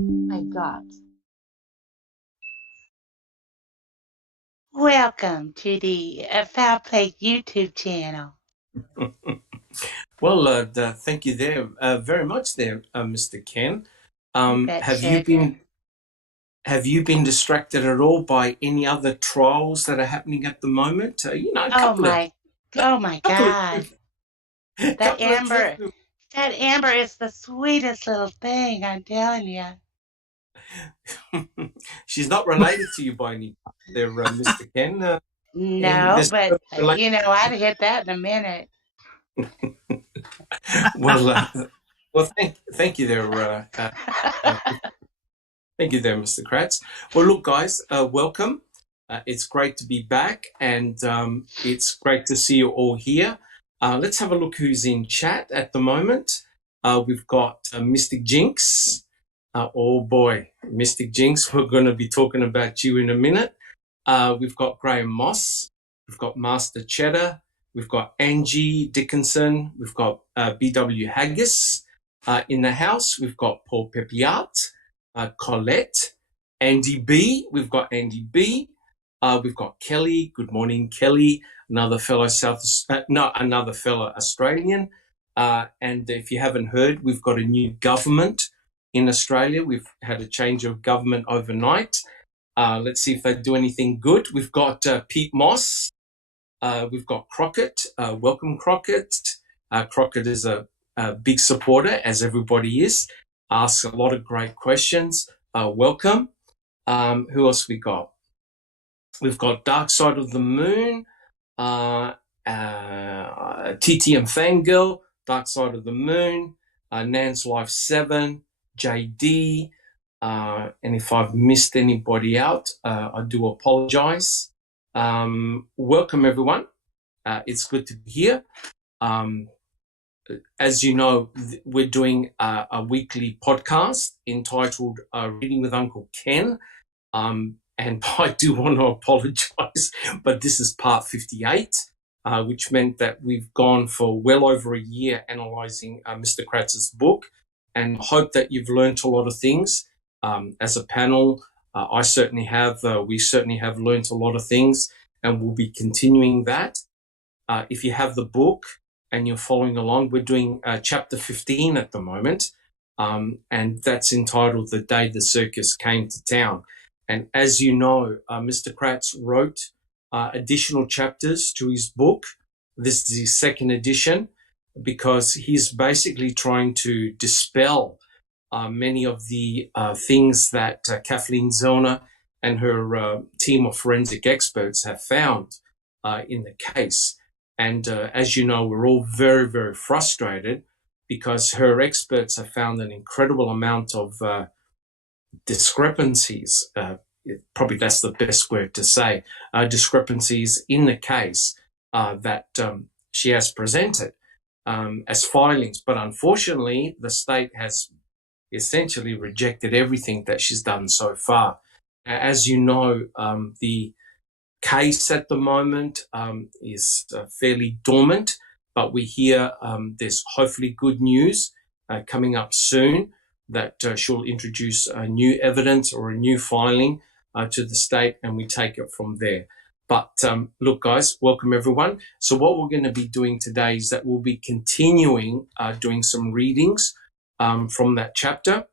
My God. Welcome to the Foul Play YouTube channel. Well, thank you there very much there, Mr. Ken. Have you been distracted at all by any other trials that are happening at the moment? A Oh couple my God. That couple of Amber is the sweetest little thing, I'm telling you. She's not related to you by any there, Mr. Ken. No, but I'd hit that in a minute. well, thank you there. Thank you there, Mr. Kratz. Well, look, guys, welcome. It's great to be back, and it's great to see you all here. Let's have a look who's in chat at the moment. We've got Mystic Jinx. Oh, boy, Mystic Jinx, we're going to be talking about you in a minute. We've got Graham Moss. We've got Master Cheddar. We've got Angie Dickinson. We've got B.W. Haggis in the house. We've got Paul Pepiat. Colette, Andy B. We've got Andy B. We've got Kelly. Good morning, Kelly. Another fellow Australian. And if you haven't heard, we've got a new government in Australia. We've had a change of government overnight. Let's see if they do anything good. We've got Pete Moss. We've got Crockett. Welcome, Crockett. Crockett is a big supporter, as everybody is. Asks a lot of great questions. Welcome. Who else we got? We've got Dark Side of the Moon, TTM Fangirl, Dark Side of the Moon, Nan's Life 7, JD, and if I've missed anybody out, I do apologize. Welcome, everyone. It's good to be here. As you know, we're doing a weekly podcast entitled Reading with Uncle Ken. And I do want to apologize, but this is part 58, which meant that we've gone for well over a year analyzing Mr. Kratz's book, and I hope that you've learned a lot of things. As a panel, I certainly have. We certainly have learned a lot of things, and we'll be continuing that. If you have the book, and you're following along, we're doing chapter 15 at the moment, and that's entitled The Day the Circus Came to Town. And as you know, Mr. Kratz wrote additional chapters to his book. This is his second edition, because he's basically trying to dispel many of the things that Kathleen Zellner and her team of forensic experts have found in the case. And as you know, we're all very, very frustrated because her experts have found an incredible amount of discrepancies. Probably that's the best word to say, discrepancies in the case that she has presented as filings. But unfortunately, the state has essentially rejected everything that she's done so far. As you know, the case at the moment is fairly dormant, but we hear there's hopefully good news coming up soon that she'll introduce a new evidence or a new filing to the state, and we take it from there. But look, guys, welcome everyone. So what we're going to be doing today is that we'll be continuing doing some readings from that chapter.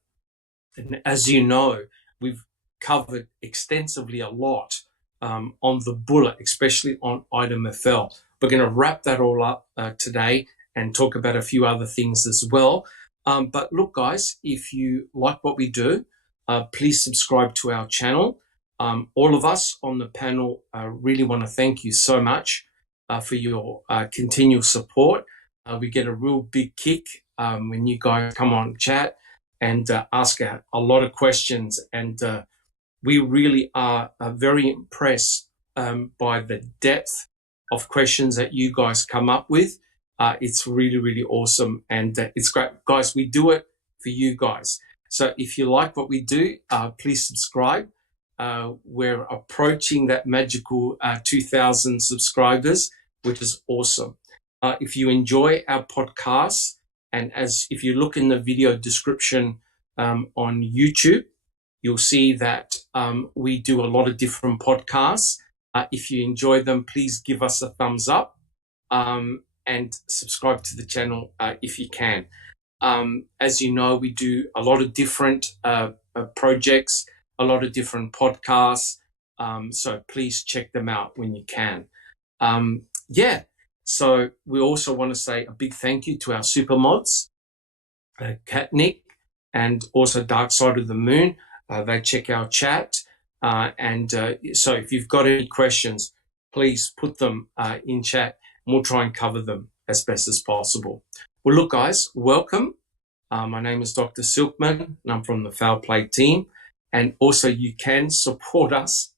And as you know, we've covered extensively a lot on the bullet, especially on item FL. We're going to wrap that all up today and talk about a few other things as well. But look, guys, if you like what we do, please subscribe to our channel. All of us on the panel really want to thank you so much for your continual support. We get a real big kick when you guys come on chat and ask a lot of questions, and we really are very impressed by the depth of questions that you guys come up with. It's really, really awesome, and it's great. Guys, we do it for you guys. So if you like what we do, please subscribe. We're approaching that magical 2,000 subscribers, which is awesome. If you enjoy our podcasts, and if you look in the video description on YouTube. You'll see that we do a lot of different podcasts. If you enjoy them, please give us a thumbs up and subscribe to the channel if you can. As you know, we do a lot of different projects, a lot of different podcasts. So please check them out when you can. So we also want to say a big thank you to our super mods, Kat Nick, and also Dark Side of the Moon. They check our chat. So if you've got any questions, please put them in chat and we'll try and cover them as best as possible. Well, look, guys, welcome. My name is Dr. Silkman, and I'm from the Foul Play team. And also you can support us.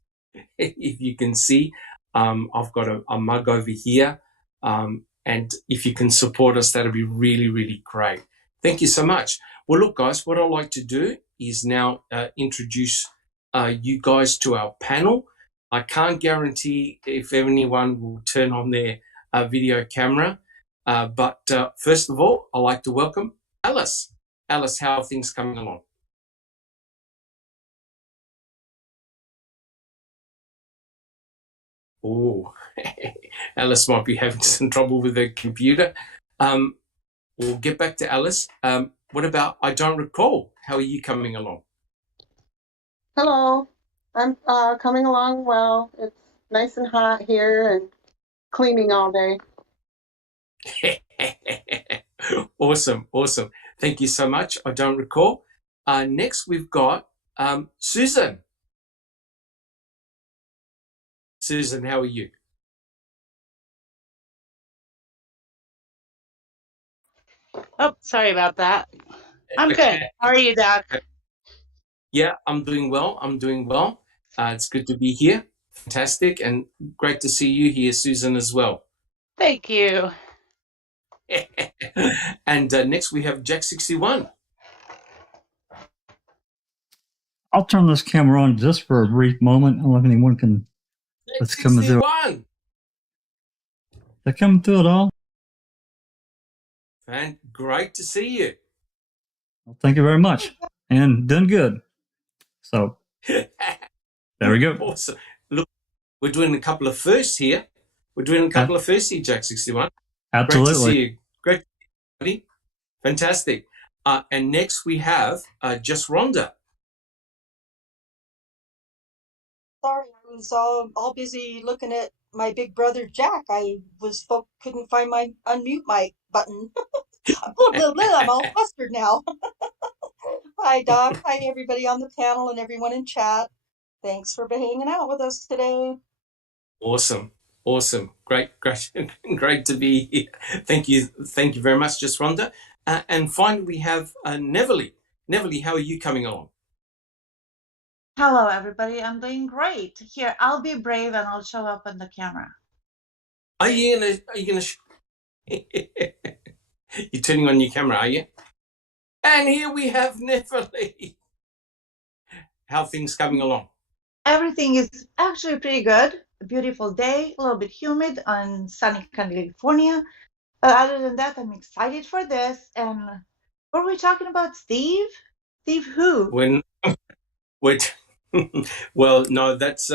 If you can see, I've got a mug over here. And if you can support us, that'll be really, really great. Thank you so much. Well, look, guys, what I'd like to do is now introduce you guys to our panel. I can't guarantee if anyone will turn on their video camera. But first of all, I'd like to welcome Alice. Alice, how are things coming along? Oh, Alice might be having some trouble with her computer. We'll get back to Alice. What about I don't recall? How are you coming along? Hello, I'm coming along well. It's nice and hot here and cleaning all day. Awesome. Thank you so much. I don't recall. Next, we've got Susan. Susan, how are you? Oh, sorry about that. I'm good. How are you, Doc? Yeah, I'm doing well. It's good to be here. Fantastic. And great to see you here, Susan, as well. Thank you. And next we have Jack 61. I'll turn this camera on just for a brief moment. I don't know if anyone can. Let's come through. They're coming through at all? And great to see you. Well, thank you very much. And done good. So there we go. Awesome. Look, we're doing a couple of firsts here. Jack 61. Absolutely. Great to see you. Great, buddy. Fantastic. And next we have just Rhonda. Sorry, I was all busy looking at my big brother Jack. I couldn't find my unmute mic button. I'm all flustered now. Hi, Doc. Hi, everybody on the panel and everyone in chat. Thanks for hanging out with us today. Awesome. Great to be here. Thank you very much, just Rhonda. And finally, we have Neverly. Neverly, how are you coming along? Hello, everybody. I'm doing great. Here, I'll be brave and I'll show up on the camera. Are you gonna you're turning on your camera, are you? And here we have Neverly. How are things coming along? Everything is actually pretty good. A beautiful day, a little bit humid on sunny California. But other than that, I'm excited for this. And what were we talking about, Steve? Steve who? Well, no, that's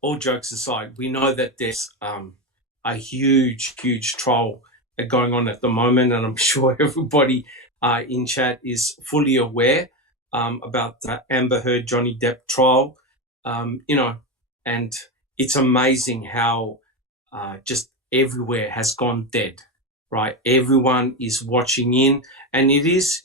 all jokes aside. We know that there's a huge trial going on at the moment, and I'm sure everybody in chat is fully aware about the Amber Heard Johnny Depp trial. And it's amazing how just everywhere has gone dead, right? Everyone is watching in, and it is,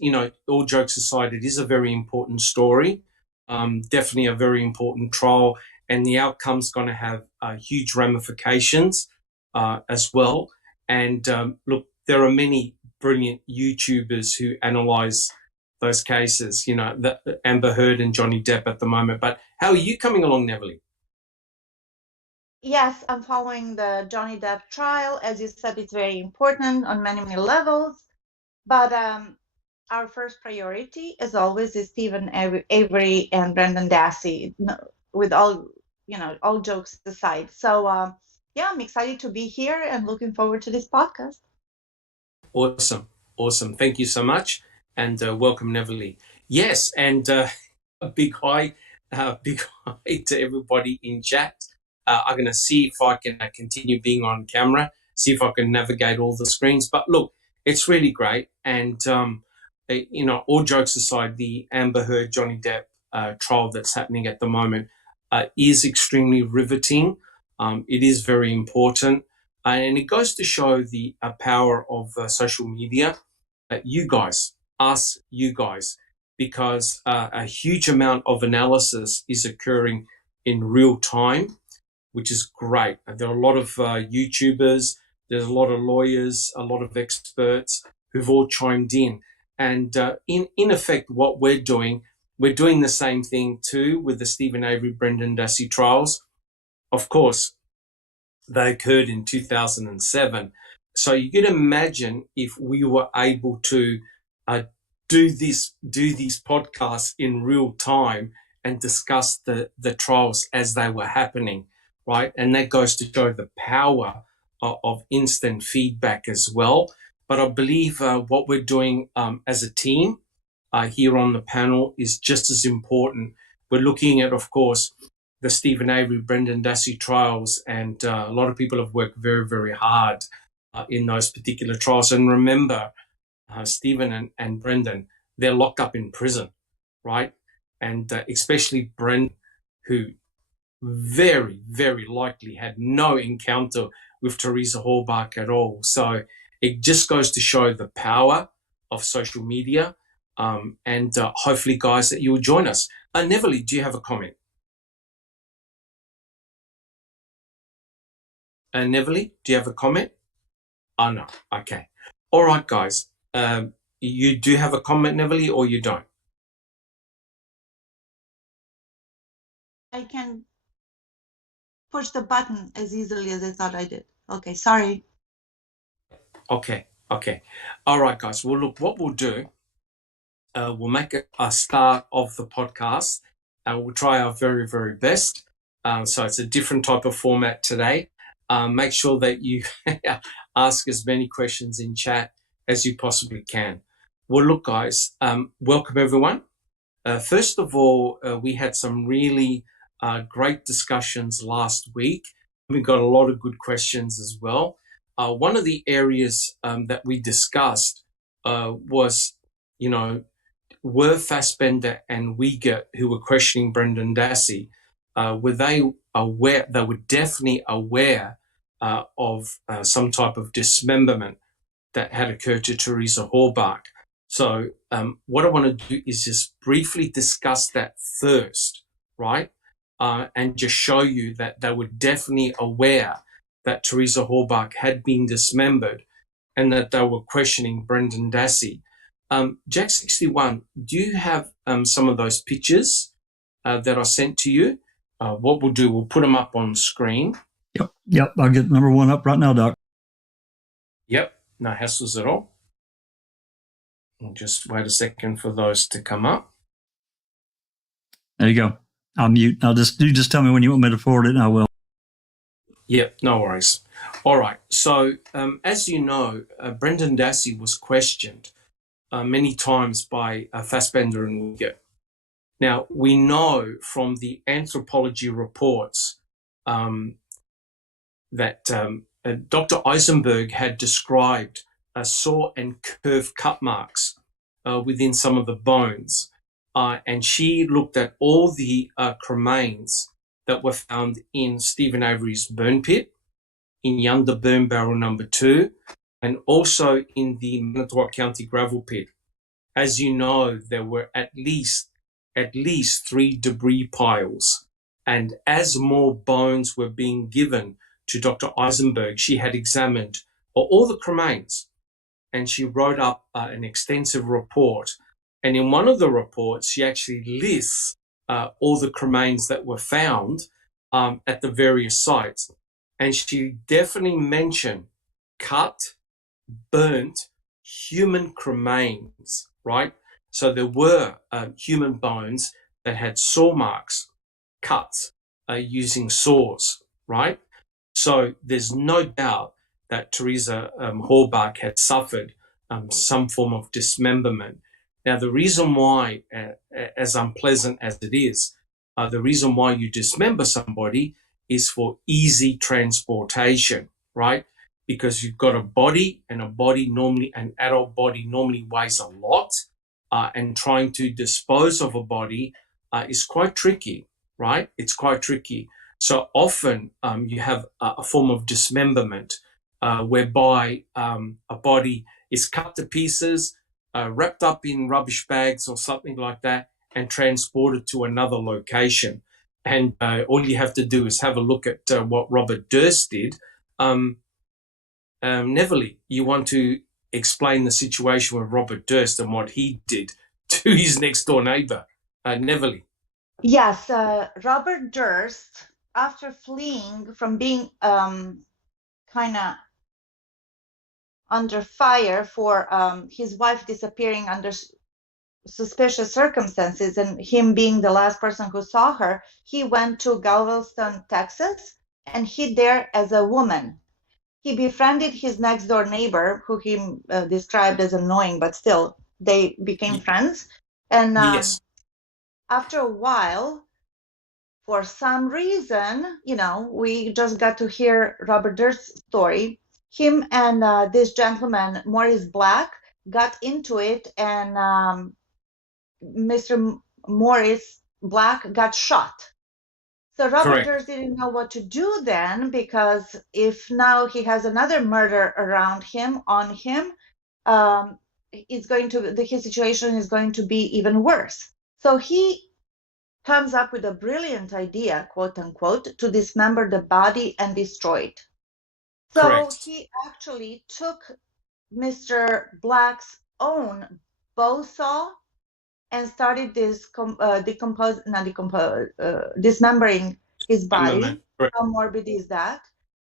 all jokes aside, it is a very important story, definitely a very important trial, and the outcome's going to have huge ramifications as well. And look, there are many brilliant YouTubers who analyze those cases, the Amber Heard and Johnny Depp at the moment. But how are you coming along, Neverly? Yes, I'm following the Johnny Depp trial. As you said, it's very important on many, many levels. But our first priority, as always, is Stephen Avery and Brendan Dassey, with all jokes aside. So, yeah, I'm excited to be here and looking forward to this podcast. Awesome. Thank you so much. and welcome, Neverly. Yes, and a big hi to everybody in chat. I'm going to see if I can continue being on camera, see if I can navigate all the screens. But look, it's really great. And, all jokes aside, the Amber Heard Johnny Depp trial that's happening at the moment is extremely riveting. It is very important. And it goes to show the power of social media. You guys, because a huge amount of analysis is occurring in real time, which is great. There are a lot of YouTubers, there's a lot of lawyers, a lot of experts who've all chimed in. And in effect, what we're doing the same thing too with the Stephen Avery, Brendan Dassey trials. Of course, they occurred in 2007. So you can imagine if we were able to do these podcasts in real time and discuss the trials as they were happening, right? And that goes to show the power of instant feedback as well. But I believe what we're doing as a team here on the panel is just as important. We're looking at, of course, the Stephen Avery, Brendan Dassey trials, and a lot of people have worked very, very hard in those particular trials. And remember, Stephen and Brendan, they're locked up in prison, right? And especially Brendan, who very, very likely had no encounter with Teresa Halbach at all. So it just goes to show the power of social media. And hopefully, guys, that you'll join us. Neverly, do you have a comment? Neverly, do you have a comment? Oh, no. Okay. All right, guys. You do have a comment, Neverly, or you don't? I can push the button as easily as I thought I did. Okay, sorry. Okay. All right, guys. Well, look, what we'll do, we'll make a start of the podcast, and we'll try our very, very best. So it's a different type of format today. Make sure that you ask as many questions in chat as you possibly can. Well, look, guys, welcome everyone. First of all, we had some really great discussions last week. We got a lot of good questions as well. One of the areas that we discussed was, were Fassbender and Wiegert, who were questioning Brendan Dassey, were they aware? They were definitely aware of some type of dismemberment that had occurred to Teresa Halbach. So what I want to do is just briefly discuss that first, right? And just show you that they were definitely aware that Teresa Halbach had been dismembered and that they were questioning Brendan Dassey. Jack61, do you have some of those pictures that I sent to you? What we'll do, we'll put them up on screen. Yep. I'll get number one up right now, Doc. Yep. No hassles at all. We'll just wait a second for those to come up. There you go. I'll mute. You just tell me when you want me to forward it and I will. Yep, no worries. All right. So, as you know, Brendan Dassey was questioned many times by Fassbender and Wiegert. Now, we know from the anthropology reports that Dr. Eisenberg had described saw and curved cut marks within some of the bones. And she looked at all the cremains that were found in Stephen Avery's burn pit, in Yunda burn barrel number 2, and also in the Manitowoc County gravel pit. As you know, there were at least 3 debris piles. And as more bones were being given to Dr. Eisenberg, she had examined all the cremains, and she wrote up an extensive report. And in one of the reports, she actually lists all the cremains that were found at the various sites. And she definitely mentioned cut, burnt, human cremains, right? So there were human bones that had saw marks, cuts using saws, right? So there's no doubt that Teresa Halbach had suffered some form of dismemberment. Now, the reason why, as unpleasant as it is, the reason why you dismember somebody is for easy transportation, right? Because you've got a body, and a body normally, an adult body normally weighs a lot, and trying to dispose of a body is quite tricky, right? It's quite tricky. So often you have a form of dismemberment whereby a body is cut to pieces, wrapped up in rubbish bags or something like that, and transported to another location. And all you have to do is have a look at what Robert Durst did. Neverly, you want to explain the situation with Robert Durst and what he did to his next door neighbor, Neverly. Yes, Robert Durst, after fleeing from being kind of under fire for his wife disappearing under suspicious circumstances and him being the last person who saw her, he went to Galveston, Texas, and hid there as a woman. He befriended his next door neighbor, who he described as annoying, but still they became friends. And Yes. after a while, for some reason, we just got to hear Robert Durst's story. Him and this gentleman, Maurice Black, got into it, and Mr. Maurice Black got shot. So Robert Durst didn't know what to do then, because if now he has another murder around him, on him, his situation is going to be even worse. So he comes up with a brilliant idea, quote unquote, to dismember the body and destroy it. So he actually took Mr. Black's own bow saw and started dismembering his body. How morbid is that?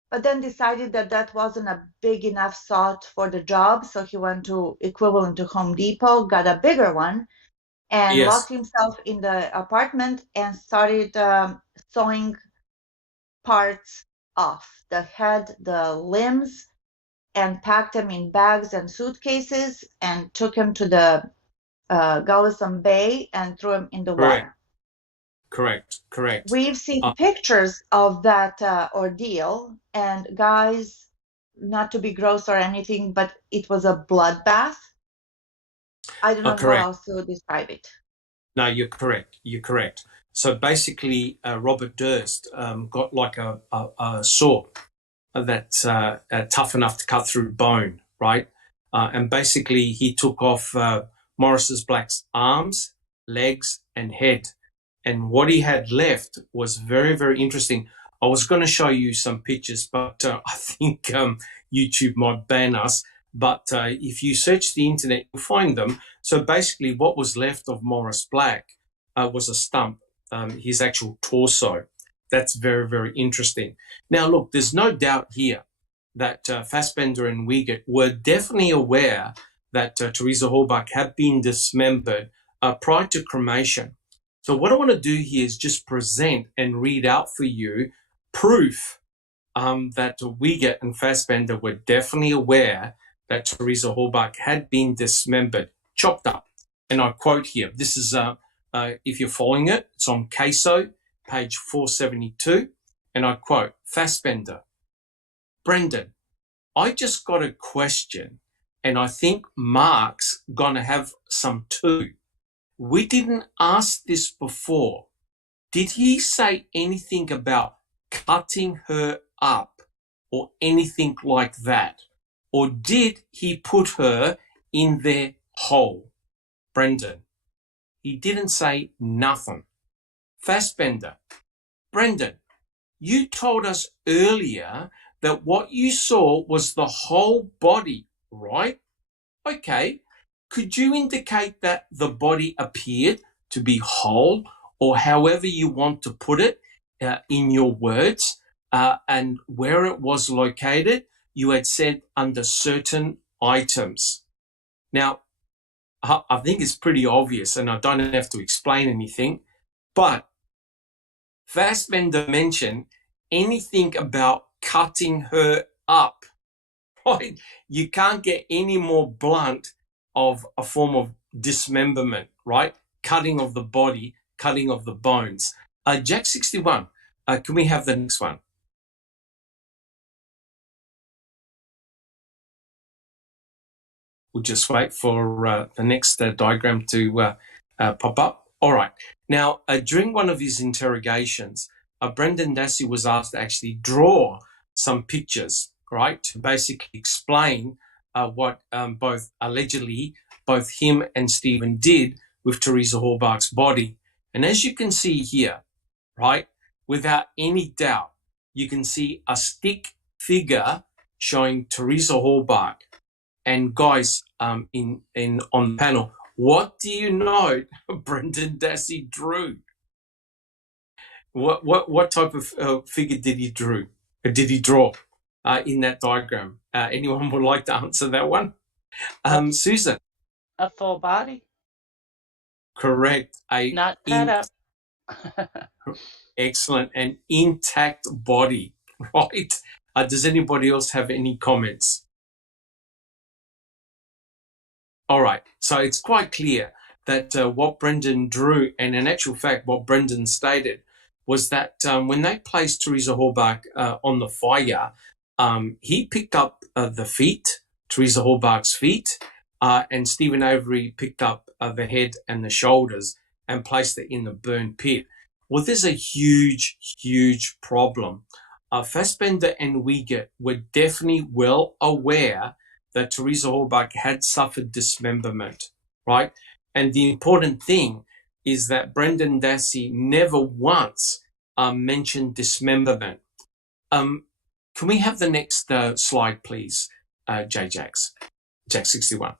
But then decided that that wasn't a big enough saw for the job, so he went to equivalent to Home Depot, got a bigger one, and locked himself in the apartment and started sawing parts off, the head, the limbs, and packed them in bags and suitcases and took him to the Galveston Bay and threw him in the water. Correct. We've seen pictures of that ordeal, and guys, not to be gross or anything, but it was a bloodbath. I don't know how else to describe it. No, you're correct. So basically, Robert Durst got like a saw that's tough enough to cut through bone, right? And basically, he took off Maurice Black's arms, legs, and head. And what he had left was very, very interesting. I was going to show you some pictures, but I think YouTube might ban us. But if you search the internet, you'll find them. So basically, what was left of Maurice Black was a stump, his actual torso. That's very, very interesting. Now, look, there's no doubt here that Fassbender and Wiegert were definitely aware that Teresa Halbach had been dismembered prior to cremation. So what I want to do here is just present and read out for you proof that Wiegert and Fassbender were definitely aware that Teresa Halbach had been dismembered, chopped up. And I quote here, this is, if you're following it, it's on CASO, page 472. And I quote, Fassbender, Brendan, I just got a question, and I think Mark's going to have some too. We didn't ask this before. Did he say anything about cutting her up or anything like that? Or did he put her in there whole? Brendan, he didn't say nothing. Fassbender, Brendan, you told us earlier that what you saw was the whole body, right? Okay. Could you indicate that the body appeared to be whole, or however you want to put it in your words, and where it was located? You had said under certain items. Now, I think it's pretty obvious, and I don't have to explain anything, but Fassbender mentioned anything about cutting her up, right? You can't get any more blunt of a form of dismemberment, right? Cutting of the body, cutting of the bones. Jack 61, can we have the next one? We'll just wait for the next diagram to pop up. All right. Now, during one of his interrogations, Brendan Dassey was asked to actually draw some pictures, right, to basically explain what both him and Stephen did with Teresa Halbach's body. And as you can see here, right, without any doubt, you can see a stick figure showing Teresa Halbach. And guys, on the panel, what do you know Brendan Dassey drew? What type of figure did he draw in that diagram? Anyone would like to answer that one? Susan. A full body. Correct. Not cut up. Excellent. An intact body, right? Does anybody else have any comments? All right. So it's quite clear that what Brendan drew, and in actual fact, what Brendan stated, was that when they placed Teresa Halbach on the fire, he picked up the feet, Teresa Halbach's feet, and Stephen Avery picked up the head and the shoulders and placed it in the burn pit. Well, there's a huge, huge problem. Fassbender and Wiegert were definitely well aware that Teresa Halbach had suffered dismemberment, right? And the important thing is that Brendan Dassey never once mentioned dismemberment. Can we have the next slide, please, Jack 61?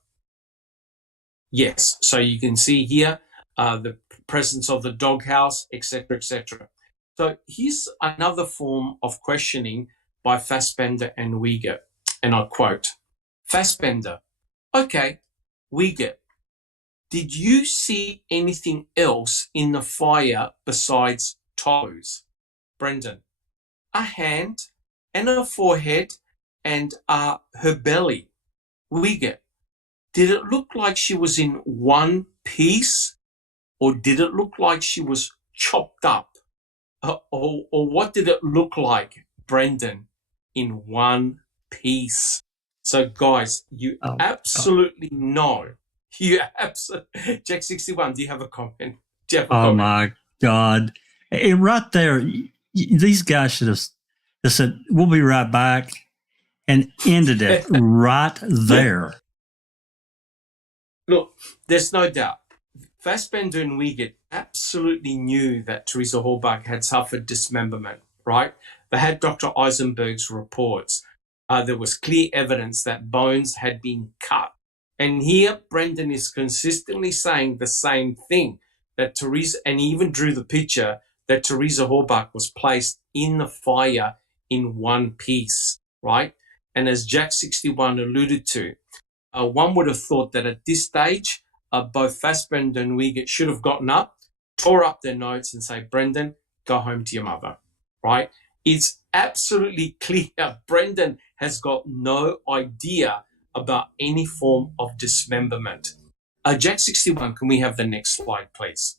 Yes, so you can see here the presence of the doghouse, etc., etc. So here's another form of questioning by Fassbender and Wiegert, and I quote, Fassbender, okay, Wiegert, did you see anything else in the fire besides toes? Brendan, a hand and a forehead and her belly. Wiegert, did it look like she was in one piece, or did it look like she was chopped up? Or what did it look like, Brendan, in one piece? So, guys, you absolutely know. You absolutely. Jack 61, do you have a comment? My God. And right there, these guys should have said, we'll be right back, and ended it right there. Look, there's no doubt. Fassbender and Wiegert absolutely knew that Teresa Halbach had suffered dismemberment, right? They had Dr. Eisenberg's reports. There was clear evidence that bones had been cut. And here, Brendan is consistently saying the same thing, that Teresa, and he even drew the picture that Teresa Halbach was placed in the fire in one piece, right? And as Jack 61 alluded to, one would have thought that at this stage, both Fassbender and Wiegert should have gotten up, tore up their notes and say, Brendan, go home to your mother, right? It's absolutely clear Brendan has got no idea about any form of dismemberment. Jack 61, can we have the next slide, please?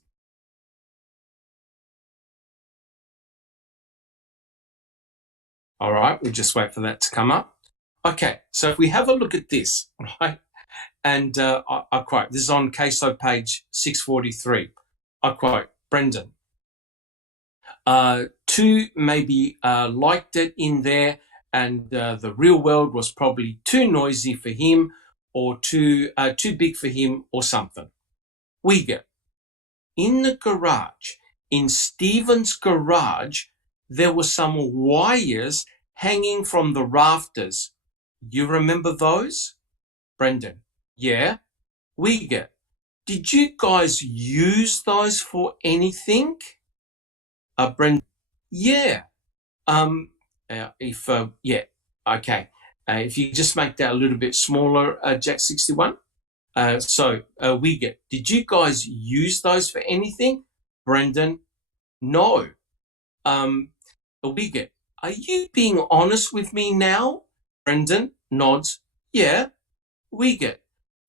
All right, we'll just wait for that to come up. Okay, so if we have a look at this, right, and I quote, this is on CASO page 643. I quote, Brendan, two maybe liked it in there, and the real world was probably too noisy for him, or too big for him, or something. Wiegert, in the garage, in Stephen's garage, there were some wires hanging from the rafters. You remember those? Brendan, yeah. Wiegert, did you guys use those for anything? Brendan, yeah. Yeah, okay. If you just make that a little bit smaller, Jack 61. Wiegert, did you guys use those for anything? Brendan, no. Wiegert, are you being honest with me now? Brendan nods, yeah. Wiegert,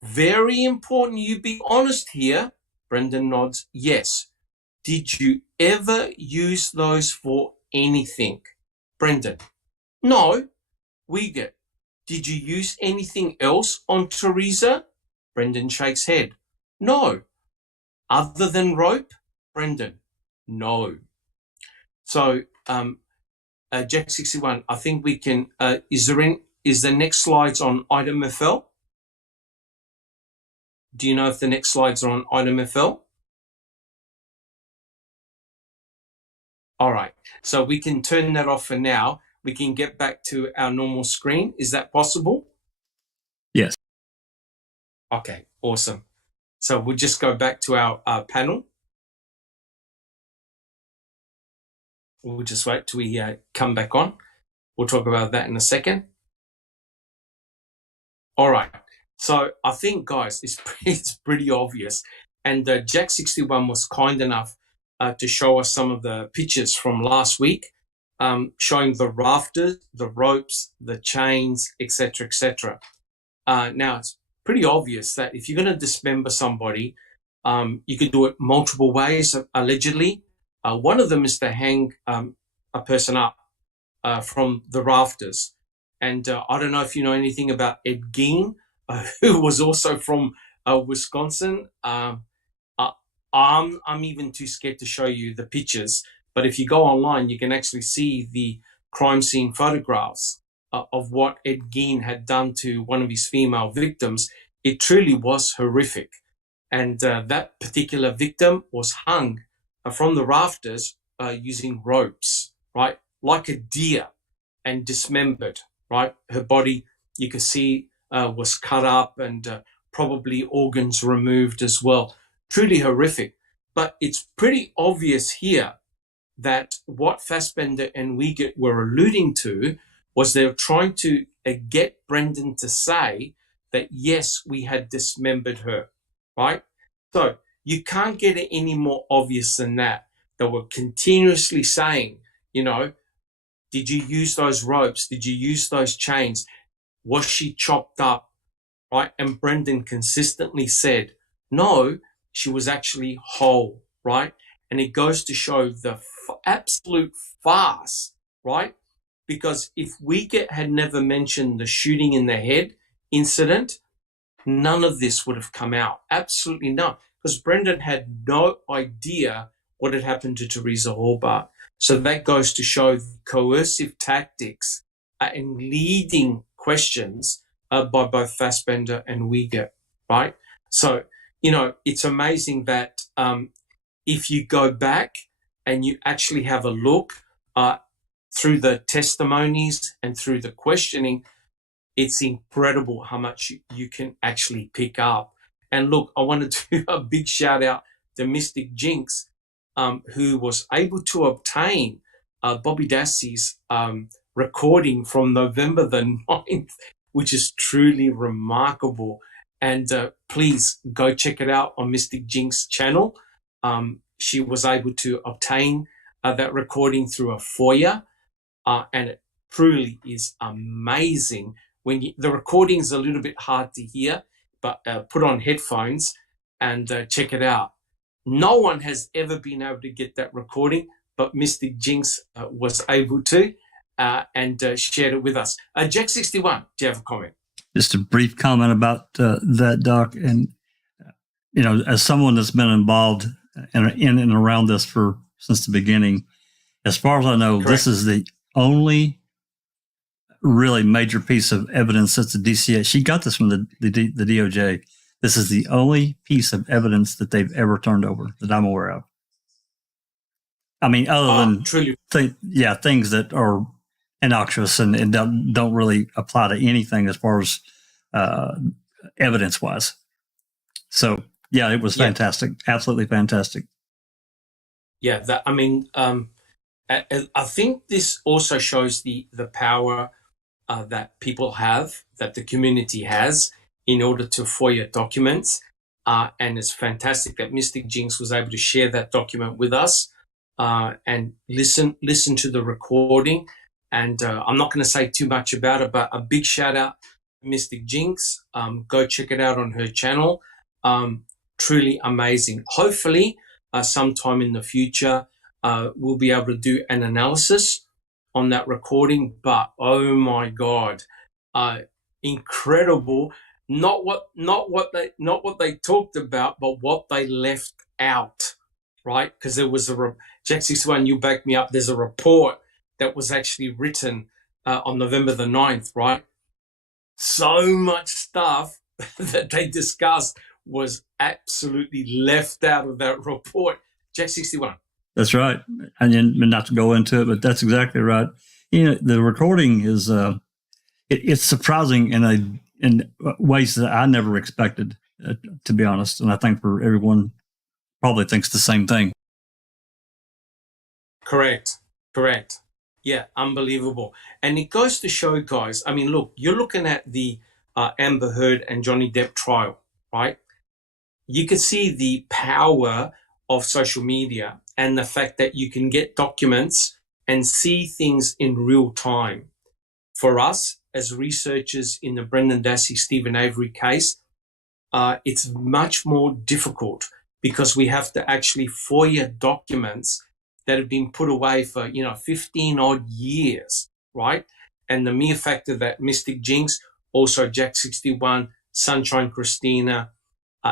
Very important you be honest here. Brendan nods yes. Did you ever use those for anything? Brendan, no. Uyghur, did you use anything else on Teresa? Brendan shakes head. No. Other than rope? Brendan, no. So, Jack 61, I think we can, is the next slides on item FL? Do you know if the next slides are on item FL? All right, so we can turn that off for now. We can get back to our normal screen. Is that possible? Yes. Okay, awesome. So we'll just go back to our panel. We'll just wait till we come back on. We'll talk about that in a second. All right. So I think, guys, it's pretty obvious. And Jack 61 was kind enough to show us some of the pictures from last week, showing the rafters, the ropes, the chains, etc., etc. Now, it's pretty obvious that if you're going to dismember somebody, you can do it multiple ways, allegedly. One of them is to hang a person up from the rafters. And I don't know if you know anything about Ed Gein, who was also from Wisconsin. I'm even too scared to show you the pictures, but if you go online, you can actually see the crime scene photographs of what Ed Gein had done to one of his female victims. It truly was horrific. And that particular victim was hung from the rafters using ropes, right? Like a deer, and dismembered, right? Her body, you can see, was cut up and probably organs removed as well. Truly horrific. But it's pretty obvious here that what Fassbender and Wiegert were alluding to was they were trying to get Brendan to say that, yes, we had dismembered her, right? So you can't get it any more obvious than that. They were continuously saying, you know, did you use those ropes? Did you use those chains? Was she chopped up, right? And Brendan consistently said, no, she was actually whole, right? And it goes to show the absolute farce, right? Because if Wiegert had never mentioned the shooting in the head incident, none of this would have come out. Absolutely none. Because Brendan had no idea what had happened to Teresa Hallbart. So that goes to show the coercive tactics and leading questions by both Fassbender and Wiegert, right? So, you know, it's amazing that if you go back and you actually have a look through the testimonies and through the questioning, it's incredible how much you can actually pick up. And look, I want to do a big shout out to Mystic Jinx, who was able to obtain Bobby Dassey's recording from November the 9th, which is truly remarkable. And please go check it out on Mystic Jinx channel. She was able to obtain that recording through a FOIA, and it truly is amazing. The recording is a little bit hard to hear, but put on headphones and check it out. No one has ever been able to get that recording, but Mystic Jinx was able to and shared it with us. Jack 61, do you have a comment? Just a brief comment about that, Doc. And, you know, as someone that's been involved in and around this since the beginning, as far as I know, Correct. This is the only really major piece of evidence that the DCA, she got this from the DOJ. This is the only piece of evidence that they've ever turned over that I'm aware of. I mean, other than truly. Things that are innocuous and don't really apply to anything as far as evidence-wise. So, yeah, it was fantastic. Absolutely fantastic. Yeah, I think this also shows the power that people have, that the community has, in order to FOIA documents. And it's fantastic that Mystic Jinx was able to share that document with us and listen to the recording. And I'm not going to say too much about it, but a big shout out Mystic Jinx. Go check it out on her channel. Truly amazing. Hopefully, sometime in the future, we'll be able to do an analysis on that recording. But oh my God, incredible! Not what they talked about, but what they left out, right? Because there was Jack 61, you back me up. There's a report that was actually written on November the 9th, right? So much stuff that they discussed was absolutely left out of that report. Jack 61. That's right. And then, not to go into it, but that's exactly right. You know, the recording is it's surprising in ways that I never expected, to be honest. And I think for everyone probably thinks the same thing. Correct. Yeah, unbelievable. And it goes to show, guys, I mean, look, you're looking at the Amber Heard and Johnny Depp trial, right? You can see the power of social media and the fact that you can get documents and see things in real time. For us, as researchers in the Brendan Dassey, Stephen Avery case, it's much more difficult because we have to actually FOIA documents that have been put away for, 15 odd years, right? And the mere fact that Mystic Jinx, also Jack 61, Sunshine Christina,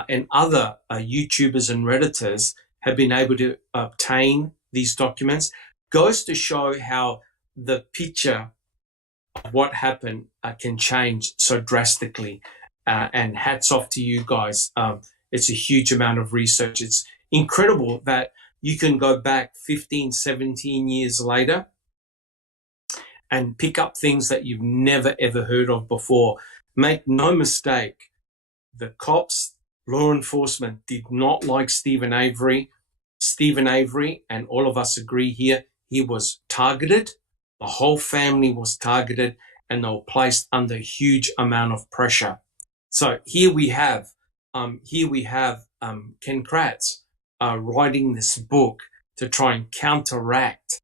and other YouTubers and Redditors have been able to obtain these documents goes to show how the picture of what happened can change so drastically. And hats off to you guys. It's a huge amount of research. It's incredible that you can go back 15, 17 years later and pick up things that you've never, ever heard of before. Make no mistake, the cops, law enforcement did not like Stephen Avery. Stephen Avery, and all of us agree here, he was targeted. The whole family was targeted, and they were placed under a huge amount of pressure. So here we have Ken Kratz writing this book to try and counteract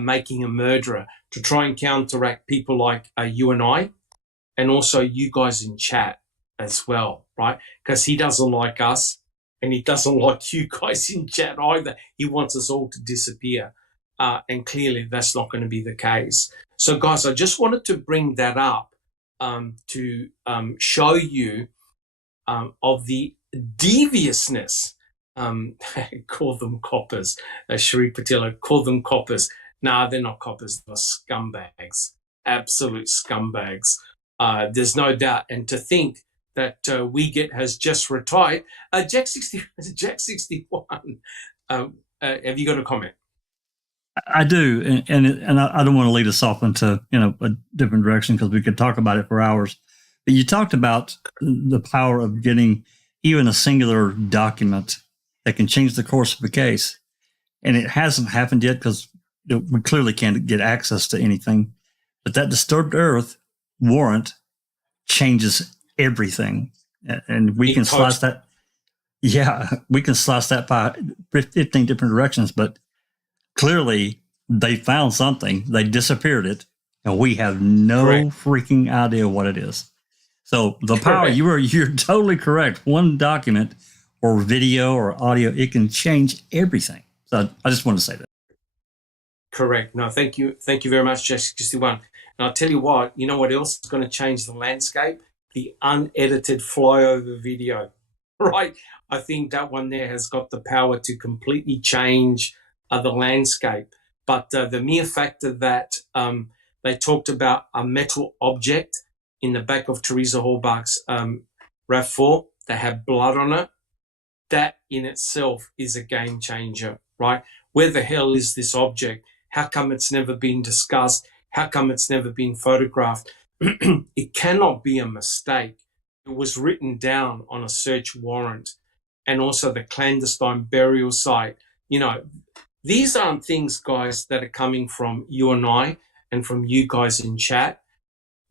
making a murderer, to try and counteract people like you and I, and also you guys in chat as well, right? Because he doesn't like us, and he doesn't like you guys in chat either. He wants us all to disappear. And clearly that's not going to be the case. So guys, I just wanted to bring that up to show you of the deviousness. Call them coppers. Sheree Patillo, call them coppers. No, they're not coppers. They're scumbags. Absolute scumbags. There's no doubt. And to think that Wiegert has just retired. Jack 61, have you got a comment? I do, and I don't want to lead us off into a different direction because we could talk about it for hours. But you talked about the power of getting even a singular document that can change the course of a case, and it hasn't happened yet because we clearly can't get access to anything. But that disturbed earth warrant changes everything, and we can slice that. Yeah, we can slice that by 15 different directions, but clearly they found something. They disappeared it, and we have no freaking idea what it is. So the power, you're totally correct. One document or video or audio, it can change everything. So I just want to say that. Correct. No, thank you. Thank you very much, Jack 61. And I'll tell you what else is going to change the landscape? The unedited flyover video, right? I think that one there has got the power to completely change the landscape. But the mere fact that they talked about a metal object in the back of Teresa Halbach's RAV4 that had blood on it, that in itself is a game changer, right? Where the hell is this object? How come it's never been discussed? How come it's never been photographed? It cannot be a mistake. It was written down on a search warrant, and also the clandestine burial site. These aren't things, guys, that are coming from you and I and from you guys in chat.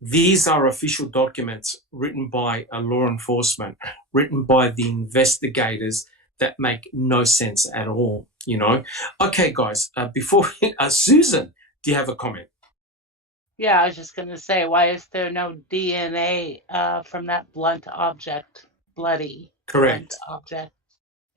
These are official documents written by law enforcement, written by the investigators that make no sense at all, Okay, guys, before Susan, do you have a comment? Yeah, I was just going to say, why is there no DNA from that blunt object, bloody blunt Correct. object?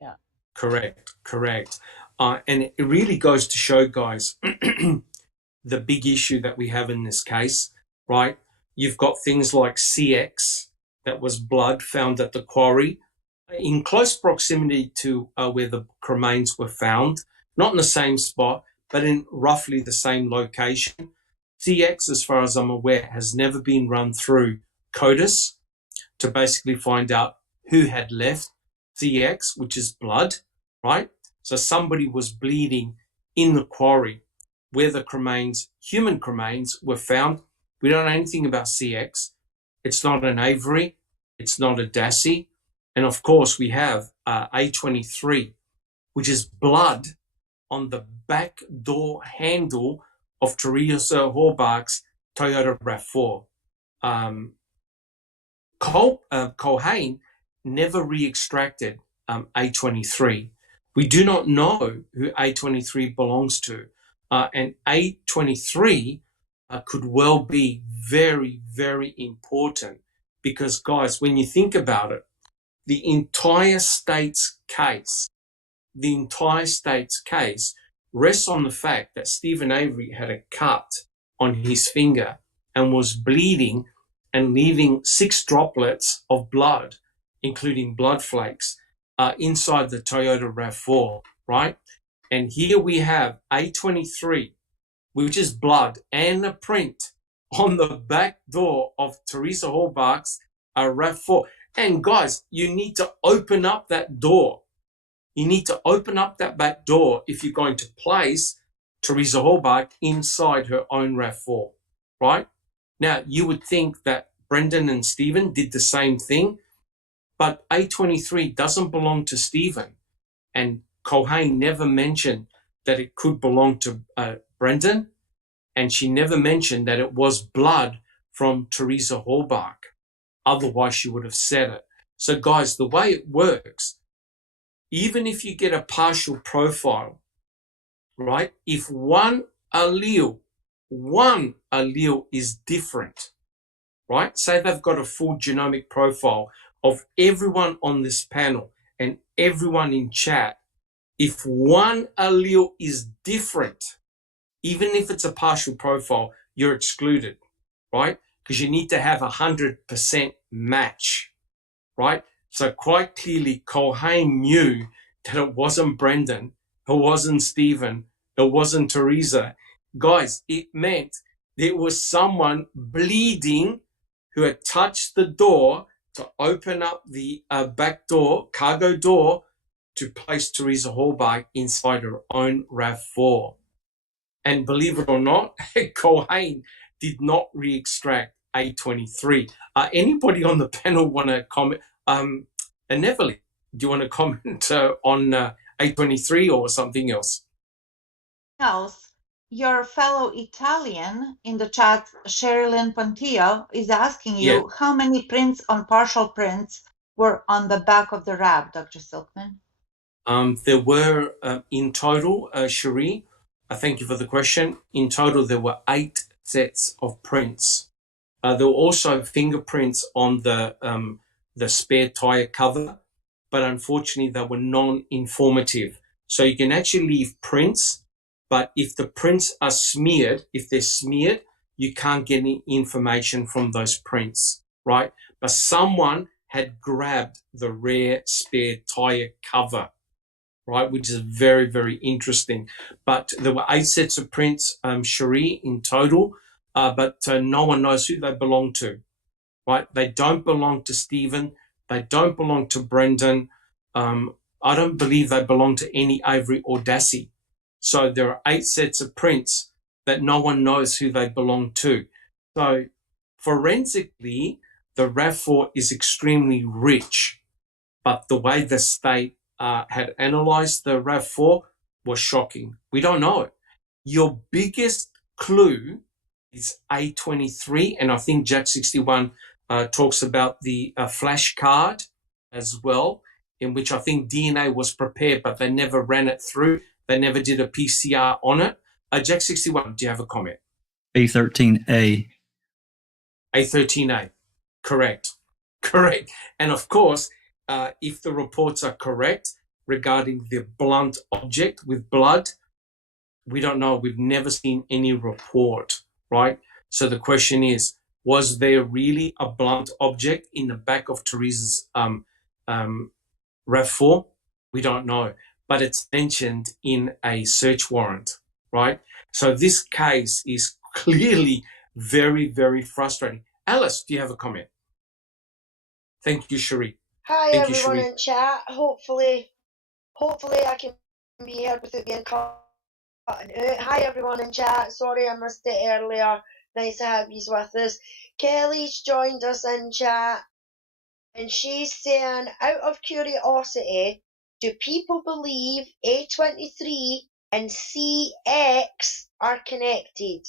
Yeah. Correct. And it really goes to show, guys, the big issue that we have in this case, right? You've got things like CX, that was blood found at the quarry, in close proximity to where the remains were found, not in the same spot, but in roughly the same location. CX, as far as I'm aware, has never been run through CODIS to basically find out who had left CX, which is blood, right? So somebody was bleeding in the quarry where the cremains, human cremains, were found. We don't know anything about CX. It's not an Avery. It's not a Dassey. And of course, we have A23, which is blood on the back door handle of Teresa Horbach's Toyota RAV4. Culhane never re-extracted A23. We do not know who A23 belongs to. And A23 could well be very, very important because, guys, when you think about it, the entire state's case rests on the fact that Stephen Avery had a cut on his finger and was bleeding and leaving 6 droplets of blood, including blood flakes, inside the Toyota RAV4, right? And here we have A23, which is blood and a print on the back door of Teresa Horbach's RAV4. And guys, you need to open up that door. You need to open up that back door if you're going to place Teresa Horbach inside her own RAV4, right? Now, you would think that Brendan and Stephen did the same thing, but A23 doesn't belong to Stephen. And Culhane never mentioned that it could belong to Brendan, and she never mentioned that it was blood from Teresa Horbach. Otherwise, she would have said it. So, guys, the way it works, even if you get a partial profile, right, if one allele is different, right, say they've got a full genomic profile of everyone on this panel and everyone in chat, if one allele is different, even if it's a partial profile, you're excluded, right? Because you need to have 100% match, right? So quite clearly, Culhane knew that it wasn't Brendan, it wasn't Stephen, it wasn't Teresa. Guys, it meant there was someone bleeding who had touched the door to open up the back door, cargo door, to place Teresa Horbach inside her own RAV4. And believe it or not, Culhane did not re-extract A23. Anybody on the panel want to comment? And Neverly, do you want to comment on A23 or something else? Else, your fellow Italian in the chat, Sherilyn Pontillo, is asking you how many prints on partial prints were on the back of the RAV, Dr. Silkman? There were, in total, Cherie, thank you for the question. In total, there were 8 sets of prints. There were also fingerprints on the spare tire cover, but unfortunately, they were non-informative. So you can actually leave prints, but if the prints are smeared, if they're smeared, you can't get any information from those prints, right? But someone had grabbed the rare spare tire cover, right, which is very, very interesting. But there were 8 sets of prints, Cherie, in total, but no one knows who they belong to, right? They don't belong to Stephen. They don't belong to Brendan. I don't believe they belong to any Avery or Dassey. So there are 8 sets of prints that no one knows who they belong to. So forensically, the RAV4 is extremely rich, but the way the state had analysed the RAV4 was shocking. We don't know it. Your biggest clue is A23, and I think Jack 61 talks about the flash card as well, in which I think DNA was prepared, but they never ran it through. They never did a PCR on it. Jack 61, do you have a comment? A13A. A13A. Correct. Correct. And of course, if the reports are correct regarding the blunt object with blood, we don't know. We've never seen any report, right? So the question is, was there really a blunt object in the back of Teresa's RAV4? We don't know, but it's mentioned in a search warrant, right? So this case is clearly very, very frustrating. Alice, do you have a comment? Thank you, Cherie. Hi Thank you, everyone Cherie. in chat. Hopefully I can be heard without being cut out. Hi everyone in chat. Sorry I missed it earlier. Nice to have you with us. Kelly's joined us in chat and she's saying, out of curiosity, do people believe A23 and CX are connected?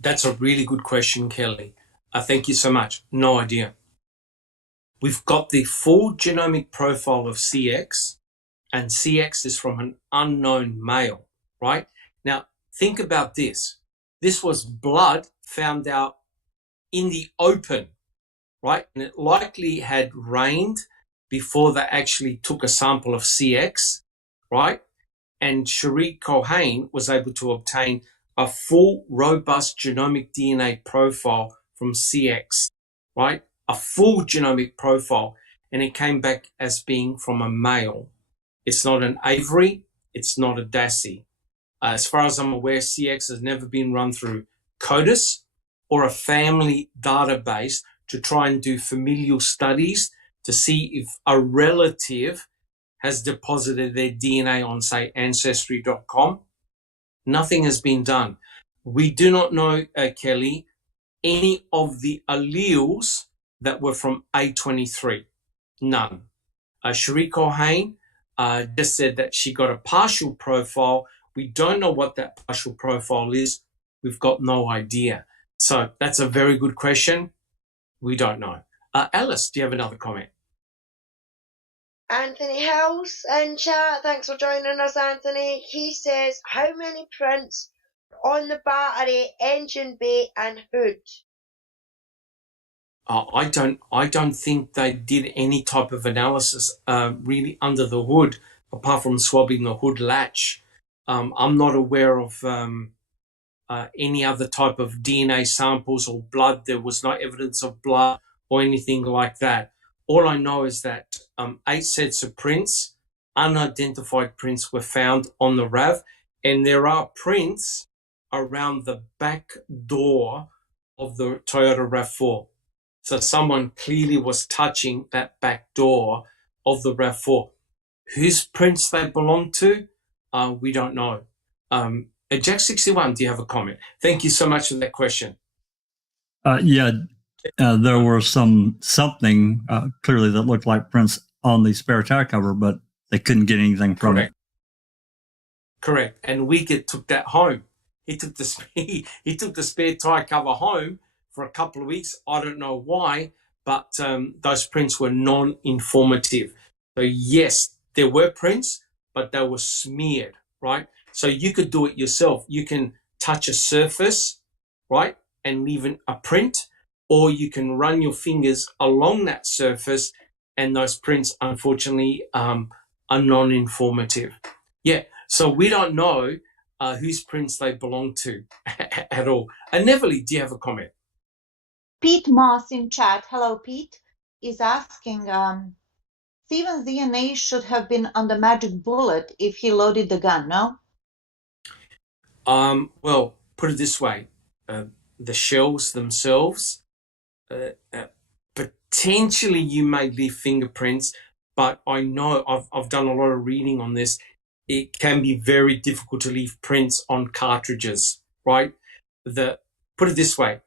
That's a really good question, Kelly. Thank you so much. No idea. We've got the full genomic profile of CX, and CX is from an unknown male, right? Now, think about this. This was blood found out in the open, right? And it likely had rained before they actually took a sample of CX, right? And Cherie Cohen was able to obtain a full, robust genomic DNA profile from CX, right? A full genomic profile, and it came back as being from a male. It's not an Avery, it's not a Dassey. As far as I'm aware, CX has never been run through CODIS or a family database to try and do familial studies to see if a relative has deposited their DNA on, say, Ancestry.com. Nothing has been done. We do not know, Kelly, any of the alleles that were from A23. None. Cherie Cohen just said that she got a partial profile. We don't know what that partial profile is. We've got no idea. So that's a very good question. We don't know. Alice, do you have another comment? Anthony House in chat. Thanks for joining us, Anthony. He says, how many prints on the battery, engine bay and hood? I don't think they did any type of analysis really under the hood, apart from swabbing the hood latch. I'm not aware of any other type of DNA samples or blood. There was no evidence of blood or anything like that. All I know is that 8 sets of prints, unidentified prints, were found on the RAV, and there are prints around the back door of the Toyota RAV4. So someone clearly was touching that back door of the RAV4. Whose prints they belong to, we don't know. Jack61, do you have a comment? Thank you so much for that question. There were something clearly that looked like prints on the spare tire cover, but they couldn't get anything from it. Correct. And Wickett took that home. He took the spare tire cover home for a couple of weeks. I don't know why, but those prints were non-informative. So yes, there were prints, but they were smeared, right? So you could do it yourself. You can touch a surface, right, and leave a print, or you can run your fingers along that surface, and those prints, unfortunately, are non-informative. Yeah, so we don't know whose prints they belong to at all. And Neverly, do you have a comment? Pete Moss in chat, hello Pete, is asking, Stephen's DNA should have been on the magic bullet if he loaded the gun, no? Well, put it this way, the shells themselves, potentially you may leave fingerprints, but I know I've done a lot of reading on this. It can be very difficult to leave prints on cartridges, right? Put it this way,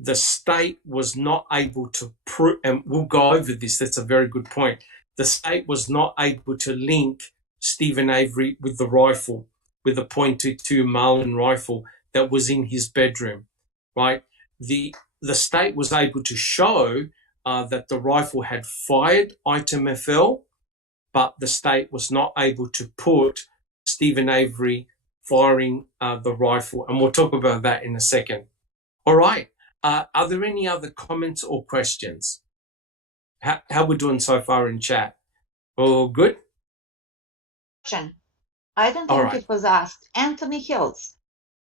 the state was not able to prove, and we'll go over this, that's a very good point. The state was not able to link Stephen Avery with the rifle, with the .22 Marlin rifle that was in his bedroom, right? The state was able to show that the rifle had fired item FL, but the state was not able to put Stephen Avery firing the rifle, and we'll talk about that in a second. All right. Are there any other comments or questions? How we're doing so far in chat? All good? I don't All think right. it was asked. Anthony Hills.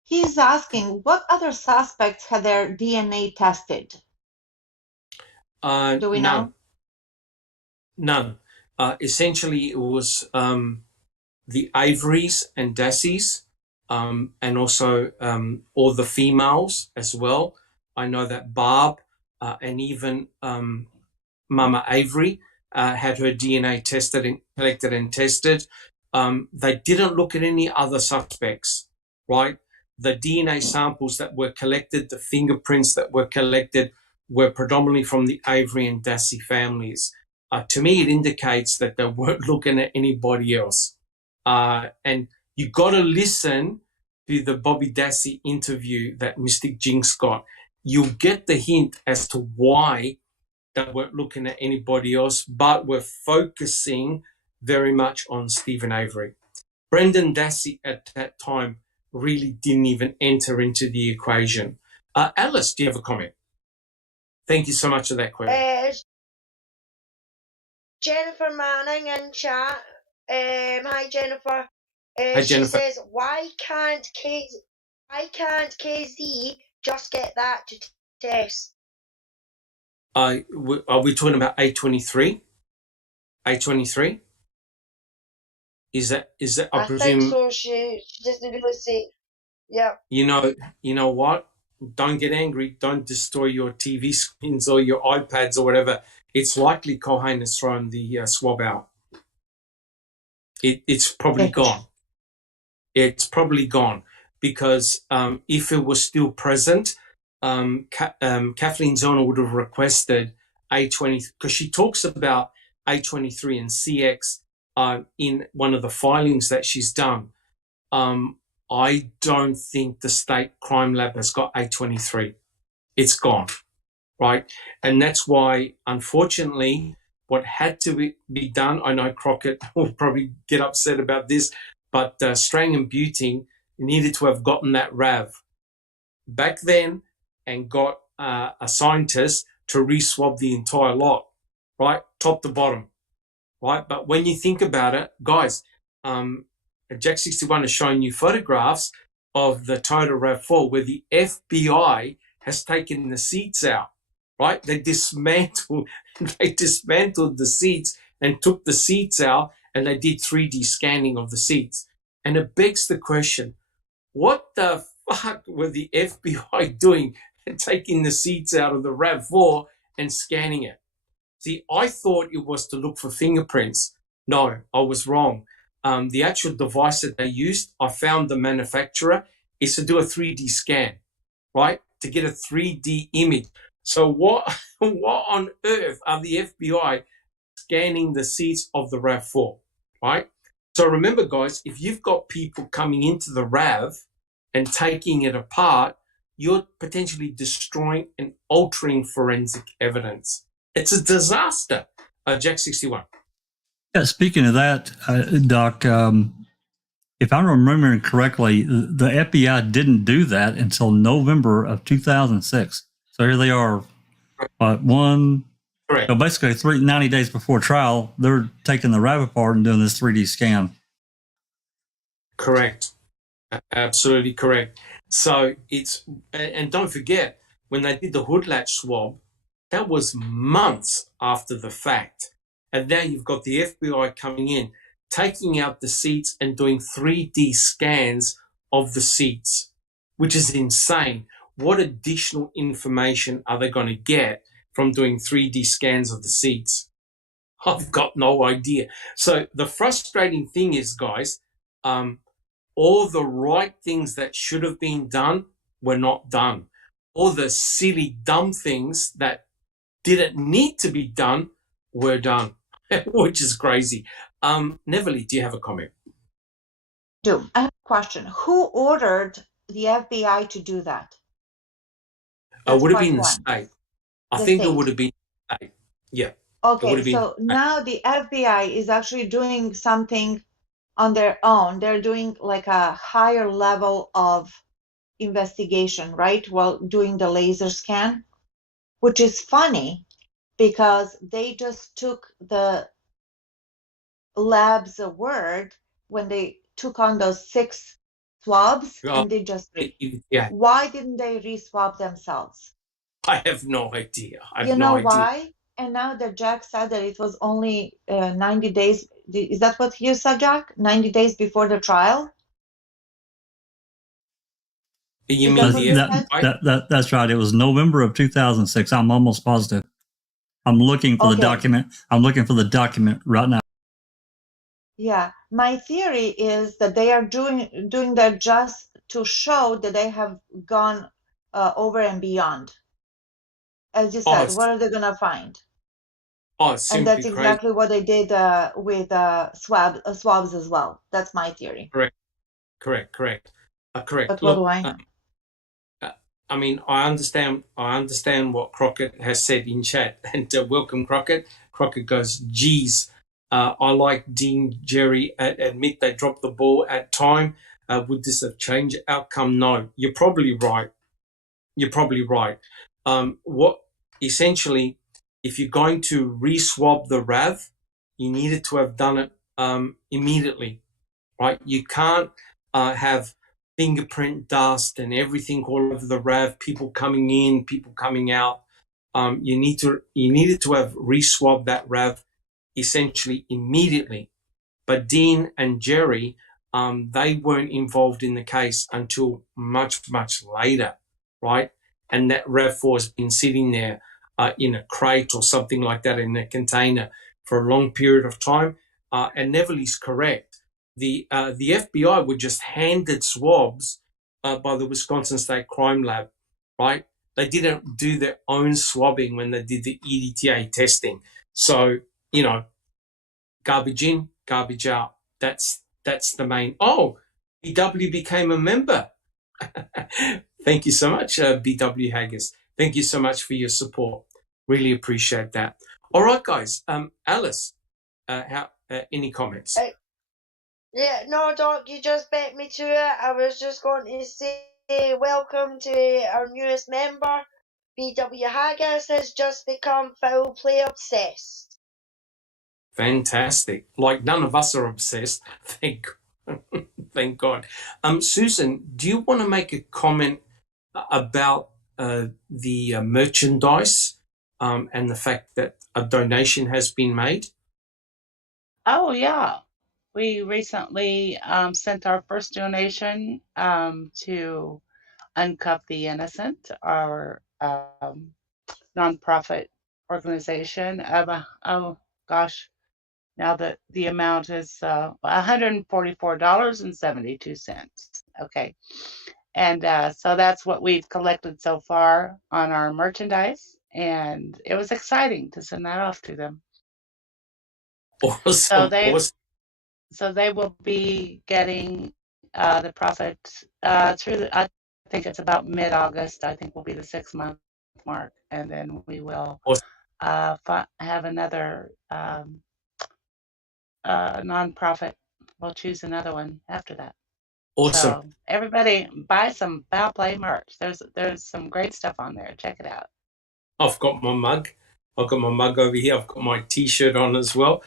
He's asking what other suspects had their DNA tested? Do we know? None. Essentially, it was the Averys and Dasseys, and also all the females as well. I know that Barb and even Mama Avery had her DNA tested and collected and tested. They didn't look at any other suspects, right? The DNA samples that were collected, the fingerprints that were collected, were predominantly from the Avery and Dassey families. To me, it indicates that they weren't looking at anybody else. And you got to listen to the Bobby Dassey interview that Mystic Jinx got. You'll get the hint as to why they weren't looking at anybody else, but were focusing very much on Stephen Avery. Brendan Dassey at that time really didn't even enter into the equation. Alice, do you have a comment? Thank you so much for that question. Jennifer Manning in chat. Hi Jennifer. Hi, she Jennifer. says, why can't KZ just get that to test? Are we talking about A23? A23? Is that I presume? Think so. She just didn't really say. Yeah. You know what? Don't get angry. Don't destroy your TV screens or your iPads or whatever. It's likely Cohen has thrown the swab out. It's probably gone. It's probably gone because if it was still present, Kathleen Zona would have requested A20 because she talks about A23 and CX in one of the filings that she's done. I don't think the state crime lab has got A23. It's gone, right? And that's why, unfortunately, what had to be done, I know Crockett will probably get upset about this, but Strang and Buting needed to have gotten that RAV back then and got a scientist to re-swab the entire lot, right? Top to bottom, right? But when you think about it, guys, Jack 61 has shown you photographs of the Toyota RAV4 where the FBI has taken the seats out, right? They dismantled the seats and took the seats out, and they did 3D scanning of the seats. And it begs the question, what the fuck were the FBI doing and taking the seats out of the RAV4 and scanning it? See, I thought it was to look for fingerprints. No, I was wrong. The actual device that they used, I found the manufacturer, is to do a 3D scan, right? To get a 3D image. So what on earth are the FBI scanning the seats of the RAV4, right? So remember, guys, if you've got people coming into the RAV and taking it apart, you're potentially destroying and altering forensic evidence. It's a disaster. Jack 61. Yeah, speaking of that, Doc, if I'm remembering correctly, the FBI didn't do that until November of 2006. So here they are, Correct. So basically 90 days before trial, they're taking the RAV apart and doing this 3D scan. Correct. Absolutely correct. So and don't forget, when they did the hood latch swab, that was months after the fact. And now you've got the FBI coming in, taking out the seats and doing 3D scans of the seats, which is insane. What additional information are they going to get from doing 3D scans of the seats? I've got no idea. So the frustrating thing is, guys, all the right things that should have been done were not done. All the silly, dumb things that didn't need to be done were done, which is crazy. Neverly, do you have a comment? I have a question. Who ordered the FBI to do that? It would have been the state. I think it would have been the state. Yeah. Okay, so now the FBI is actually doing something on their own. They're doing like a higher level of investigation, right? While doing the laser scan, which is funny because they just took the lab's word when they took on those 6 swabs Oh, and they just yeah, why didn't they re-swab themselves? I have no idea. I You have no know idea. why? And now that Jack said that it was only 90 days, is that what you said, Jack? 90 days before the trial? You Is mean that what the you That, said? that's right. It was November of 2006. I'm almost positive. I'm looking for the Okay. document. I'm looking for the document right now. Yeah, my theory is that they are doing that just to show that they have gone over and beyond. As you Oh, said, what are they gonna find? it's And simply that's crazy. exactly what they did with swabs as well. That's my theory. Correct. Correct. But what do Look, I know? I mean, I understand what Crockett has said in chat, and welcome, Crockett. Crockett goes, geez, I like Dean Jerry admit they dropped the ball at time. Would this have changed outcome? No, you're probably right. You're probably right. What essentially, if you're going to re-swab the RAV, you needed to have done it immediately, right? You can't have fingerprint dust and everything all over the RAV, people coming in, people coming out. You needed to have re-swabbed that RAV essentially immediately. But Dean and Jerry, they weren't involved in the case until much later, right? And that RAV4 has been sitting there in a crate or something like that in a container for a long period of time. And Neville's correct. The FBI were just handed swabs by the Wisconsin State Crime Lab, right? They didn't do their own swabbing when they did the EDTA testing. So, garbage in, garbage out. That's the main. Oh, BW became a member. Thank you so much, BW Haggis. Thank you so much for your support. Really appreciate that. All right, guys. Alice, any comments? Yeah, no, Doc, you just beat me to it. I was just going to say welcome to our newest member. BW Haggis has just become foul play obsessed. Fantastic. Like none of us are obsessed. Thank God. Susan, do you want to make a comment about the merchandise and the fact that a donation has been made? Oh, yeah. We recently sent our first donation to Uncuff the Innocent, our nonprofit organization of, oh gosh, now that the amount is $144.72. Okay. And so that's what we've collected so far on our merchandise. And it was exciting to send that off to them. Awesome. So they will be getting the profit through I think it's about mid-August. I think will be the 6-month mark. And then we will have another nonprofit. We'll choose another one after that. Awesome. So everybody buy some Foul Play merch. There's some great stuff on there. Check it out. I've got my mug. I've got my mug over here. I've got my T-shirt on as well.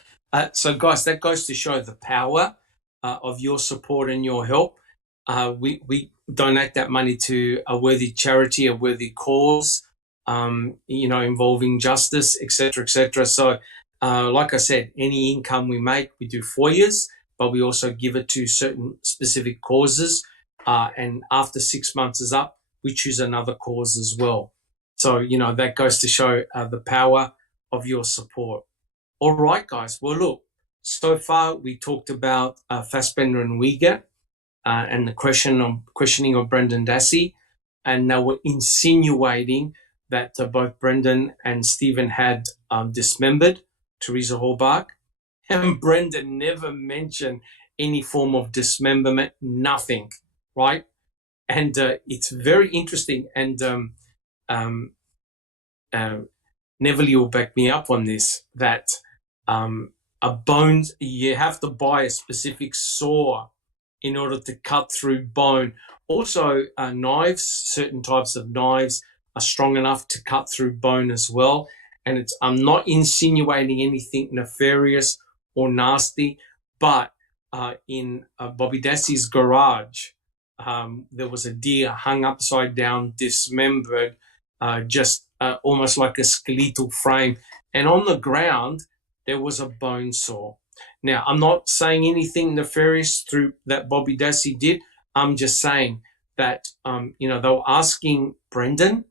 So, guys, that goes to show the power of your support and your help. We donate that money to a worthy charity, a worthy cause, involving justice, etc., etc. So, like I said, any income we make, we do FOIAs, but we also give it to certain specific causes. And after 6 months is up, we choose another cause as well. So, that goes to show the power of your support. All right, guys. Well, look, so far we talked about Fassbender and Uyghur and the questioning of Brendan Dassey, and they were insinuating that both Brendan and Stephen had dismembered Teresa Hallbach, and Brendan never mentioned any form of dismemberment, nothing, right? And it's very interesting, and Neville will back me up on this, that bones, you have to buy a specific saw in order to cut through bone. Also, knives, certain types of knives are strong enough to cut through bone as well. And I'm not insinuating anything nefarious or nasty, but in Bobby Dassey's garage, there was a deer hung upside down, dismembered, just almost like a skeletal frame. And on the ground, there was a bone saw. Now, I'm not saying anything nefarious through that Bobby Dassey did. I'm just saying that, they were asking Brendan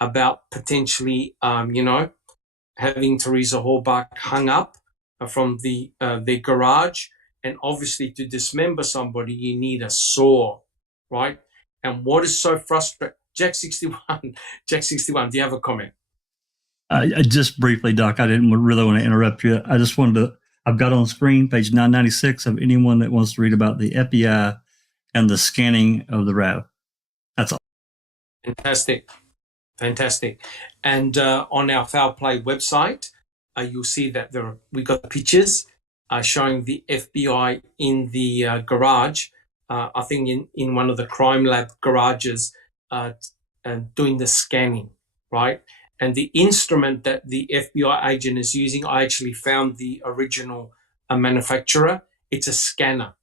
about potentially, having Teresa Hallbach hung up from their garage. And obviously to dismember somebody, you need a saw, right? And what is so frustrating, Jack 61, do you have a comment? Just briefly, Doc, I didn't really want to interrupt you. I just wanted to, I've got on screen page 996 of anyone that wants to read about the FBI and the scanning of the RAV. That's all. Fantastic. And on our Foul Play website, you'll see that we got pictures showing the FBI in the garage, I think in one of the crime lab garages, doing the scanning, right? And the instrument that the FBI agent is using, I actually found the original manufacturer. It's a scanner,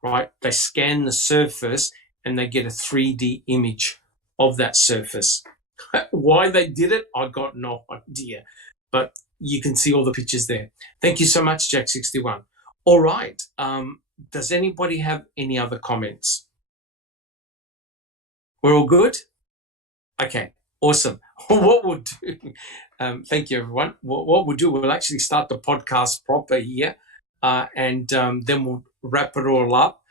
right? They scan the surface and they get a 3D image of that surface. Why they did it, I got no idea. But you can see all the pictures there. Thank you so much, Jack 61. All right. Does anybody have any other comments? We're all good? Okay, awesome. What we'll do, thank you, everyone. What we'll do, we'll actually start the podcast proper here, and then we'll wrap it all up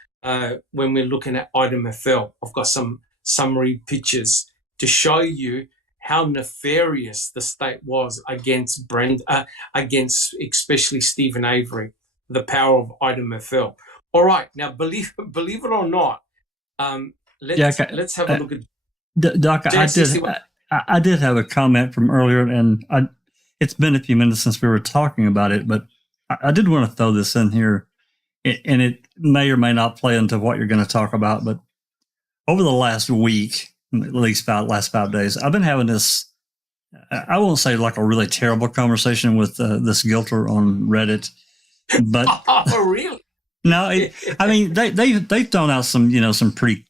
when we're looking at item FL. I've got some summary pictures to show you how nefarious the state was against against especially Stephen Avery, the power of item FL. All right, now believe it or not, let's have a look at. Doc, I did have a comment from earlier, and it's been a few minutes since we were talking about it, but I did want to throw this in here, and it may or may not play into what you're going to talk about, but over the last week, at least last 5 days, I've been having this, I won't say like a really terrible conversation with this Gilter on Reddit, but oh, really? No, I mean they've thrown out some pretty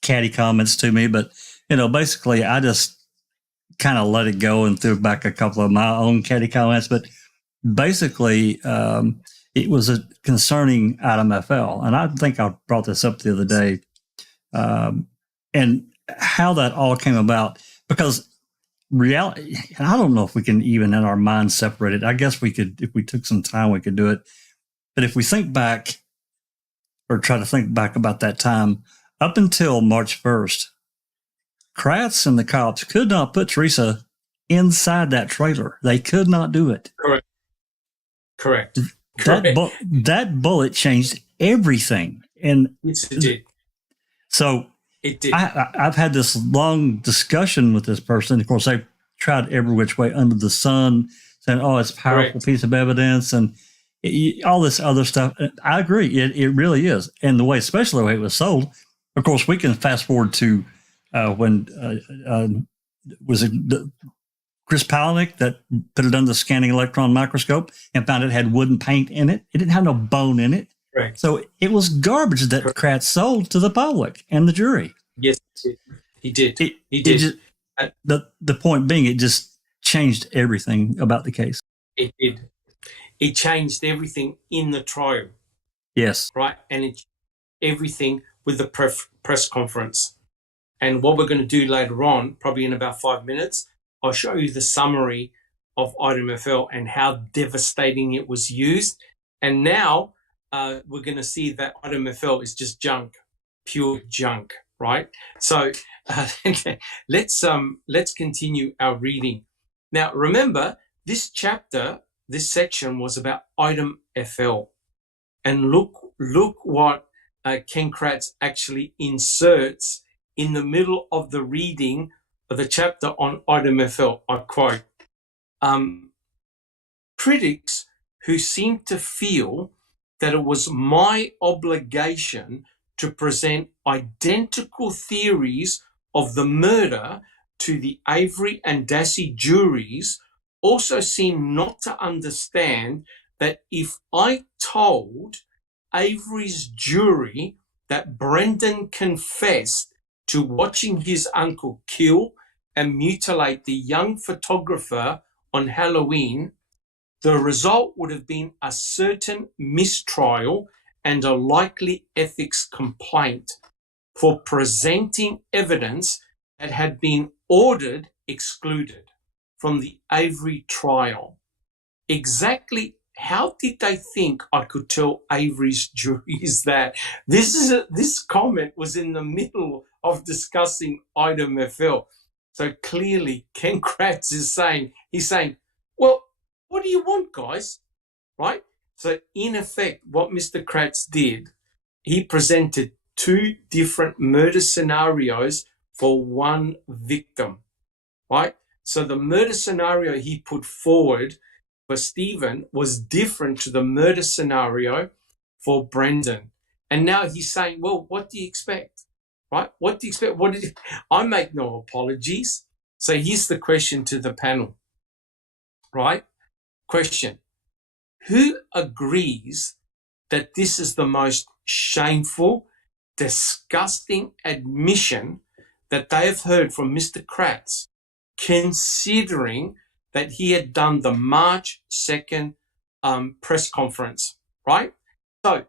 catty comments to me, but basically I just kind of let it go and threw back a couple of my own catty comments. But basically, it was concerning item FL, and I think I brought this up the other day, and how that all came about, because reality, and I don't know if we can even in our minds separate it. I guess we could, if we took some time, we could do it. But if we think back, or try to think back about that time, up until March 1st, Kratz and the cops could not put Teresa inside that trailer. They could not do it. Correct. That bullet changed everything. And yes, it did. So it did. I've had this long discussion with this person. Of course, they tried every which way under the sun, saying, "Oh, it's a powerful piece of evidence," and all this other stuff. I agree. It really is. And the way, especially the way it was sold, of course, we can fast forward to when was it Chris Palahniuk that put it under the scanning electron microscope and found it had wooden paint in it. It didn't have no bone in it. Right. So it was garbage that Kratz sold to the public and the jury. Yes, he did. He did. The point being, it just changed everything about the case. It did. It changed everything in the trial. Yes. Right. And everything with the press conference. And what we're going to do later on, probably in about 5 minutes, I'll show you the summary of item FL and how devastating it was used. And now we're going to see that item FL is just junk, pure junk, right? So let's continue our reading. Now, remember, this section was about item FL. And look what Ken Kratz actually inserts in the middle of the reading of the chapter on item FL. I quote, critics who seemed to feel that it was my obligation to present identical theories of the murder to the Avery and Dassey juries also seemed not to understand that if I told Avery's jury that Brendan confessed to watching his uncle kill and mutilate the young photographer on Halloween, the result would have been a certain mistrial and a likely ethics complaint for presenting evidence that had been ordered excluded from the Avery trial. Exactly how did they think I could tell Avery's juries that? This comment was in the middle of discussing item FL. So clearly Ken Kratz is saying, well, what do you want, guys? Right? So in effect, what Mr. Kratz did, he presented two different murder scenarios for one victim, right? So the murder scenario he put forward for Stephen was different to the murder scenario for Brendan. And now he's saying, well, what do you expect? Right? What do you expect? I make no apologies. So here's the question to the panel, right? Question. Who agrees that this is the most shameful, disgusting admission that they have heard from Mr. Kratz, considering that he had done the March 2nd press conference, right? So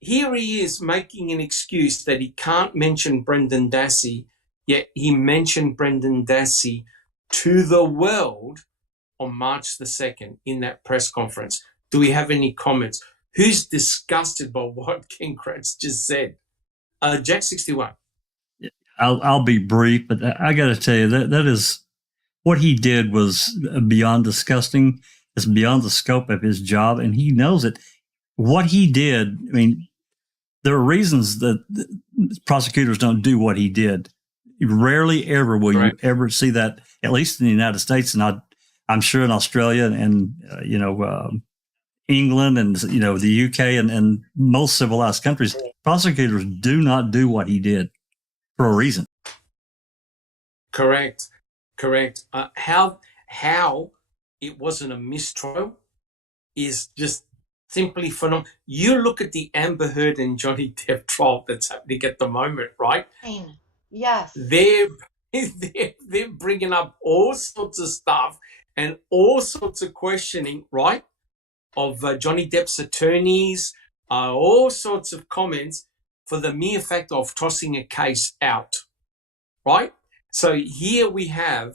here he is making an excuse that he can't mention Brendan Dassey, yet he mentioned Brendan Dassey to the world on March the 2nd in that press conference. Do we have any comments? Who's disgusted by what Ken Kratz just said? Jack 61. I'll be brief, but I got to tell you that is what he did was beyond disgusting. It's beyond the scope of his job, and he knows it. What he did, I mean, there are reasons that prosecutors don't do what he did. Rarely ever will you ever see that, at least in the United States, and I'm sure in Australia and England and the UK and most civilized countries, prosecutors do not do what he did for a reason. Correct. How it wasn't a mistrial is just simply phenomenal. You look at the Amber Heard and Johnny Depp trial that's happening at the moment, right? Yes. They're bringing up all sorts of stuff and all sorts of questioning, right, of Johnny Depp's attorneys, all sorts of comments for the mere fact of tossing a case out, right? So here we have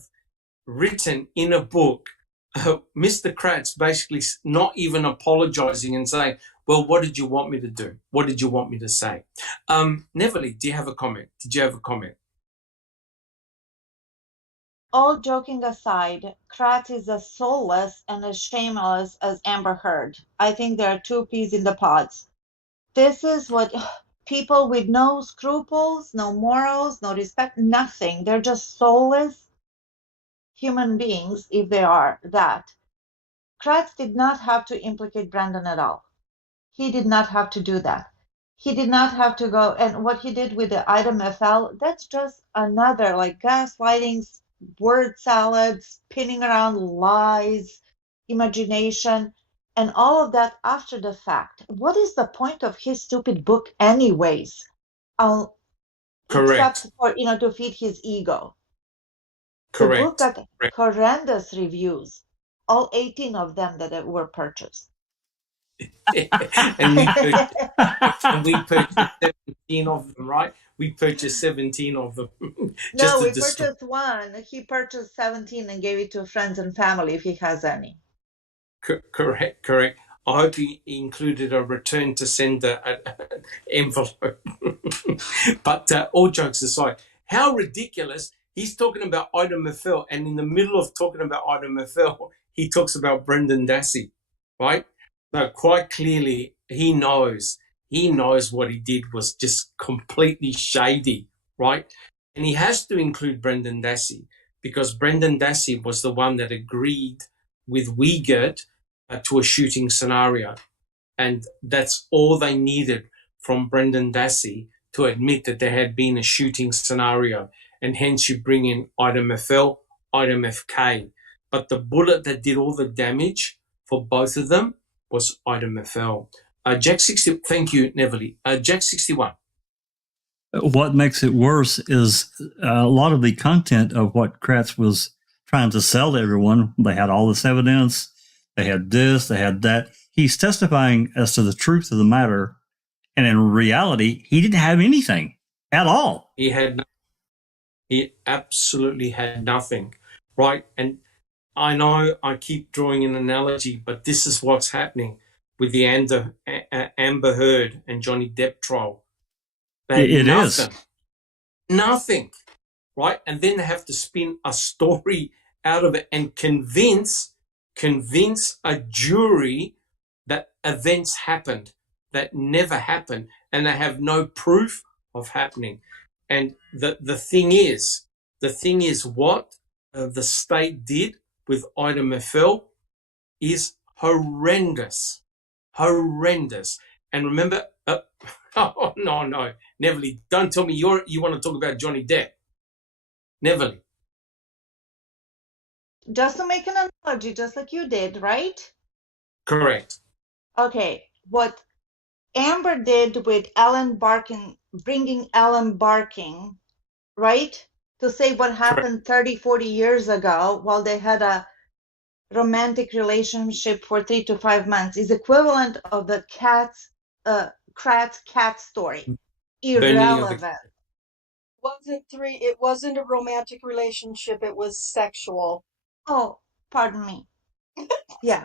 written in a book, Mr. Kratz basically not even apologizing and saying, well, what did you want me to do? What did you want me to say? Neverly, do you have a comment? Did you have a comment? All joking aside, Kratz is as soulless and as shameless as Amber Heard. I think there are two peas in the pods. This is what people with no scruples, no morals, no respect, nothing. They're just soulless human beings, if they are that. Kratz did not have to implicate Brendan at all. He did not have to do that. He did not have to go, and what he did with the item FL, that's just another like gaslighting, word salad, spinning around lies, imagination, and all of that after the fact. What is the point of his stupid book anyways? Correct. Except for, to feed his ego. Correct. The book got horrendous reviews, all 18 of them that were purchased. and we purchased 17 of them, right? We purchased 17 of them. No, we purchased one. He purchased 17 and gave it to friends and family if he has any. Correct. I hope he included a return to sender envelope. But all jokes aside, how ridiculous. He's talking about item FL, and in the middle of talking about item FL, he talks about Brendan Dassey, right? No, quite clearly, he knows what he did was just completely shady, right? And he has to include Brendan Dassey because Brendan Dassey was the one that agreed with Wiegert to a shooting scenario. And that's all they needed from Brendan Dassey to admit that there had been a shooting scenario. And hence you bring in item FL, item FK. But the bullet that did all the damage for both of them was item FL. Jack 60, thank you, Neverly. Jack 61. What makes it worse is a lot of the content of what Kratz was trying to sell to everyone. They had all this evidence. They had this, they had that. He's testifying as to the truth of the matter. And in reality, he didn't have anything at all. He absolutely had nothing, right? And I know I keep drawing an analogy, but this is what's happening with the Amber Heard and Johnny Depp trial. It is. Nothing, right? And then they have to spin a story out of it and convince a jury that events happened that never happened, and they have no proof of happening. And the thing is what the state did with item FL is horrendous. And remember, oh no, Neverly, don't tell me you want to talk about Johnny Depp. Neverly. Just to make an analogy, just like you did, right? Correct. Okay, what Amber did with Alan Barkin, bringing Alan Barkin, right? To say what happened 30, 40 years ago while they had a romantic relationship for 3 to 5 months is equivalent of the Kratz cat story. Irrelevant. It wasn't a romantic relationship, it was sexual. Oh, pardon me. Yeah.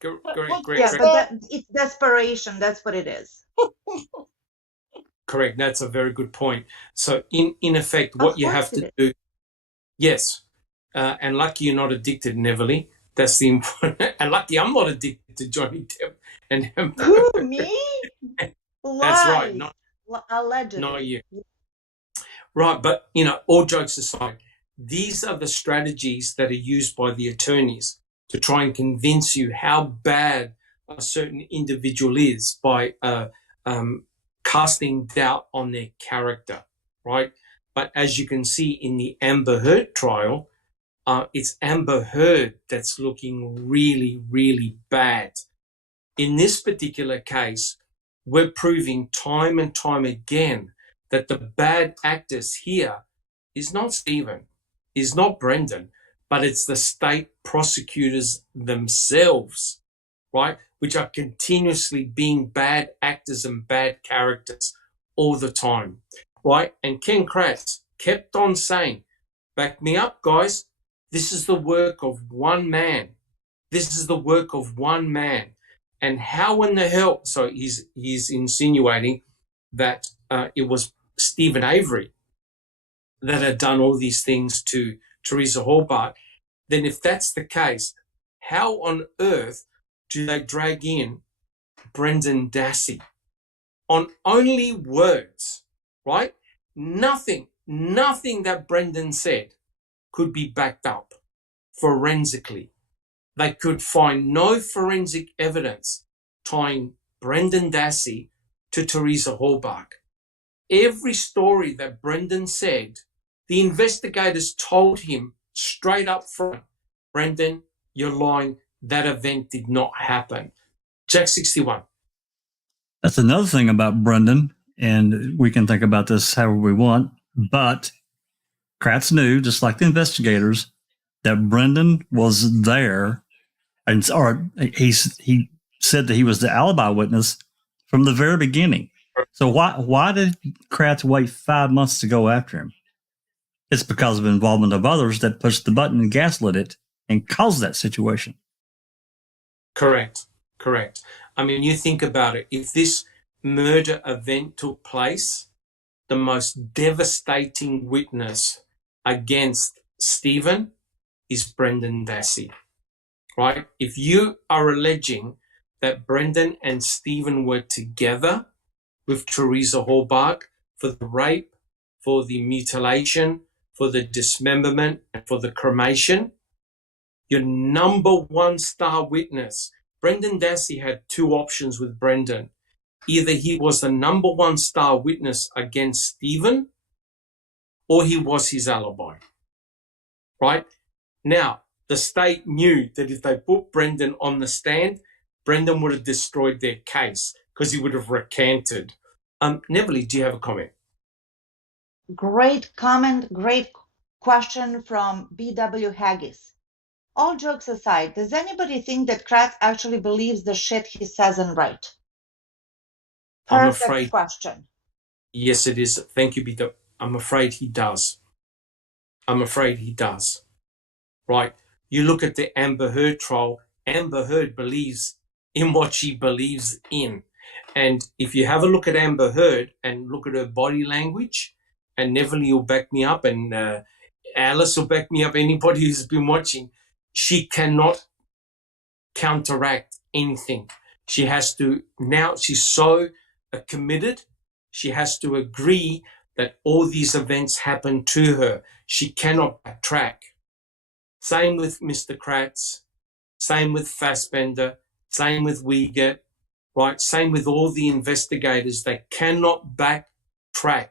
Correct. Yeah, but it's desperation. That's what it is. Correct. That's a very good point. So in effect, what you have to do, yes, and lucky you're not addicted, Neverly. That's the important. And lucky I'm not addicted to Johnny Depp. And who, me? That's right. Allegedly. Not you. Right, but all jokes aside, these are the strategies that are used by the attorneys to try and convince you how bad a certain individual is by casting doubt on their character, right? But as you can see in the Amber Heard trial, it's Amber Heard that's looking really, really bad. In this particular case, we're proving time and time again that the bad actors here is not Stephen, is not Brendan, but it's the state prosecutors themselves, right, which are continuously being bad actors and bad characters all the time, right? And Ken Kratz kept on saying, back me up, guys, this is the work of one man. This is the work of one man. And how in the hell, so he's insinuating that it was Stephen Avery that had done all these things to Teresa Halbach. Then if that's the case, how on earth do they drag in Brendan Dassey on only words, right? Nothing that Brendan said could be backed up forensically. They could find no forensic evidence tying Brendan Dassey to Teresa Halbach. Every story that Brendan said, the investigators told him straight up front, Brendan, you're lying. That event did not happen. Jack 61. That's another thing about Brendan, and we can think about this however we want, but Kratz knew, just like the investigators, that Brendan was there, or he said that he was the alibi witness from the very beginning. So why did Kratz wait 5 months to go after him? It's because of involvement of others that pushed the button and gaslit it and caused that situation. Correct. I mean, you think about it. If this murder event took place, the most devastating witness against Stephen is Brendan Dassey, right? If you are alleging that Brendan and Stephen were together with Teresa Halbach for the rape, for the mutilation, for the dismemberment, and for the cremation, your number one star witness. Brendan Dassey had two options with Brendan. Either he was the number one star witness against Stephen, or he was his alibi, right? Now, the state knew that if they put Brendan on the stand, Brendan would have destroyed their case because he would have recanted. Neverly, do you have a comment? Great comment, great question from B.W. Haggis. All jokes aside, does anybody think that Kratz actually believes the shit he says and writes? I'm Perfect afraid. question. Yes, it is. Thank you, B.W. I'm afraid he does. I'm afraid he does. Right? You look at the Amber Heard trial, Amber Heard believes in what she believes in. And if you have a look at Amber Heard and look at her body language, and Neville will back me up, and Alice will back me up, anybody who's been watching, she cannot counteract anything. She has to, now she's so committed, she has to agree that all these events happened to her. She cannot backtrack. Same with Mr. Kratz, same with Fassbender, same with Wiegert, right? Same with all the investigators. They cannot backtrack.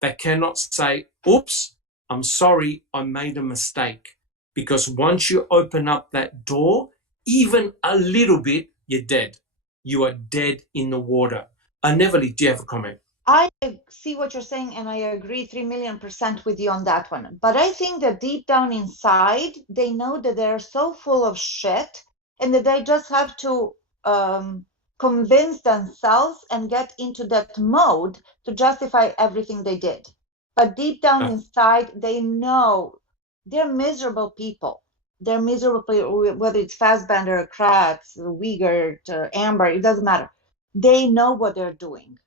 They cannot say, oops, I'm sorry, I made a mistake. Because once you open up that door, even a little bit, you're dead. You are dead in the water. Neverly, do you have a comment? I see what you're saying, and I agree 3,000,000% with you on that one. But I think that deep down inside, they know that they're so full of shit, and that they just have to convince themselves and get into that mode to justify everything they did. But deep down inside, they know they're miserable people. They're miserable people, whether it's Fassbender, Kratz, Wiegert, Amber, it doesn't matter. They know what they're doing,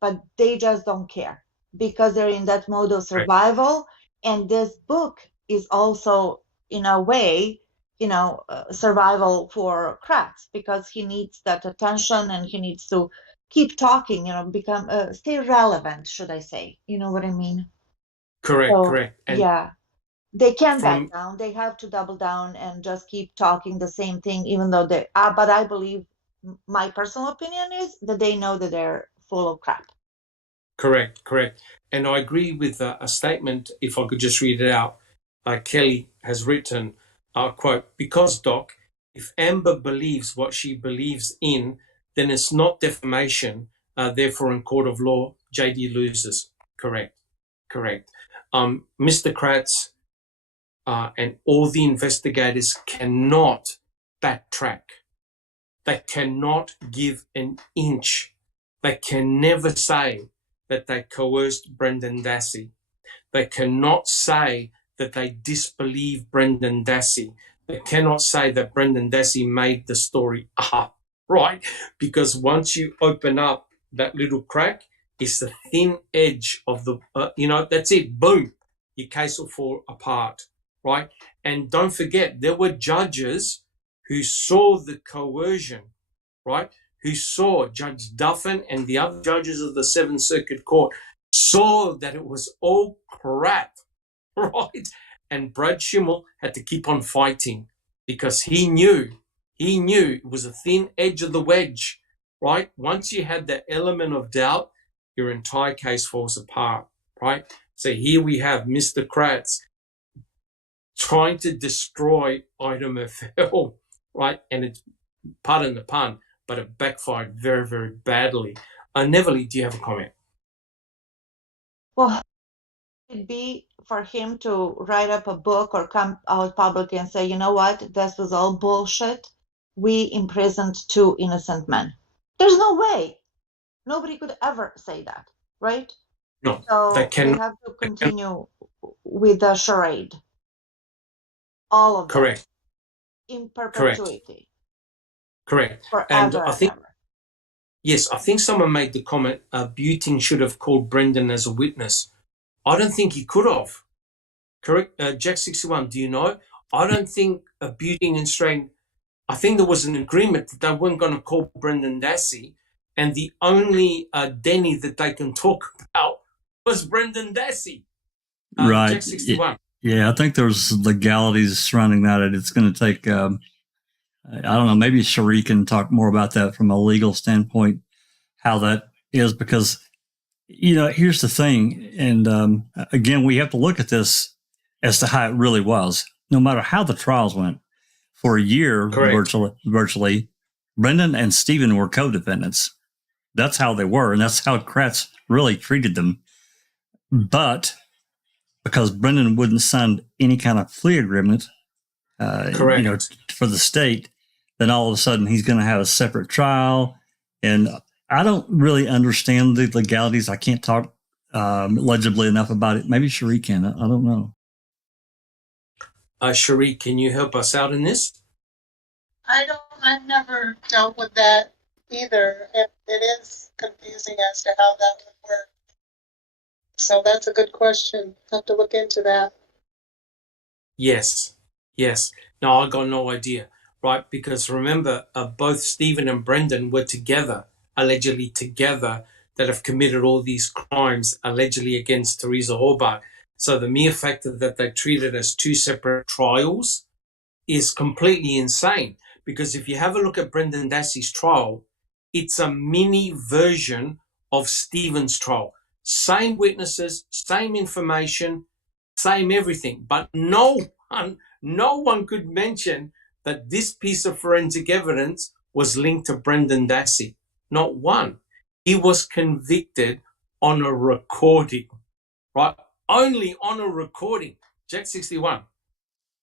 but they just don't care because they're in that mode of survival. And this book is also, in a way, survival for Kratz, because he needs that attention and he needs to keep talking, become, stay relevant, should I say? You know what I mean? Correct, So, correct. And yeah, they can't back down. They have to double down and just keep talking the same thing, even though they are. But I believe, my personal opinion is that they know that they're full of crap. Correct, correct. And I agree with a statement, if I could just read it out. Kelly has written, quote, because, Doc, if Amber believes what she believes in, then it's not defamation. Therefore, in court of law, JD loses. Correct, correct. Mr. Kratz and all the investigators cannot backtrack. They cannot give an inch. They can never say that they coerced Brendan Dassey. They cannot say that they disbelieve Brendan Dassey. They cannot say that Brendan Dassey made the story up, right? Because once you open up that little crack, it's the thin edge of the, that's it, boom, your case will fall apart, right? And don't forget, there were judges who saw the coercion, right? Who saw Judge Duffin and the other judges of the Seventh Circuit Court saw that it was all crap, right? And Brad Schimmel had to keep on fighting because he knew it was a thin edge of the wedge, right? Once you had that element of doubt, your entire case falls apart, right? So here we have Mr. Kratz trying to destroy Item FL, right? And it's, pardon the pun, but it backfired very, very badly. Neverly, do you have a comment? Well, it'd be for him to write up a book or come out publicly and say, you know what, this was all bullshit. We imprisoned 2 innocent men. There's no way. Nobody could ever say that, right? No, so they cannot. They have to continue with the charade. All of them. Correct. In perpetuity. Correct. Forever And I think, ever. yes, I think someone made the comment, Buting should have called Brendan as a witness. I don't think he could have. Correct? Jack 61, do you know? I don't think Buting and Strain, I think there was an agreement that they weren't going to call Brendan Dassey, and the only Denny that they can talk about was Brendan Dassey. Right. Jack 61. Yeah, I think there's legalities surrounding that. And it's going to take, I don't know, maybe Cherie can talk more about that from a legal standpoint, how that is, because, here's the thing. And again, we have to look at this as to how it really was, no matter how the trials went. For a year, virtually, Brendan and Stephen were co-defendants. That's how they were, and that's how Kratz really treated them. But because Brendan wouldn't sign any kind of plea agreement, for the state, then all of a sudden he's going to have a separate trial. And I don't really understand the legalities. I can't talk legibly enough about it. Maybe Cherie can. I don't know. Cherie, can you help us out in this? I've never dealt with that either. It is confusing as to how that would work. So that's a good question. Have to look into that. Yes. No, I got no idea, right? Because remember, both Stephen and Brendan were together, allegedly together, that have committed all these crimes allegedly against Teresa Halbach. So the mere fact that they're treated as two separate trials is completely insane. Because if you have a look at Brendan Dassey's trial, it's a mini version of Stephen's trial. Same witnesses, same information, same everything. But no one could mention that this piece of forensic evidence was linked to Brendan Dassey. Not one. He was convicted on a recording, right? Only on a recording. Jack 61.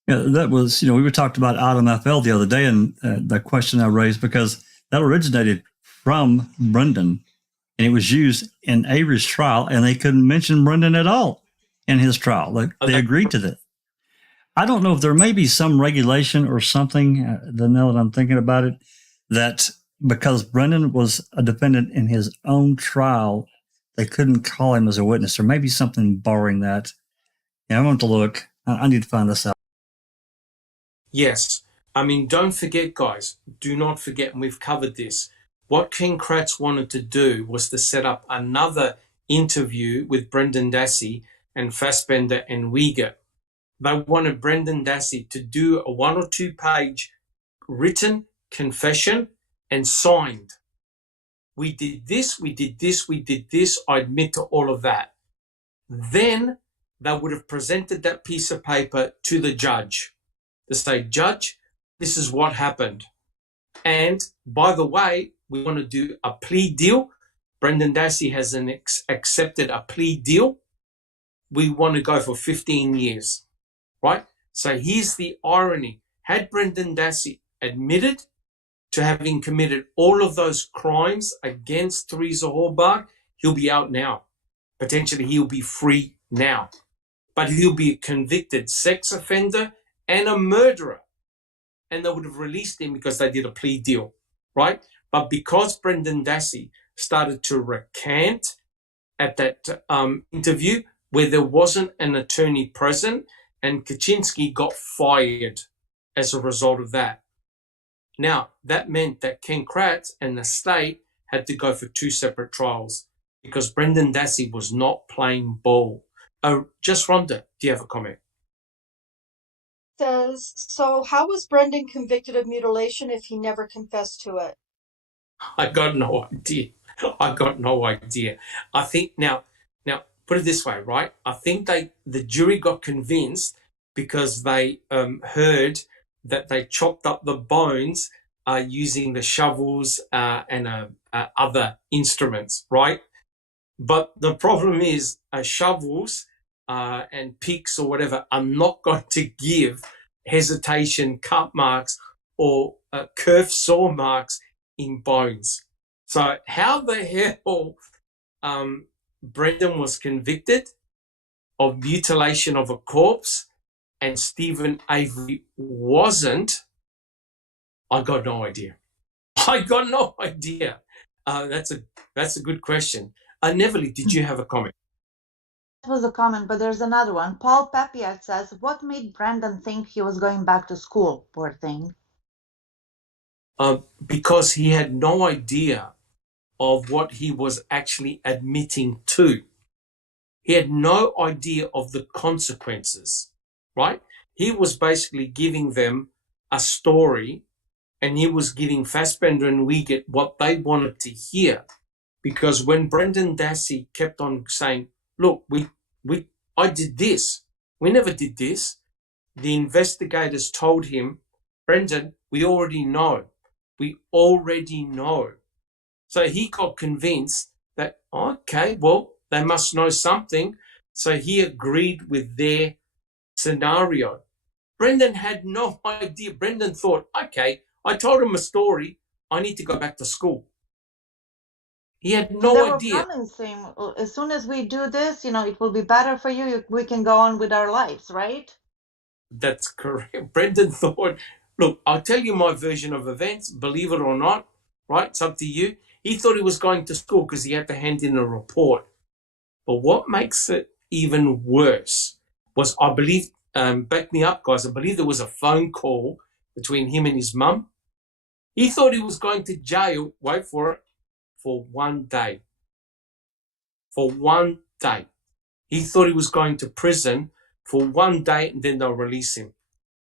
Yeah, that was, we were talking about Adam FL the other day, and the question I raised, because that originated from Brendan, and it was used in Avery's trial, and they couldn't mention Brendan at all in his trial. They agreed to that. I don't know if there may be some regulation or something, now that I'm thinking about it, that because Brendan was a defendant in his own trial, they couldn't call him as a witness. There may be something barring that. Yeah, I want to look. I need to find this out. Yes. I mean, don't forget, guys. Do not forget, and we've covered this. What Ken Kratz wanted to do was to set up another interview with Brendan Dassey and Fassbender and Uyghur. They wanted Brendan Dassey to do a 1 or 2 page written confession and signed. We did this, we did this, we did this. I admit to all of that. Then they would have presented that piece of paper to the judge to say, Judge, this is what happened. And by the way, we want to do a plea deal. Brendan Dassey has accepted a plea deal. We want to go for 15 years, right? So here's the irony. Had Brendan Dassey admitted to having committed all of those crimes against Teresa Halbach, he'll be out now. Potentially he'll be free now. But he'll be a convicted sex offender and a murderer. And they would have released him because they did a plea deal, right? But because Brendan Dassey started to recant at that interview where there wasn't an attorney present, and Kaczynski got fired as a result of that. Now, that meant that Ken Kratz and the state had to go for 2 separate trials because Brendan Dassey was not playing ball. Just Rhonda, do you have a comment? Says, so how was Brendan convicted of mutilation if he never confessed to it? I got no idea. I think now put it this way, right? I think the jury got convinced because they heard that they chopped up the bones using the shovels and other instruments, right? But the problem is shovels and picks or whatever are not going to give hesitation, cut marks, or curved saw marks in bones. So how the hell Brendan was convicted of mutilation of a corpse and Stephen Avery wasn't, I got no idea. That's a good question. Neverly, did you have a comment? That was a comment, but there's another one. Paul Papiat says, what made Brendan think he was going back to school? Poor thing. Because he had no idea of what he was actually admitting to. He had no idea of the consequences. right? He was basically giving them a story, and he was giving Fassbender and Wiegert what they wanted to hear. Because when Brendan Dassey kept on saying, look, I did this. We never did this. The investigators told him, Brendan, we already know. We already know. So he got convinced that, okay, well, they must know something. So he agreed with their scenario. Brendan had no idea. Brendan thought, okay, I told him a story. I need to go back to school. He had no they were idea. promising, as soon as we do this, it will be better for you. We can go on with our lives, right? That's correct. Brendan thought, look, I'll tell you my version of events, believe it or not, right? It's up to you. He thought he was going to school because he had to hand in a report. But what makes it even worse was, I believe, back me up, guys, I believe there was a phone call between him and his mum. He thought he was going to jail, wait for it, for 1 day. For 1 day. He thought he was going to prison for 1 day and then they'll release him.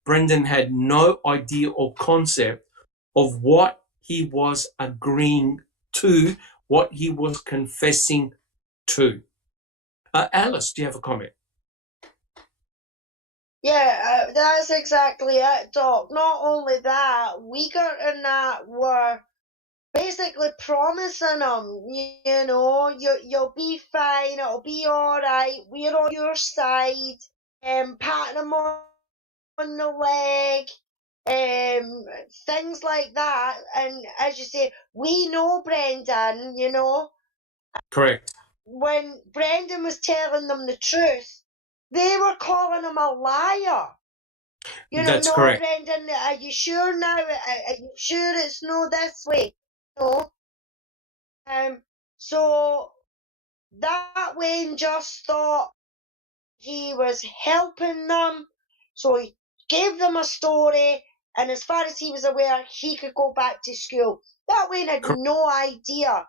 Brendan had no idea or concept of what he was agreeing to, what he was confessing to. Alice, do you have a comment? Yeah, that's exactly it, Doc. Not only that, Uyghur and that were basically promising him, you'll be fine, it'll be alright, we're on your side, patting him on the leg, things like that. And as you say, we know Brendan, Correct. when Brendan was telling them the truth, they were calling him a liar. That's no, correct. Brendan, are you sure now? Are you sure it's no this way? No. So that Wayne just thought he was helping them. So he gave them a story, and as far as he was aware, he could go back to school. That Wayne had no idea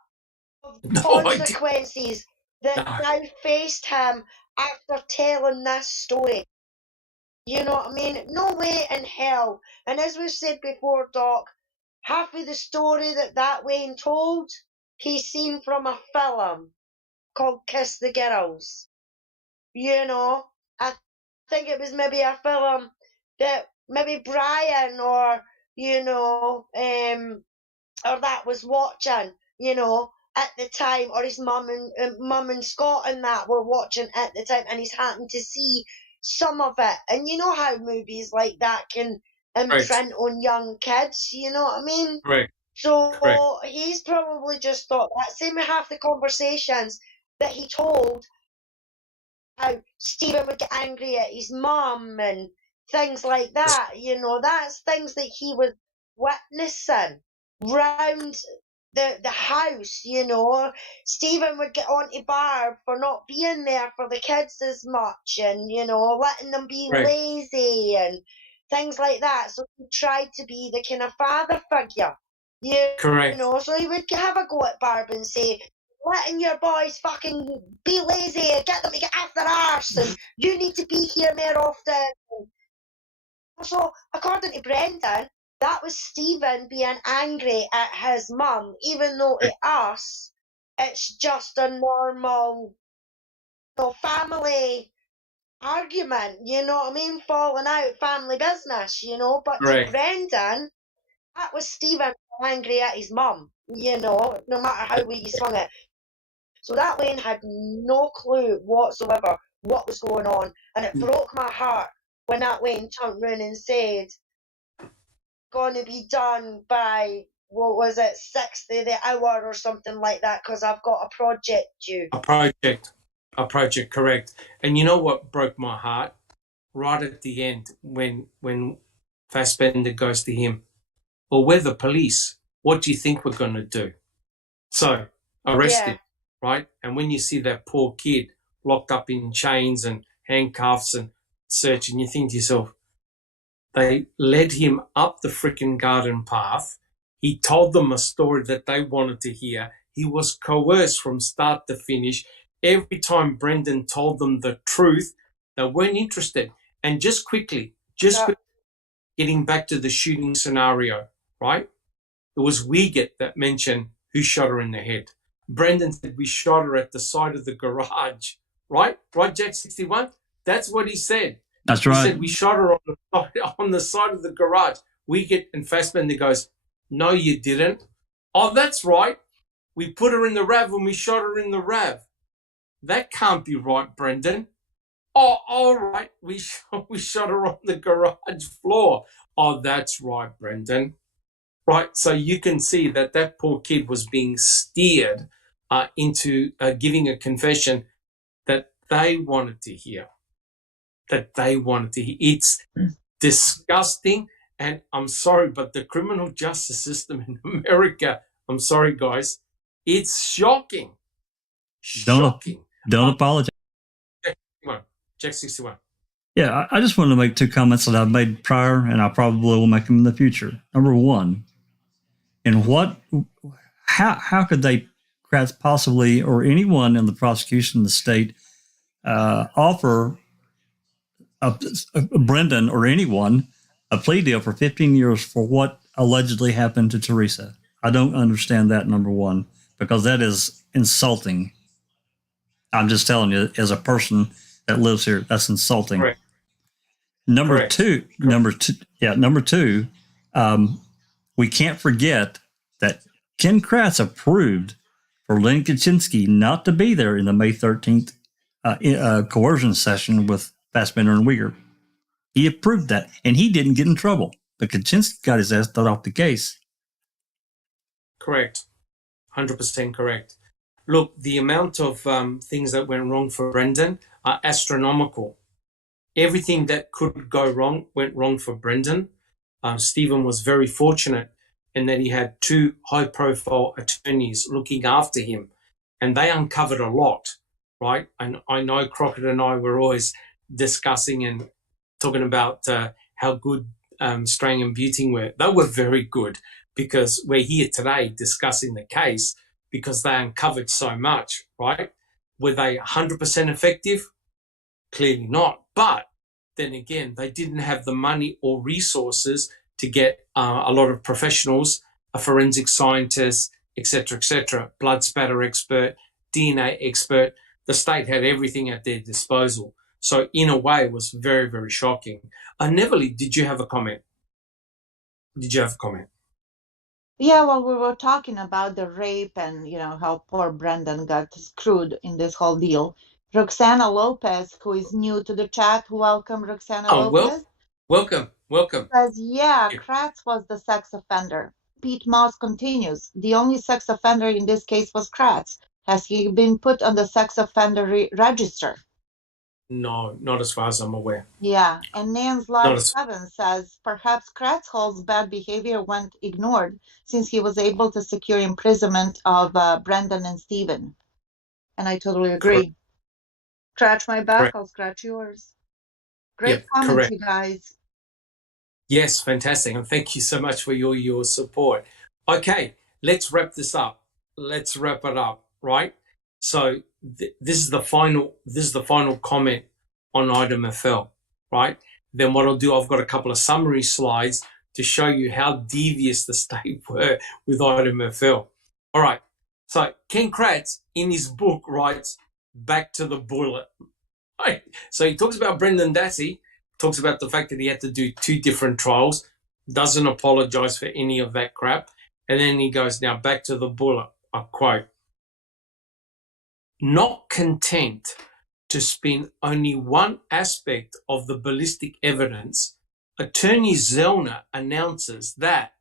of the consequences that now faced him after telling this story. You know what I mean? No way in hell. And as we've said before, Doc, half of the story that Wayne told, he's seen from a film called Kiss the Girls. I think it was maybe a film that maybe Brian or that was watching, at the time, or his mum and Scott and that were watching at the time, and he's happened to see some of it. And you know how movies like that can imprint on young kids, you know what I mean? Correct. So he's probably just thought that. Same with half the conversations that he told, how Stephen would get angry at his mum and things like that. That's things that he was witnessing round the house. Stephen would get on to Barb for not being there for the kids as much, and letting them be lazy and things like that. So he tried to be the kind of father figure. Correct. So he would have a go at Barb and say, letting your boys fucking be lazy and get them to get off their arse, and you need to be here more often. So, according to Brendan, that was Stephen being angry at his mum, even though to us, it's just a normal family argument, you know what I mean? Falling out, family business, but to Brendan, that was Stephen angry at his mum, no matter how we swung it. So that Wayne had no clue whatsoever what was going on, and it broke my heart when that Wayne turned round and said, going to be done by, what was it, 60 the hour or something like that, because I've got a project due. A project, correct. And you know what broke my heart? Right at the end, when Fassbender goes to him, well, we're the police. What do you think we're going to do? So, arrest him. Right? And when you see that poor kid locked up in chains and handcuffs and searching, you think to yourself, they led him up the frickin' garden path. He told them a story that they wanted to hear. He was coerced from start to finish. Every time Brendan told them the truth, they weren't interested. And just quickly, getting back to the shooting scenario, right? It was Wiegert that mentioned who shot her in the head. Brendan said we shot her at the side of the garage, right? Right, Jack 61? That's what he said. That's He right. said we shot her on the side of the garage. Wiegert and Fassbender goes, no, you didn't. Oh, that's right. We put her in the RAV and we shot her in the RAV. That can't be right, Brendan. Oh, all right. We shot her on the garage floor. Oh, that's right, Brendan. Right. So you can see that poor kid was being steered into giving a confession that they wanted to hear. It's disgusting. And I'm sorry, but the criminal justice system in America, I'm sorry, guys, it's shocking. Shocking. Don't apologize. Jack 61. Yeah, I just wanted to make two comments that I've made prior, and I probably will make them in the future. Number one, how could they possibly, or anyone in the prosecution in the state, offer Brendan or anyone a plea deal for 15 years for what allegedly happened to Teresa? I don't understand that, number one, because that is insulting. I'm just telling you, as a person that lives here, that's insulting. Correct. Number two, we can't forget that Ken Kratz approved for Len Kaczynski not to be there in the May 13th coercion session with Fassbender and Wiegert. He approved that, and he didn't get in trouble. But Kaczynski got his ass thrown off the case. Correct. 100% correct. Look, the amount of things that went wrong for Brendan are astronomical. Everything that could go wrong went wrong for Brendan. Stephen was very fortunate in that he had two high-profile attorneys looking after him, and they uncovered a lot, right? And I know Crockett and I were always discussing and talking about how good Strang and Buting were. They were very good because we're here today discussing the case because they uncovered so much, right? Were they 100% effective? Clearly not. But then again, they didn't have the money or resources to get a lot of professionals, a forensic scientist, etc., blood spatter expert, DNA expert. The state had everything at their disposal. So in a way, it was very, very shocking. Neverly, did you have a comment? Yeah, well, we were talking about the rape and, how poor Brendan got screwed in this whole deal. Roxana Lopez, who is new to the chat, welcome, Roxana Lopez. Welcome. Says, Kratz was the sex offender. Pete Moss continues, the only sex offender in this case was Kratz. Has he been put on the sex offender register? No, not as far as I'm aware. Yeah, and Nan's Live 7 says, perhaps Kratzholz's bad behavior went ignored since he was able to secure imprisonment of Brendan and Stephen. And I totally agree. Scratch my back, I'll scratch yours. Great comments, you guys. Yes, fantastic. And thank you so much for your support. Okay, let's wrap this up. Let's wrap it up, right? So this is the final comment on item FL, right? Then what I'll do, I've got a couple of summary slides to show you how devious the state were with item FL. All right. So Ken Kratz in his book writes, back to the bullet. Right? So he talks about Brendan Dassey, talks about the fact that he had to do 2 different trials, doesn't apologize for any of that crap. And then he goes, now back to the bullet. I quote, not content to spin only one aspect of the ballistic evidence, Attorney Zellner announces that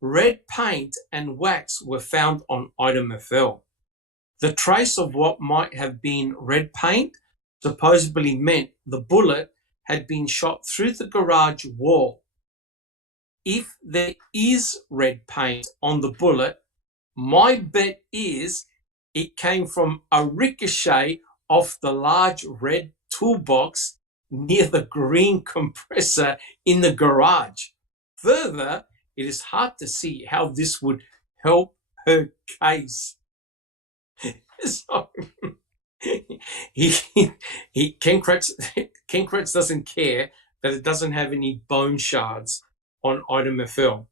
red paint and wax were found on item FL. The trace of what might have been red paint supposedly meant the bullet had been shot through the garage wall. If there is red paint on the bullet, my bet is it came from a ricochet off the large red toolbox near the green compressor in the garage. Further, it is hard to see how this would help her case. So, Ken Kratz doesn't care that it doesn't have any bone shards on item FL.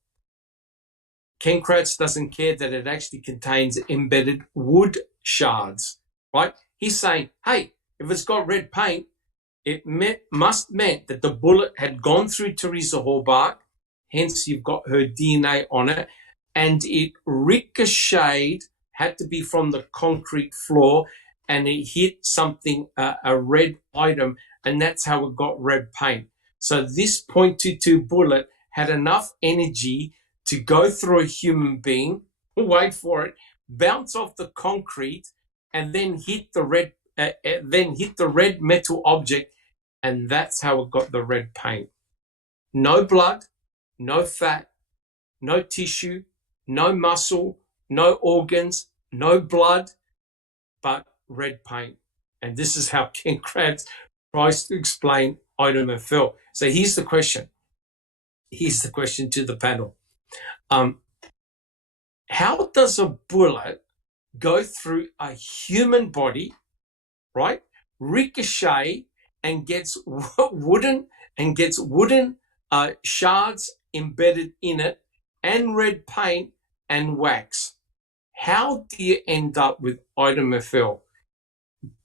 Ken Kratz doesn't care that it actually contains embedded wood shards, right? He's saying, hey, if it's got red paint, it must meant that the bullet had gone through Teresa Hallbach, hence you've got her DNA on it, and it ricocheted, had to be from the concrete floor, and it hit something, a red item, and that's how it got red paint. So this .22 bullet had enough energy to go through a human being, wait for it, bounce off the concrete, and then hit the red metal object, and that's how it got the red paint. No blood, no fat, no tissue, no muscle, no organs, no blood, but red paint. And this is how Ken Kratz tries to explain item FL. So here's the question. Here's the question to the panel. How does a bullet go through a human body, right, ricochet, and gets wooden shards embedded in it, and red paint and wax? How do you end up with item FL,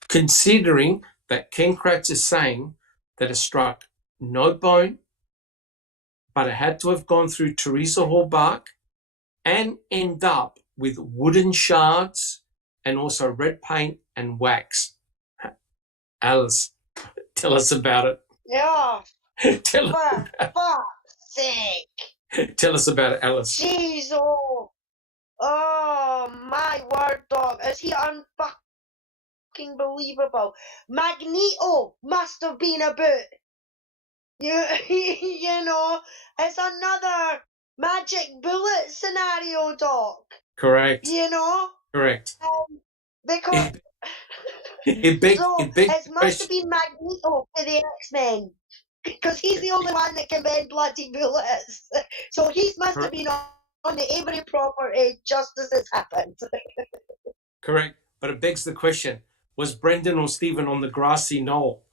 considering that Ken Kratz is saying that it struck no bone, but it had to have gone through Teresa Hallbach and end up with wooden shards and also red paint and wax? Alice, tell us about it. Yeah. Tell For fuck's sake. Tell us about it, Alice. Jeez, oh my word, dog. Is he unfucking believable? Magneto must have been a boot. You know, it's another magic bullet scenario, Doc. Correct. You know? Correct. Because it must have been Magneto for the X-Men. Because he's the only one that can bend bloody bullets. So he must have been on the Avery property just as it's happened. Correct. But it begs the question, was Brendan or Stephen on the grassy knoll?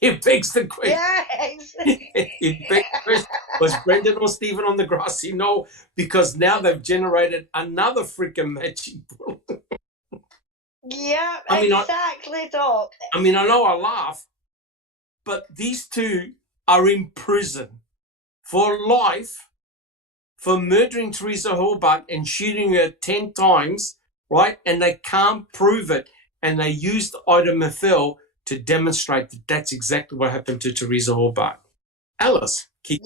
It begs the question. Yes. It begs the question, was Brendan or Stephen on the grassy knoll? Because now they've generated another freaking matching bullet. Yeah, I mean, exactly, Doc. I mean, I know I laugh, but these two are in prison for life for murdering Teresa Hallbach and shooting her 10 times, right? And they can't prove it. And they used item FL to demonstrate that that's exactly what happened to Teresa Hallbach. Alice, keep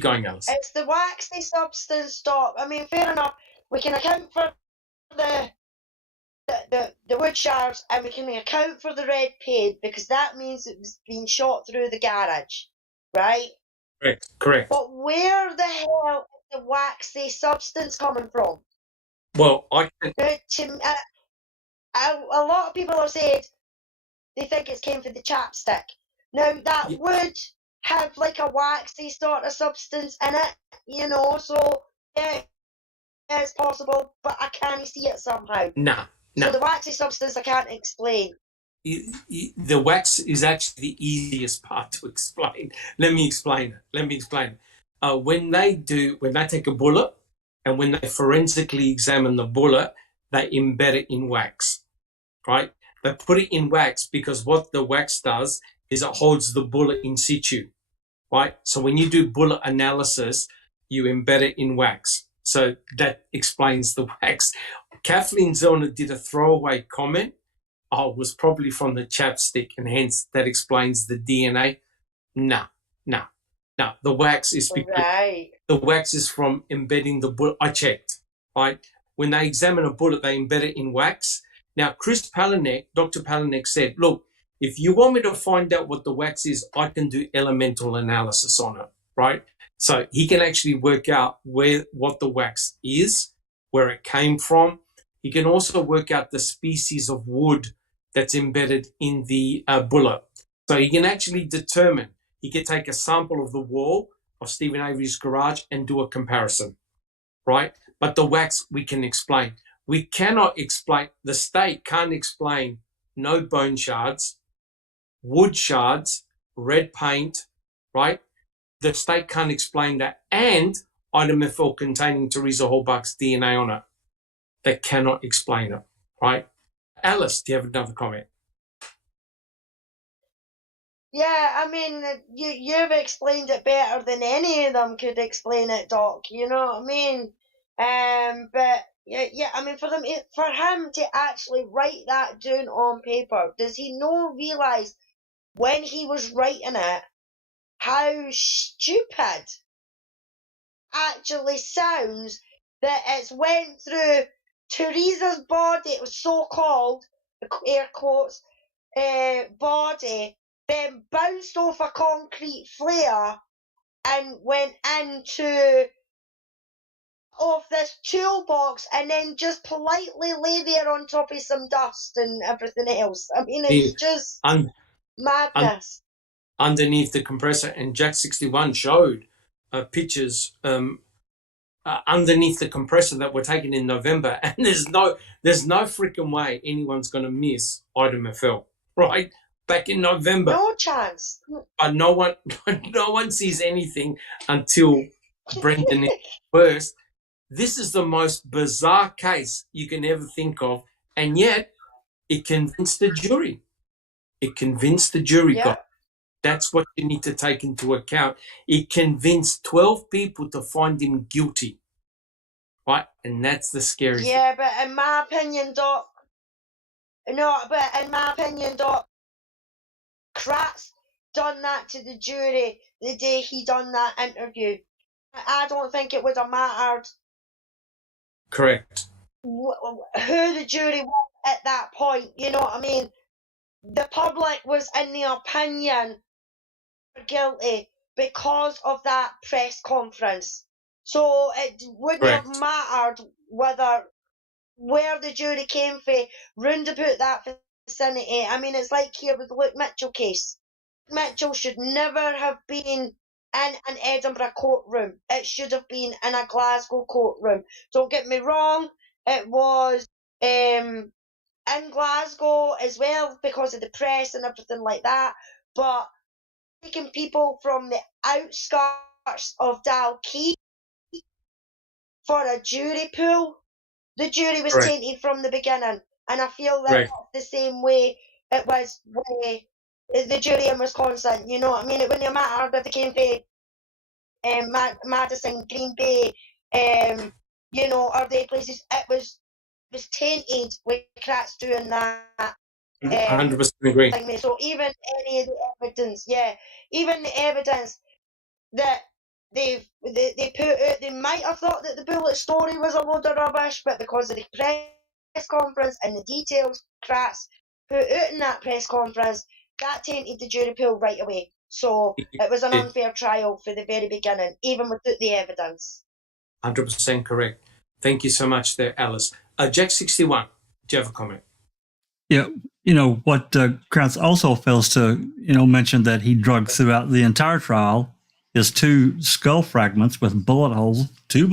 going, Alice. It's the waxy substance, Doc. I mean, fair enough. We can account for the wood shards, and we can account for the red paint because that means it was being shot through the garage, right? Correct. But where the hell is the waxy substance coming from? Well, a lot of people have said they think it came from the chapstick. Now, that would have like a waxy sort of substance in it, you know, so yeah, it's possible, but I can't see it somehow. Nah. So the waxy substance I can't explain. The wax is actually the easiest part to explain. Let me explain it. When they take a bullet and when they forensically examine the bullet, they embed it in wax, right? They put it in wax because what the wax does is it holds the bullet in situ, right? So when you do bullet analysis, you embed it in wax. So that explains the wax. Kathleen Zellner did a throwaway comment. Oh, it was probably from the chapstick, and hence that explains the DNA. No. The wax is the wax is from embedding the bullet. I checked, right? When they examine a bullet, they embed it in wax. Now, Dr. Palanek said, look, if you want me to find out what the wax is, I can do elemental analysis on it, right? So he can actually work out what the wax is, where it came from. He can also work out the species of wood that's embedded in the bullet. So he can actually determine, he can take a sample of the wall of Stephen Avery's garage and do a comparison, right? But the wax we can explain. We cannot explain, the state can't explain no bone shards, wood shards, red paint, right? the state can't explain that, and item FL containing Teresa Hallbuck's DNA on it. They cannot explain it, right? Alice, do you have another comment? Yeah, I mean, you've explained it better than any of them could explain it, Doc. You know what I mean? But yeah, I mean, for him to actually write that down on paper, does he not realize when he was writing it how stupid actually sounds that it's went through Teresa's body, it was so-called, air quotes, body, then bounced off a concrete flare and went into off this toolbox and then just politely lay there on top of some dust and everything else. I mean, it's just madness. Underneath the compressor, and Jack 61 showed pictures underneath the compressor that were taken in November, and there's no freaking way anyone's going to miss item FL, right? Back in November. No chance. But no one sees anything until Brendan is first. This is the most bizarre case you can ever think of, and yet it convinced the jury. Yeah. God. That's what you need to take into account. It convinced 12 people to find him guilty, right? And that's the scary thing. Yeah, but in my opinion, Doc, Kratz done that to the jury the day he done that interview. I don't think it would have mattered. Correct. Who the jury was at that point, you know what I mean? The public was in the opinion guilty because of that press conference. So it wouldn't have mattered where the jury came from, round about that vicinity. I mean, it's like here with the Luke Mitchell case. Mitchell should never have been in an Edinburgh courtroom. It should have been in a Glasgow courtroom. Don't get me wrong, it was in Glasgow as well because of the press and everything like that, but taking people from the outskirts of Dalkeith for a jury pool, the jury was tainted from the beginning, and I feel that that's the same way it was with the jury in Wisconsin. You know what I mean? It wouldn't have mattered if they came from Madison, Green Bay, you know, or the places. It was tainted with Kratz doing that. 100% agree. So even any of the evidence, even the evidence that they put out, they might have thought that the bullet story was a load of rubbish, but because of the press conference and the details Kratz put out in that press conference, that tainted the jury pool right away. So it was an unfair trial for the very beginning, even without the evidence. 100% correct. Thank you so much there, Alice. Jack 61, do you have a comment? Yeah, you know, what Kratz also fails to, mention that he drugged throughout the entire trial is 2 skull fragments with bullet holes, 2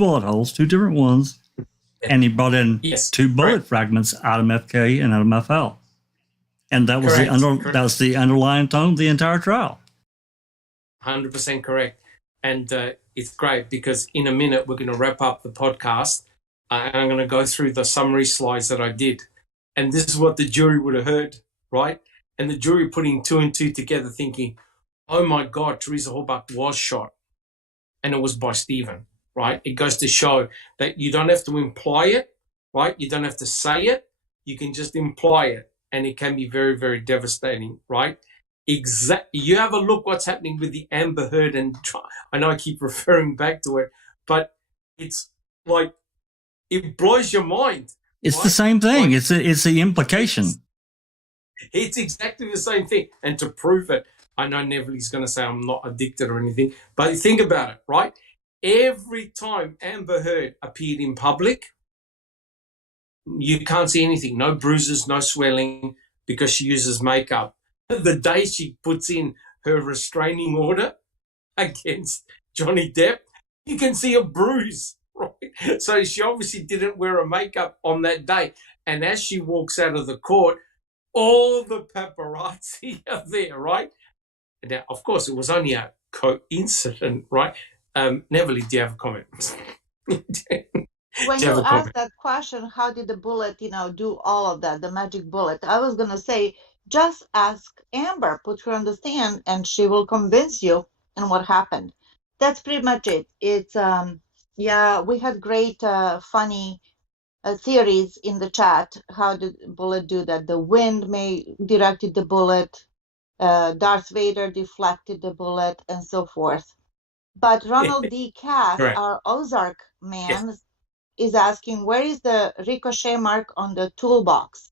different ones, and he brought in 2 bullet fragments out of FK and out of FL. And that was that was the underlying tone of the entire trial. 100% correct. And it's great because in a minute we're going to wrap up the podcast and I'm going to go through the summary slides that I did. And this is what the jury would have heard, right? And the jury putting 2 and 2 together thinking, oh my God, Teresa Hallbuck was shot. And it was by Stephen, right? It goes to show that you don't have to imply it, right? You don't have to say it. You can just imply it. And it can be very, very devastating, right? You have a look what's happening with the Amber Heard, and I know I keep referring back to it, but it's like, it blows your mind. It's right? the same thing. It's the implication. It's exactly the same thing. And to prove it, I know Neville's going to say I'm not addicted or anything, but think about it, right? Every time Amber Heard appeared in public, you can't see anything. No bruises, no swelling, because she uses makeup. The day she puts in her restraining order against Johnny Depp, you can see a bruise, right? So she obviously didn't wear a makeup on that day. And as she walks out of the court, all the paparazzi are there, right? Now, of course, it was only a coincidence, right? Neverly, do you have a comment? When you asked that question, how did the bullet, do all of that, the magic bullet? I was going to say, just ask Amber, put her on the stand, and she will convince you on what happened. That's pretty much it. It's, yeah, we had great, funny theories in the chat. How did bullet do that? The wind may directed the bullet, Darth Vader deflected the bullet, and so forth. But Ronald D. Cass, our Ozark man, is asking, where is the ricochet mark on the toolbox?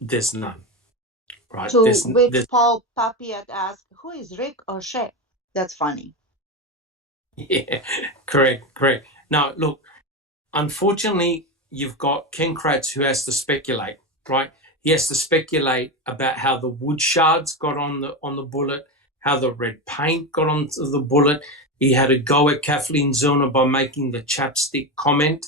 There's none. Right. To which Paul Papiat asked, who is Rick O'Shea? That's funny. Yeah, correct. Now, look, unfortunately, you've got Ken Kratz who has to speculate, right? He has to speculate about how the wood shards got on the bullet, how the red paint got onto the bullet. He had a go at Kathleen Zellner by making the chapstick comment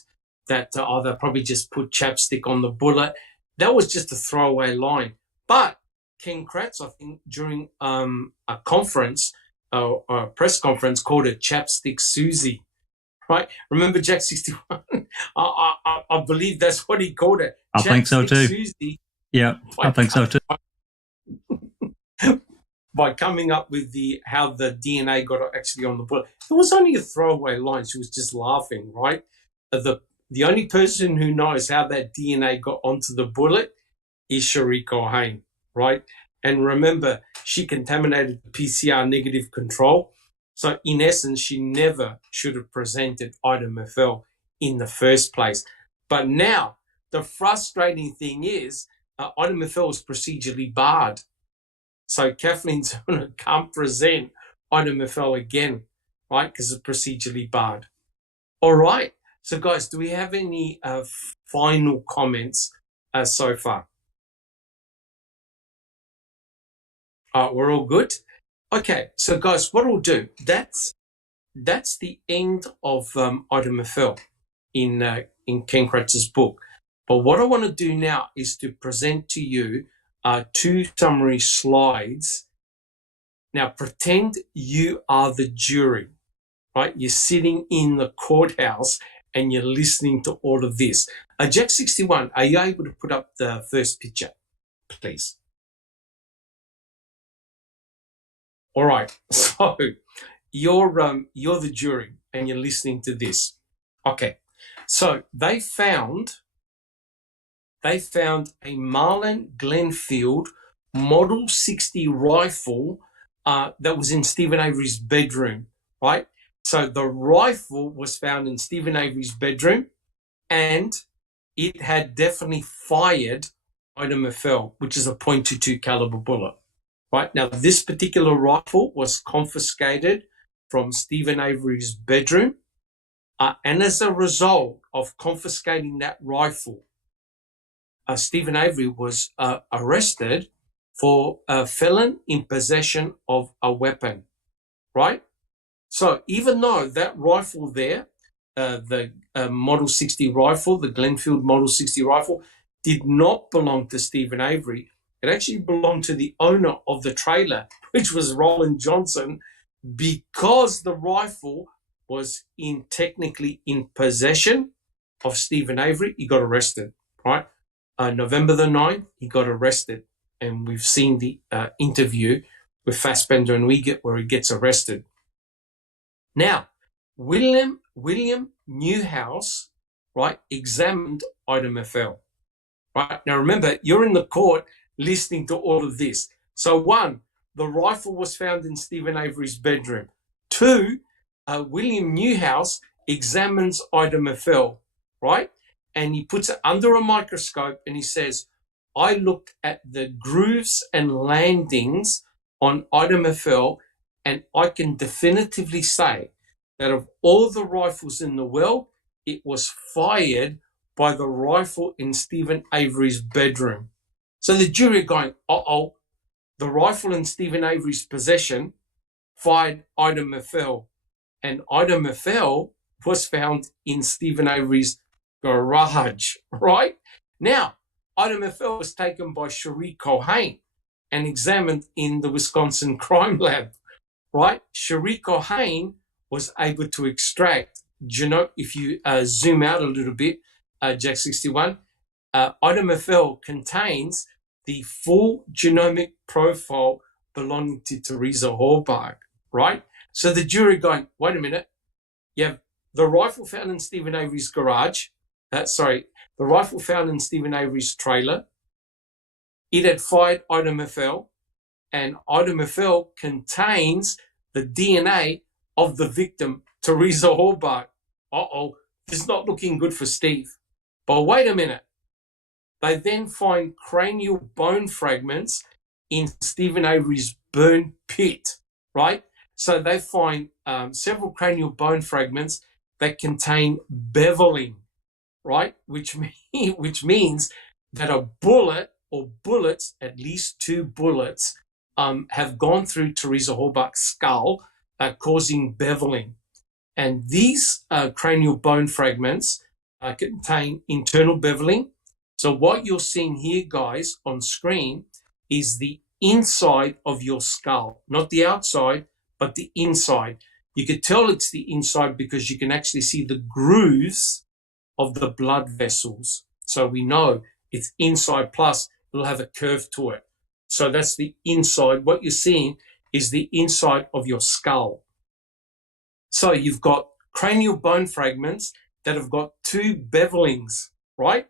that, they probably just put chapstick on the bullet. That was just a throwaway line. But Ken Kratz, I think, during a conference, a press conference, called it Chapstick Susie, right? Remember Jack 61? I believe that's what he called it. I think so too. Susie, yeah, I think so too. By coming up with how the DNA got actually on the bullet. It was only a throwaway line. She was just laughing, right? The only person who knows how that DNA got onto the bullet is Cherie Cohen, right? And remember, she contaminated the PCR negative control. So in essence, she never should have presented item FL in the first place. But now, the frustrating thing is, item FL is procedurally barred. So Kathleen Zellner can't present item FL again, right? Because it's procedurally barred. All right. So guys, do we have any final comments so far? We're all good. Okay. So guys, what I'll do, that's the end of item FL in Ken Kratz's book. But what I want to do now is to present to you two summary slides. Now, pretend you are the jury, right? You're sitting in the courthouse and you're listening to all of this. Jack 61, are you able to put up the first picture, please? All right. So you're the jury and you're listening to this. Okay. So they found a Marlin Glenfield Model 60 rifle that was in Stephen Avery's bedroom, right? So the rifle was found in Stephen Avery's bedroom and it had definitely fired item FL, which is a .22 caliber bullet, right? Now, this particular rifle was confiscated from Stephen Avery's bedroom. And as a result of confiscating that rifle, Stephen Avery was arrested for a felon in possession of a weapon, right? So even though that rifle there, the Model 60 rifle, the Glenfield Model 60 rifle, did not belong to Stephen Avery, it actually belonged to the owner of the trailer, which was Roland Johnson, because the rifle was technically in possession of Stephen Avery. He got arrested, right? November the 9th, he got arrested. And we've seen the interview with Fassbender and Wiegert where he gets arrested. Now, William Newhouse, right, examined item FL. Right? Now, remember, you're in the court listening to all of this. So, one, the rifle was found in Stephen Avery's bedroom. Two, William Newhouse examines item FL, right? And he puts it under a microscope and he says, I looked at the grooves and landings on item FL and I can definitively say that of all the rifles in the world, it was fired by the rifle in Stephen Avery's bedroom. So the jury are going, the rifle in Stephen Avery's possession fired item FL. And item FL was found in Stephen Avery's garage, right? Now, item FL was taken by Cherie Cohen. and examined in the Wisconsin crime lab, right? Shariko Hain was able to extract, if you zoom out a little bit, Jack 61, item FL contains the full genomic profile belonging to Teresa Horbach, right? So the jury going, wait a minute, you have the rifle found in Stephen Avery's garage, the rifle found in Stephen Avery's trailer. It had fired item FL, and item FL contains the DNA of the victim, Teresa Horbach. This is not looking good for Steve. But wait a minute. They then find cranial bone fragments in Stephen Avery's burn pit, right? So they find several cranial bone fragments that contain beveling, right? Which means that a bullet or bullets, at least 2 bullets, have gone through Teresa Horbach's skull, causing beveling. And these cranial bone fragments contain internal beveling. So what you're seeing here, guys, on screen is the inside of your skull, not the outside, but the inside. You could tell it's the inside because you can actually see the grooves of the blood vessels. So we know it's inside, plus it'll have a curve to it. So that's the inside. What you're seeing is the inside of your skull. So you've got cranial bone fragments that have got 2 bevelings, right?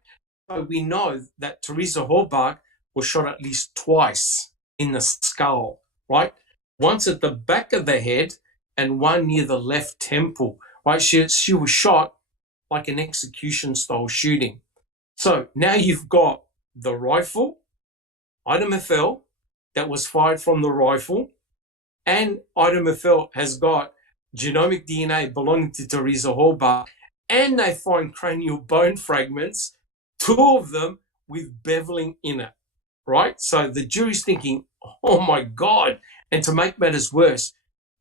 So we know that Teresa Horbach was shot at least twice in the skull, right? Once at the back of the head and one near the left temple, right? She was shot like an execution style shooting. So now you've got the rifle, item FL, that was fired from the rifle, and item FL has got genomic DNA belonging to Teresa Horbach, and they find cranial bone fragments, 2 of them with beveling in it, right? So the jury's thinking, oh my God. And to make matters worse,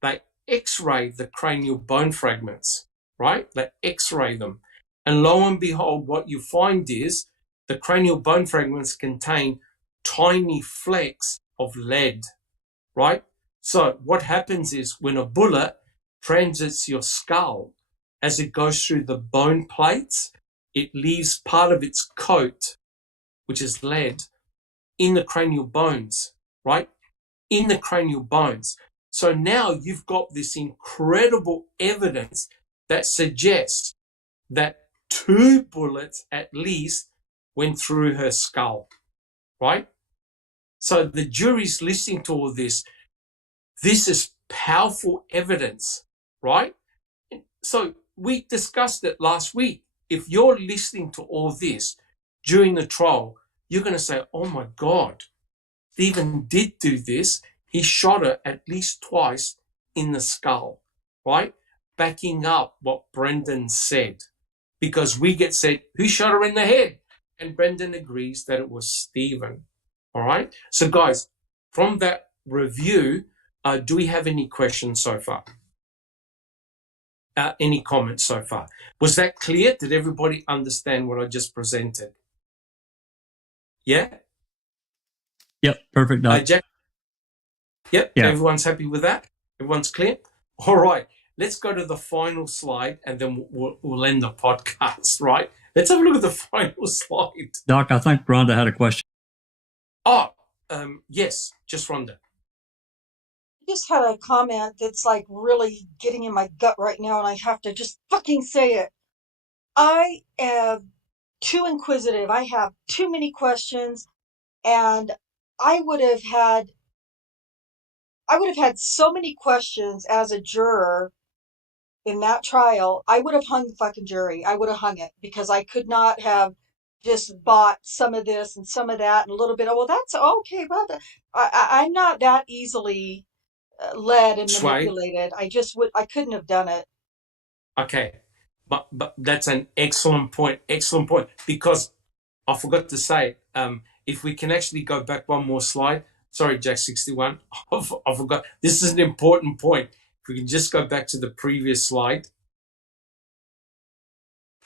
they x-ray the cranial bone fragments, right? They x-ray them. And lo and behold, what you find is the cranial bone fragments contain tiny flecks of lead, right? So what happens is when a bullet transits your skull, as it goes through the bone plates, it leaves part of its coat, which is lead, in the cranial bones, right? In the cranial bones. So now you've got this incredible evidence that suggests that 2 bullets at least went through her skull, right? So the jury's listening to all this. This is powerful evidence, right? So we discussed it last week. If you're listening to all this during the trial, you're going to say, oh my God, Stephen did do this. He shot her at least twice in the skull, right? Backing up what Brendan said. Because we get said, who shot her in the head? And Brendan agrees that it was Stephen, all right? So guys, from that review, do we have any questions so far? Any comments so far? Was that clear? Did everybody understand what I just presented? Yeah? Yep, perfect, Doc. Jack? Yep, yeah. Everyone's happy with that? Everyone's clear? All right, let's go to the final slide and then we'll end the podcast, right? Let's have a look at the final slide. Doc, I think Rhonda had a question. Oh, yes, just Rhonda. I just had a comment that's like really getting in my gut right now, and I have to just fucking say it. I am too inquisitive. I have too many questions, and I would have had so many questions as a juror in that trial. I would have hung the fucking jury. I would have hung it, because I could not have just bought some of this and some of that and a little bit of, well, that's okay. Well, I'm not that easily led and manipulated. I couldn't have done it. Okay, but that's an excellent point, because I forgot to say, if we can actually go back one more slide. Sorry, Jack 61, I forgot. This is an important point. If we can just go back to the previous slide.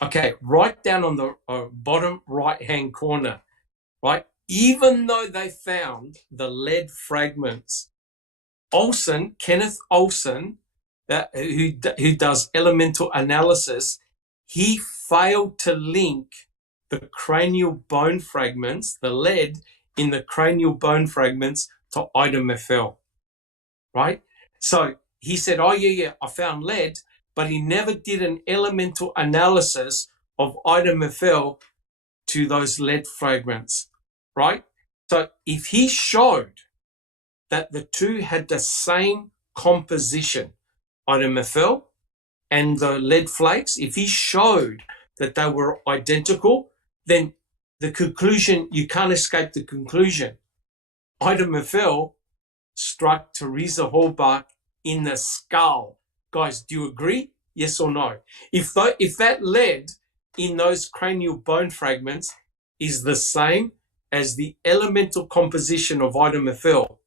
Okay, right down on the bottom right-hand corner, right? even though they found the lead fragments, Kenneth Olson, who does elemental analysis, he failed to link the cranial bone fragments, the lead in the cranial bone fragments, to item FL, right? So he said, oh, yeah, I found lead, but he never did an elemental analysis of item FL to those lead fragments, right? So if he showed that the two had the same composition, item FL and the lead flakes, if he showed that they were identical, then the conclusion, you can't escape the conclusion. Item FL struck Teresa Hallbach in the skull. Guys, do you agree? Yes or no? If that lead in those cranial bone fragments is the same as the elemental composition of item FL,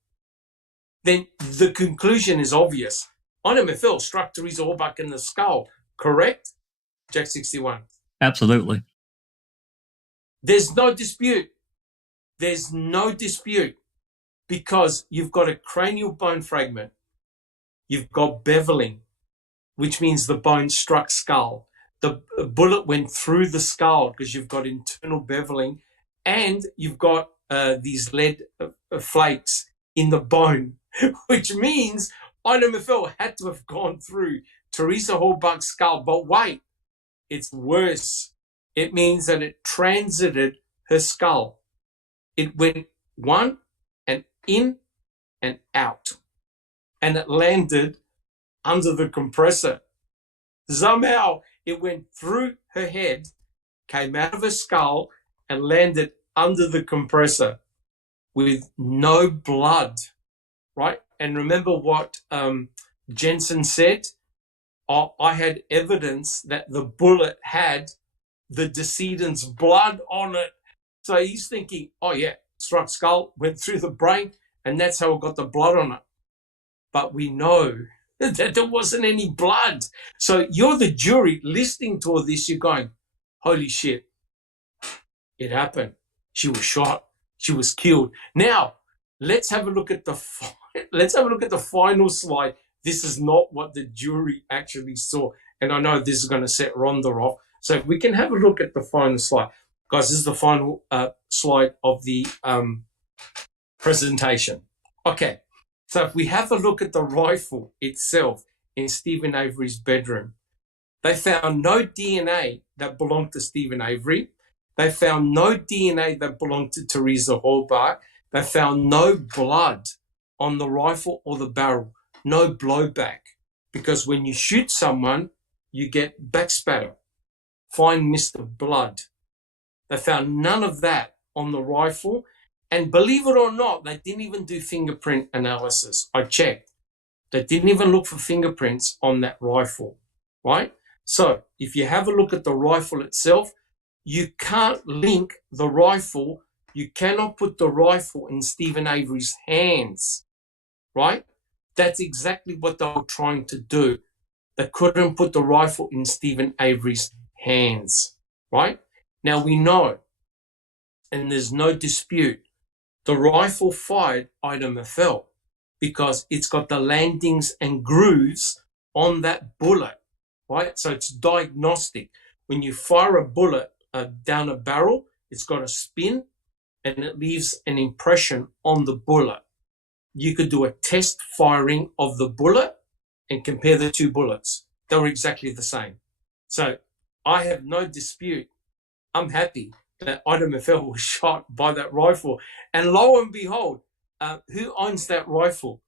then the conclusion is obvious. Item FL struck Teresa Hallbach in the skull, correct? Jack 61. Absolutely. There's no dispute. There's no dispute because you've got a cranial bone fragment. You've got beveling, which means the bone struck skull. The bullet went through the skull because you've got internal beveling, and you've got these lead flakes in the bone, which means item FL had to have gone through Teresa Hallbach's skull. But wait, it's worse. It means that it transited her skull. It went one and in and out, and it landed under the compressor. Somehow it went through her head, came out of her skull, and landed under the compressor with no blood, right? And remember what Jensen said? I had evidence that the bullet had the decedent's blood on it. So he's thinking, oh yeah, struck skull, went through the brain, and that's how it got the blood on it. But we know that there wasn't any blood. So you're the jury listening to all this, you're going, holy shit, it happened. She was shot. She was killed. Now, let's have a look at the final slide. This is not what the jury actually saw. And I know this is going to set Rhonda off. So if we can have a look at the final slide. Guys, this is the final slide of the presentation. Okay, so if we have a look at the rifle itself in Stephen Avery's bedroom, they found no DNA that belonged to Stephen Avery. They found no DNA that belonged to Teresa Hallbach. They found no blood on the rifle or the barrel, no blowback, because when you shoot someone, you get backspatter, fine mist of blood. They found none of that on the rifle. And believe it or not, they didn't even do fingerprint analysis. I checked. They didn't even look for fingerprints on that rifle, right? So if you have a look at the rifle itself, you can't link the rifle. You cannot put the rifle in Stephen Avery's hands, right? That's exactly what they were trying to do. They couldn't put the rifle in Stephen Avery's hands, right? Now we know, and there's no dispute, the rifle fired item FL because it's got the landings and grooves on that bullet, right? So it's diagnostic. When you fire a bullet down a barrel, it's got a spin and it leaves an impression on the bullet. You could do a test firing of the bullet and compare the two bullets. They were exactly the same. So I have no dispute. I'm happy that item FL was shot by that rifle. And lo and behold, who owns that rifle?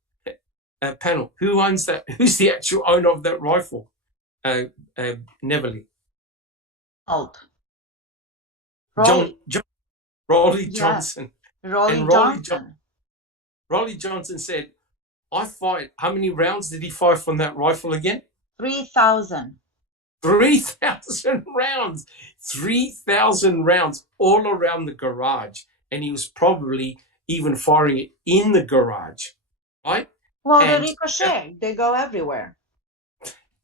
Panel, who owns that? Who's the actual owner of that rifle? Neverly. Old. Rolly Johnson. Rolly And Johnson. Rolly Johnson said, I fired. How many rounds did he fire from that rifle again? 3,000. 3,000 rounds. 3,000 rounds all around the garage. And he was probably even firing it in the garage, right? Well, And- the ricochet, they go everywhere.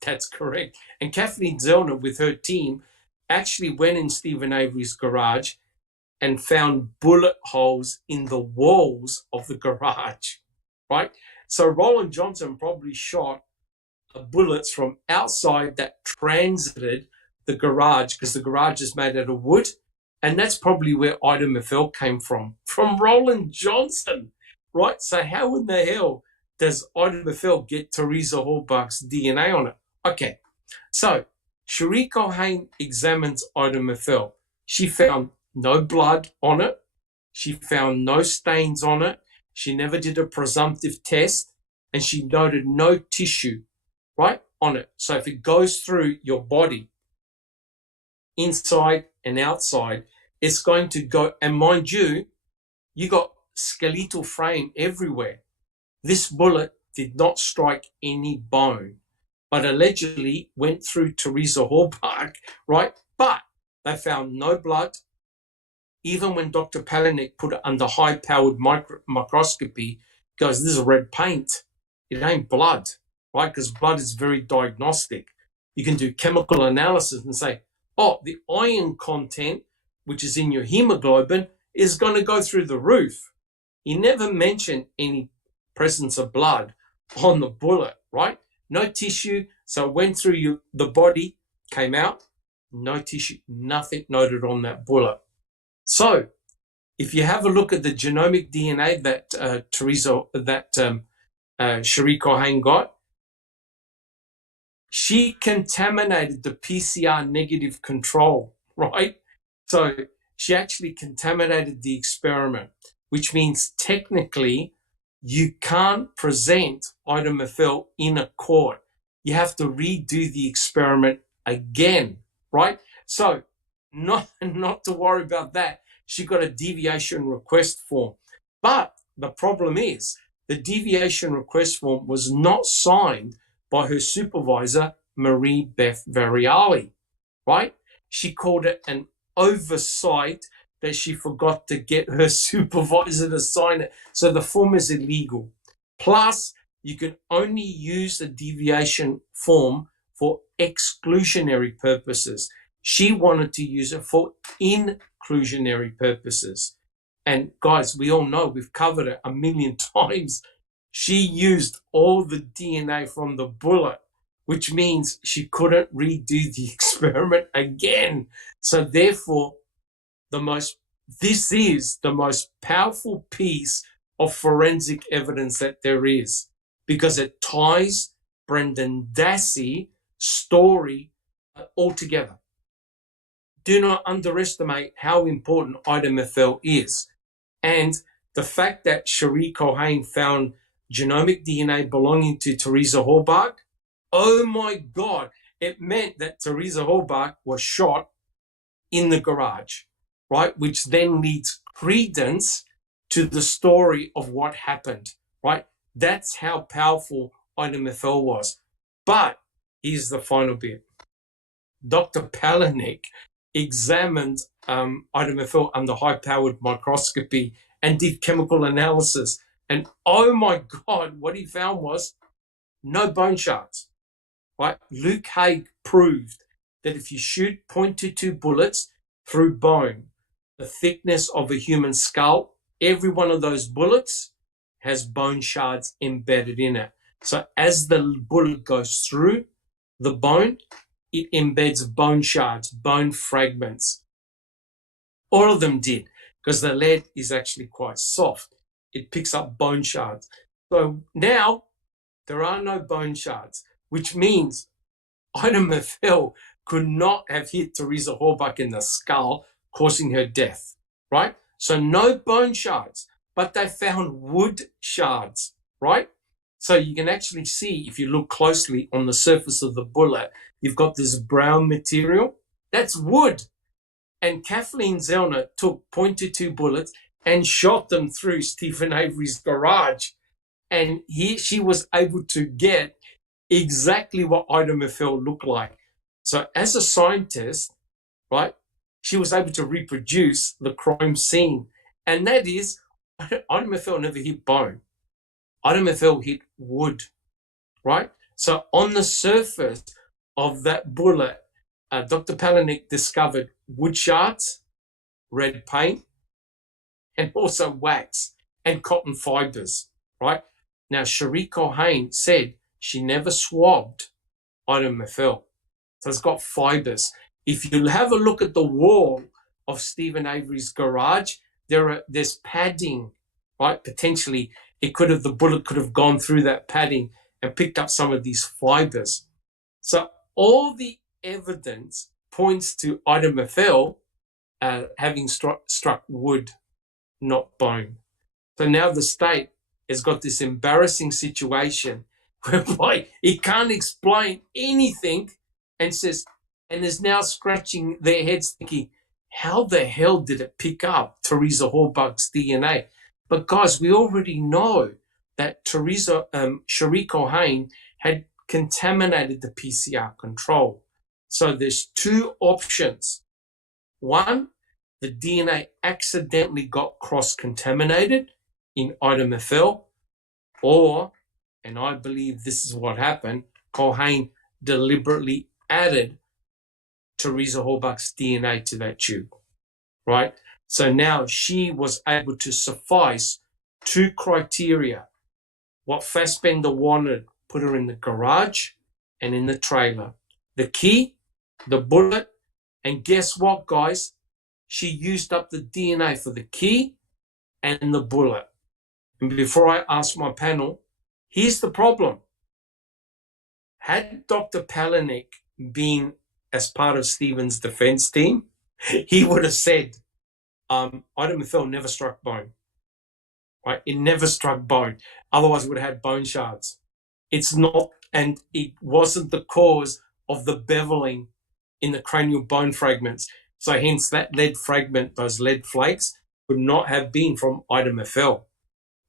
That's correct. And Kathleen Zellner with her team actually went in Stephen Avery's garage and found bullet holes in the walls of the garage, right? So Roland Johnson probably shot bullets from outside that transited the garage, because the garage is made out of wood. And that's probably where Ida Mafel came from Roland Johnson, right? So how in the hell does Ida Mafel get Teresa Halbach's DNA on it? Okay, so Cherie Cohen examines Ida Mafel. She found no blood on it. She found no stains on it. She never did a presumptive test, and she noted no tissue, right, on it. So if it goes through your body, inside and outside, it's going to go. And mind you, you got skeletal frame everywhere. This bullet did not strike any bone, but allegedly went through Teresa Halbach, right? But they found no blood. Even when Dr. Palanik put it under high-powered microscopy, goes, this is red paint. It ain't blood, right? Because blood is very diagnostic. You can do chemical analysis and say, oh, the iron content, which is in your hemoglobin, is going to go through the roof. He never mentioned any presence of blood on the bullet, right? No tissue, so it went through the body, came out, no tissue, nothing noted on that bullet. So if you have a look at the genomic DNA that Cherie Cohen got, she contaminated the PCR negative control, right? So she actually contaminated the experiment, which means technically you can't present Ida Mafel in a court. You have to redo the experiment again, right? So not to worry about that. She got a deviation request form. But the problem is the deviation request form was not signed by her supervisor, Marie Beth Variali, right? She called it an oversight that she forgot to get her supervisor to sign it. So the form is illegal. Plus, you can only use the deviation form for exclusionary purposes. She wanted to use it for inclusionary purposes. And guys, we all know, we've covered it a million times. She used all the DNA from the bullet, which means she couldn't redo the experiment again. So therefore, this is the most powerful piece of forensic evidence that there is, because it ties Brendan Dassey's story all together. Do not underestimate how important Ida Mafel is. And the fact that Cherie Cohen found genomic DNA belonging to Teresa Halbach, oh my God, it meant that Teresa Halbach was shot in the garage, right? Which then leads credence to the story of what happened, right? That's how powerful Ida Mafel was. But here's the final bit. Dr. Palanik examined Ida Mafel under high-powered microscopy and did chemical analysis. And oh my God, what he found was no bone shards, right? Luke Haig proved that if you shoot .22 bullets through bone, the thickness of a human skull, every one of those bullets has bone shards embedded in it. So as the bullet goes through the bone, it embeds bone shards, bone fragments. All of them did, because the lead is actually quite soft. It picks up bone shards. So now there are no bone shards, which means Ida Mafel could not have hit Teresa Halbach in the skull, causing her death, right? So no bone shards, but they found wood shards, right? So you can actually see, if you look closely on the surface of the bullet, you've got this brown material. That's wood. And Kathleen Zellner took .22 bullets and shot them through Stephen Avery's garage. And she was able to get exactly what Ida Mafel looked like. So as a scientist, right, she was able to reproduce the crime scene. And that is, Ida Mafel never hit bone. Ida Mafel hit wood, right? So on the surface of that bullet, Dr. Palanik discovered wood shards, red paint, and also wax and cotton fibers, right? Now, Cherie Cohen said she never swabbed Ida Mafel. So it's got fibers. If you have a look at the wall of Stephen Avery's garage, there's padding, right? Potentially, the bullet could have gone through that padding and picked up some of these fibers. So all the evidence points to Ida Mafel having struck wood, not bone. So now the state has got this embarrassing situation whereby he can't explain anything and is now scratching their heads thinking, how the hell did it pick up Teresa Halbach's DNA? But guys, we already know that Cherie Cohen had contaminated the PCR control. So there's two options. One, the DNA accidentally got cross-contaminated in Ida Mafel, or, and I believe this is what happened, Cohen deliberately added Teresa Halbach's DNA to that tube, right? So now she was able to suffice two criteria. What Fassbender wanted, put her in the garage and in the trailer. The key, the bullet, and guess what, guys? She used up the DNA for the key and the bullet. And before I ask my panel, here's the problem. Had Dr. Palanik been as part of Stephen's defense team, he would have said, Ida Mafel never struck bone. Right? It never struck bone. Otherwise, it would have had bone shards. It's not, and it wasn't the cause of the beveling in the cranial bone fragments. So hence that lead fragment, those lead flakes, would not have been from Ida Mafel,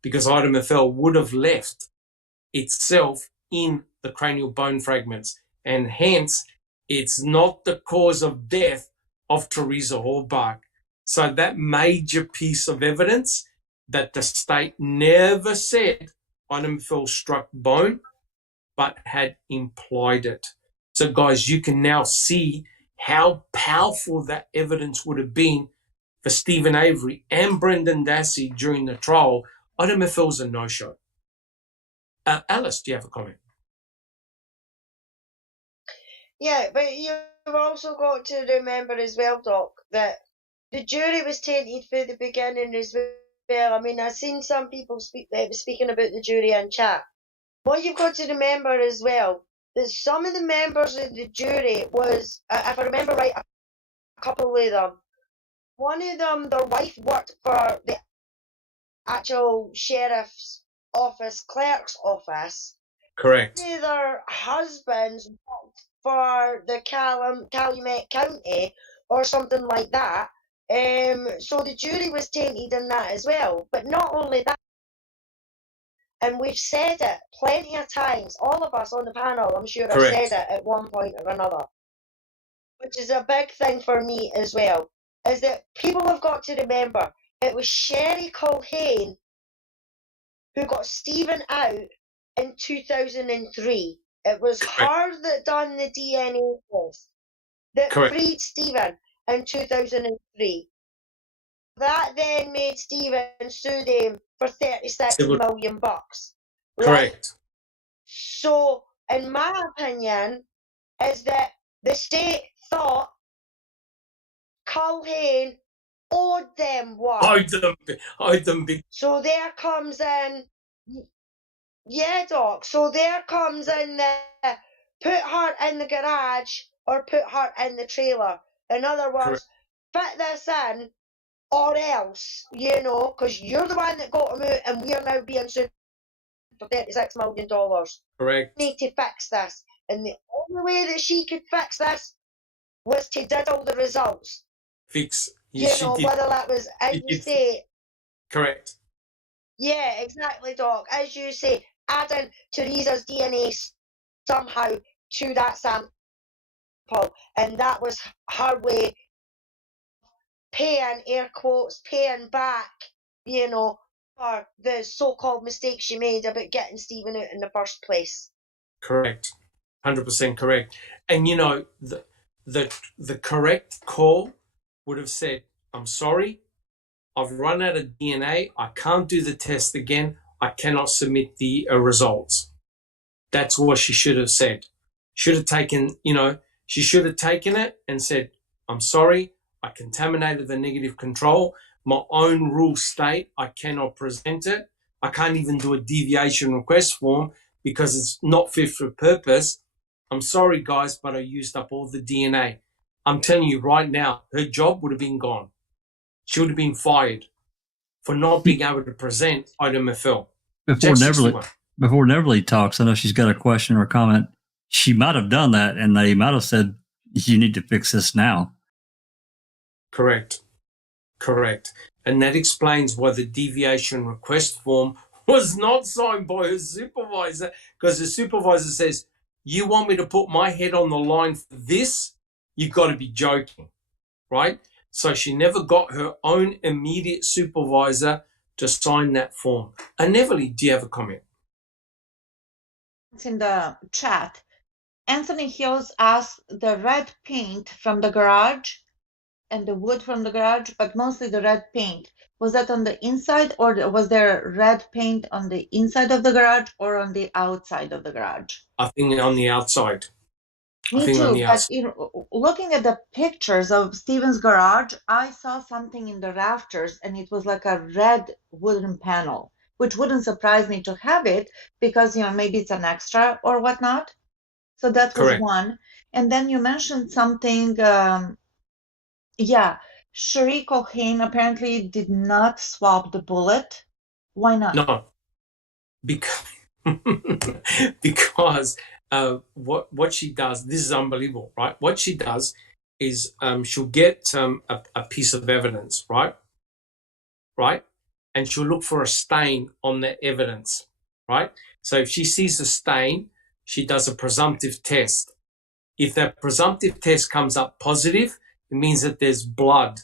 because Ida Mafel would have left itself in the cranial bone fragments. And hence, it's not the cause of death of Teresa Halbach. So that major piece of evidence that the state never said Ida Mafel struck bone, but had implied it. So guys, you can now see how powerful that evidence would have been for Stephen Avery and Brendan Dassey during the trial. Ida Mafel's a no-show. Alice, do you have a comment? Yeah, but you've also got to remember as well, Doc, that the jury was tainted for the beginning as well. I mean, I've seen some people speaking about the jury in chat. What you've got to remember as well, that some of the members of the jury was, if I remember right, a couple of them. One of them, their wife worked for the actual sheriff's office, clerk's office. Correct. One of their husbands worked for the Calumet County or something like that. So the jury was tainted in that as well. But not only that, and we've said it plenty of times, all of us on the panel, I'm sure, have said it at one point or another, which is a big thing for me as well, is that people have got to remember it was Cherie Cohen who got Stephen out in 2003. It was her that done the DNA test that freed Stephen in 2003. That then made Stephen sue them for $36 million. Right? Correct. So, in my opinion, is that the state thought Culhane owed them one. Owed them big. So there comes in, yeah, Doc. So there comes in the put her in the garage or put her in the trailer. In other words, fit this in or else, you know, because you're the one that got him out and we're now being sued for $36 million. Correct. We need to fix this. And the only way that she could fix this was to diddle the results. Fix. You know, whether that was, as you say. Correct. Yeah, exactly, Doc. As you say, adding Teresa's DNA somehow to that sample. And that was her way paying, air quotes, paying back, you know, for the so-called mistake she made about getting Stephen out in the first place. Correct. 100% correct. And, you know, the correct call would have said, I'm sorry, I've run out of DNA. I can't do the test again. I cannot submit the results. That's what she should have said. Should have taken, she should have taken it and said, I'm sorry, I contaminated the negative control. My own rules state I cannot present it. I can't even do a deviation request form because it's not fit for purpose. I'm sorry, guys, but I used up all the DNA. I'm telling you right now, her job would have been gone. She would have been fired for not being able to present item FL. Before Neverly talks, I know she's got a question or a comment. She might have done that, and they might have said, you need to fix this now. Correct. And that explains why the deviation request form was not signed by her supervisor, because the supervisor says, you want me to put my head on the line for this? You've got to be joking, right? So she never got her own immediate supervisor to sign that form. And Neverly, do you have a comment? It's in the chat. Anthony Hills asked the red paint from the garage and the wood from the garage, but mostly the red paint. Was that on the inside, or was there red paint on the inside of the garage or on the outside of the garage? I think on the outside. Me too, but looking at the pictures of Steven's garage, I saw something in the rafters, and it was like a red wooden panel, which wouldn't surprise me to have it because, maybe it's an extra or whatnot. So that was correct. One. And then you mentioned something, Cherie Cohane apparently did not swab the bullet. Why not? No, because what she does, this is unbelievable, right? What she does is she'll get a piece of evidence, right? And she'll look for a stain on the evidence, right? So if she sees a stain, she does a presumptive test. If that presumptive test comes up positive, it means that there's blood,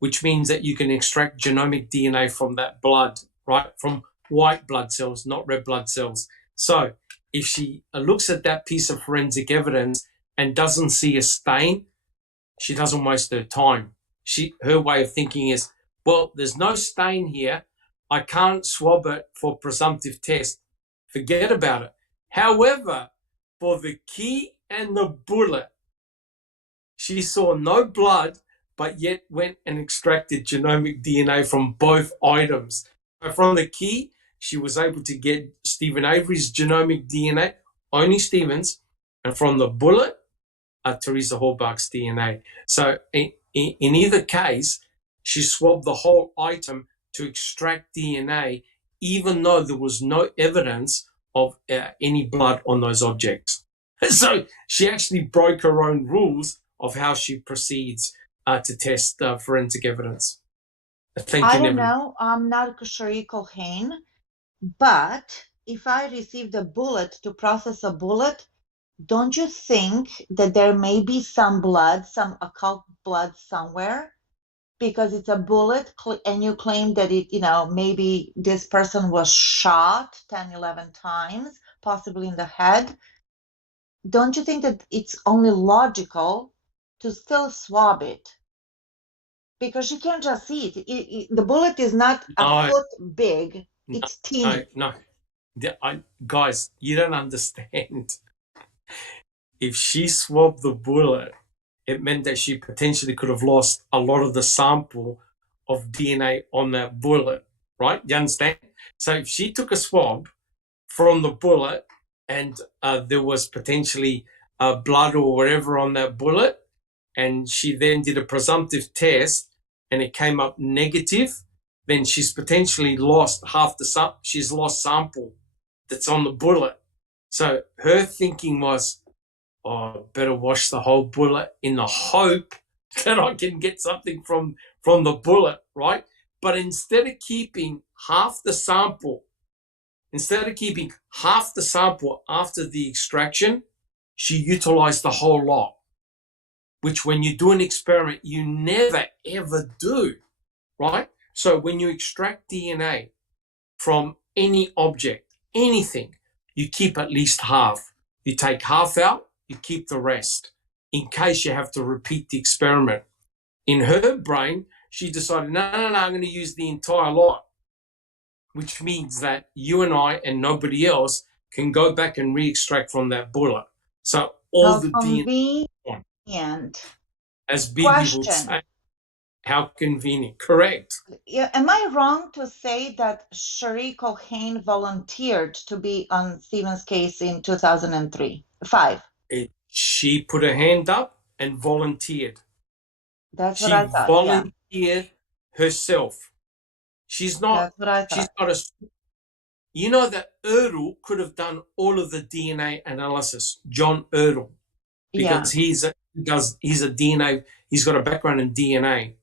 which means that you can extract genomic DNA from that blood, right? From white blood cells, not red blood cells. So if she looks at that piece of forensic evidence and doesn't see a stain, she doesn't waste her time. Her way of thinking is, well, there's no stain here. I can't swab it for presumptive test. Forget about it. However, for the key and the bullet, she saw no blood, but yet went and extracted genomic DNA from both items. So from the key, she was able to get Stephen Avery's genomic DNA, only Stephen's, and from the bullet, Teresa Hallbach's DNA. So in either case, she swabbed the whole item to extract DNA, even though there was no evidence of any blood on those objects. So she actually broke her own rules of how she proceeds to test forensic evidence. Thank you, I don't Neverly. know. I'm not Cherie Cohane, but if I received a bullet to process a bullet, don't you think that there may be some blood, some occult blood somewhere? Because it's a bullet and you claim that maybe this person was shot 10, 11 times, possibly in the head. Don't you think that it's only logical to still swab it? Because you can't just see it. The bullet is not a foot big. It's teeny. No. Guys, you don't understand. If she swabbed the bullet, it meant that she potentially could have lost a lot of the sample of DNA on that bullet, right? You understand? So if she took a swab from the bullet and there was potentially blood or whatever on that bullet, and she then did a presumptive test and it came up negative, then she's potentially lost she's lost sample that's on the bullet. So her thinking was, better wash the whole bullet in the hope that I can get something from the bullet, right? But instead of keeping half the sample after the extraction, she utilized the whole lot, which when you do an experiment, you never, ever do, right? So when you extract DNA from any object, anything, you keep at least half. You take half out, you keep the rest in case you have to repeat the experiment. In her brain, she decided, no, I'm going to use the entire lot, which means that you and I and nobody else can go back and re-extract from that bullet. So all the DNA, convenient. as Bibi would say, how convenient. Correct. Yeah, am I wrong to say that Cherie Culhane volunteered to be on Stephen's case in 2005? She put her hand up and volunteered. That's what I thought. She volunteered herself. She's not. That's what I thought. She's not a. You know that Erdl could have done all of the DNA analysis. John Erdl, because he's a DNA. He's got a background in DNA.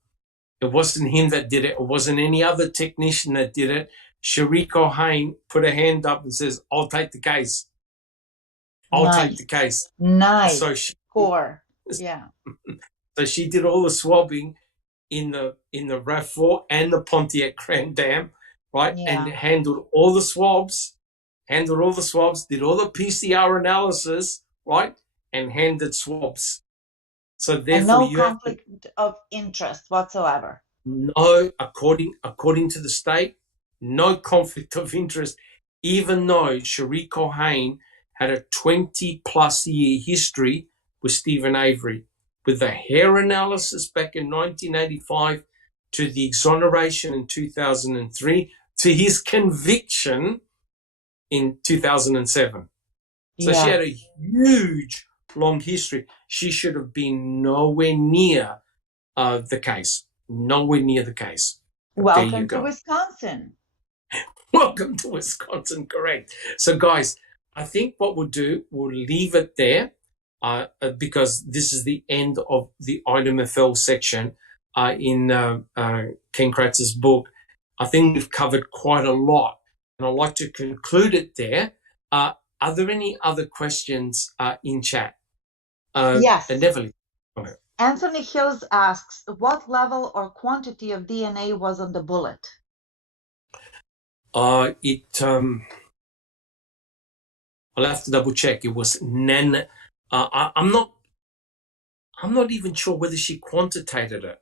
It wasn't him that did it. It wasn't any other technician that did it. Cherie Culhane put her hand up and says, "I'll take the case. I'll take the case." Nice. So she, yeah. So she did all the swabbing in the RAV4 and the Pontiac Grand Dam, right? Yeah. And handled all the swabs, did all the PCR analysis, right? And handed swabs. So therefore, and no conflict of interest whatsoever. No, according to the state, no conflict of interest, even though Cherie Culhane had a 20-plus year history with Stephen Avery, with the hair analysis back in 1985 to the exoneration in 2003 to his conviction in 2007. So she had a huge, long history. She should have been nowhere near the case. Nowhere near the case. Welcome to Wisconsin. Welcome to Wisconsin, correct. So, guys, I think what we'll do, we'll leave it there because this is the end of the item FL section in Ken Kratz's book. I think we've covered quite a lot, and I'd like to conclude it there. Are there any other questions in chat? Yes. Definitely. Anthony Hills asks, what level or quantity of DNA was on the bullet? I'll have to double check. It was I'm not even sure whether she quantitated it.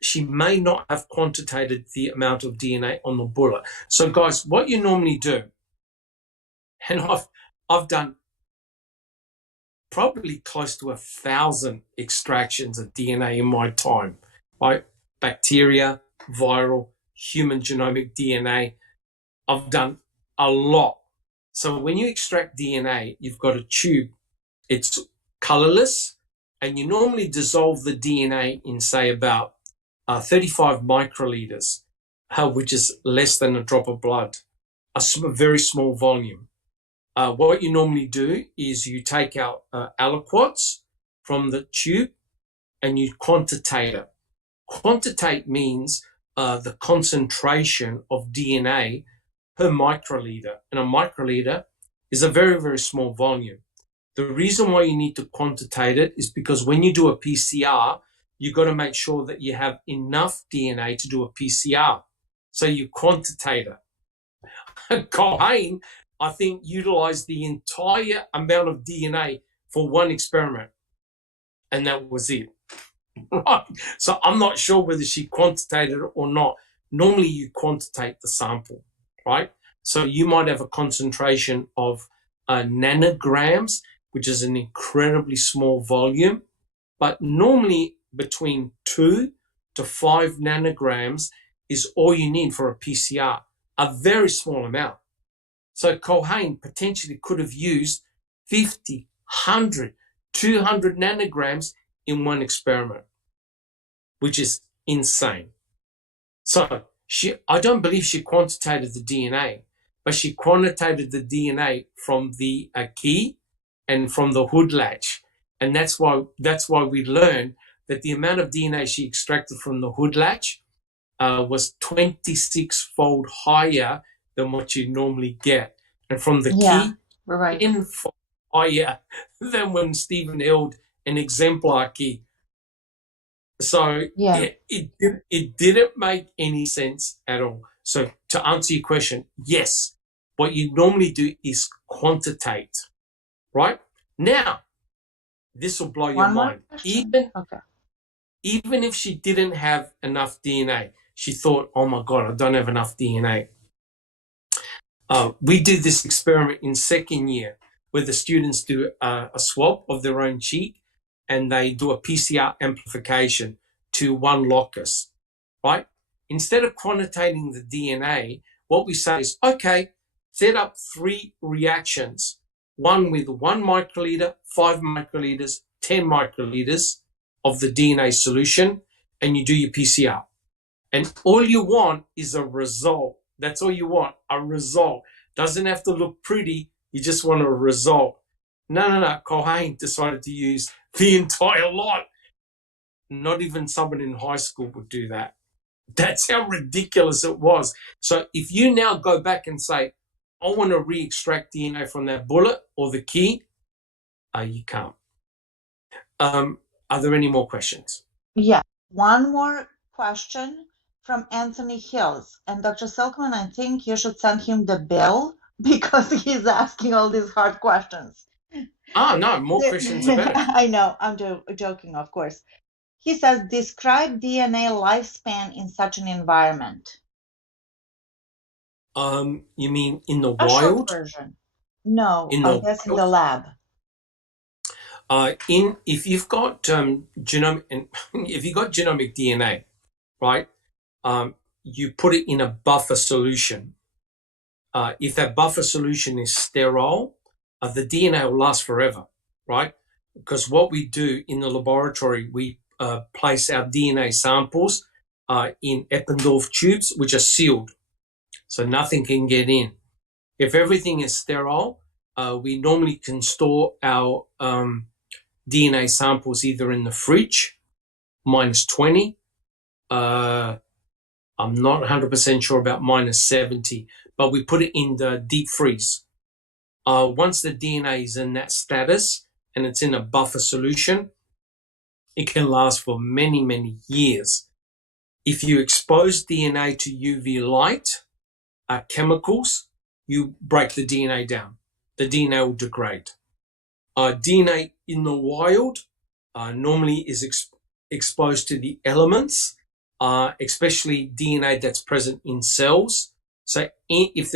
She may not have quantitated the amount of DNA on the bullet. So, guys, what you normally do, and I've done probably close to 1,000 extractions of DNA in my time, right? Bacteria, viral, human genomic DNA. I've done a lot. So when you extract DNA, you've got a tube. It's colorless, and you normally dissolve the DNA in, say, about 35 microliters, which is less than a drop of blood, a very small volume. What you normally do is you take out aliquots from the tube and you quantitate it. Quantitate means the concentration of DNA per microliter. And a microliter is a very, very small volume. The reason why you need to quantitate it is because when you do a PCR, you've got to make sure that you have enough DNA to do a PCR. So you quantitate it. Culhane, I think, utilized the entire amount of DNA for one experiment. And that was it. Right. So I'm not sure whether she quantitated it or not. Normally you quantitate the sample, right? So you might have a concentration of nanograms, which is an incredibly small volume, but normally between 2 to 5 nanograms is all you need for a PCR, a very small amount. So Culhane potentially could have used 50, 100, 200 nanograms in one experiment, which is insane. So I don't believe she quantitated the DNA, but she quantitated the DNA from the key and from the hood latch. And that's why we learned that the amount of DNA she extracted from the hood latch was 26-fold higher than what you normally get. And from the key, 10-fold higher than when Stephen held an exemplar key. So it didn't make any sense at all. So to answer your question, yes, what you normally do is quantitate, right? Now, this will blow your mind. even if she didn't have enough DNA, she thought, oh my God, I don't have enough DNA. We did this experiment in second year where the students do a swab of their own cheek and they do a PCR amplification to one locus, right? Instead of quantitating the DNA, what we say is, okay, set up 3 reactions, one with 1 microliter, 5 microliters, 10 microliters of the DNA solution, and you do your PCR. And all you want is a result. That's all you want, a result. Doesn't have to look pretty. You just want a result. No. Cohen decided to use the entire lot. Not even someone in high school would do that. That's how ridiculous it was. So if you now go back and say, I want to re-extract DNA from that bullet or the key, you can't. Are there any more questions? Yeah, one more question from Anthony Hills. And Dr. Silkman, I think you should send him the bill because he's asking all these hard questions. No, more questions are better. I know, I'm joking, of course. He says, describe DNA lifespan in such an environment. You mean in the A wild? short version. No, I guess in the lab. If you've got genomic DNA, right? You put it in a buffer solution. If that buffer solution is sterile, the DNA will last forever, right? Because what we do in the laboratory, we place our DNA samples in Eppendorf tubes, which are sealed, so nothing can get in. If everything is sterile, we normally can store our DNA samples either in the fridge, -20. I'm not 100% sure about -70, but we put it in the deep freeze. Once the DNA is in that status and it's in a buffer solution, it can last for many, many years. If you expose DNA to UV light, chemicals, you break the DNA down. The DNA will degrade. DNA in the wild normally is exposed to the elements, especially DNA that's present in cells. So if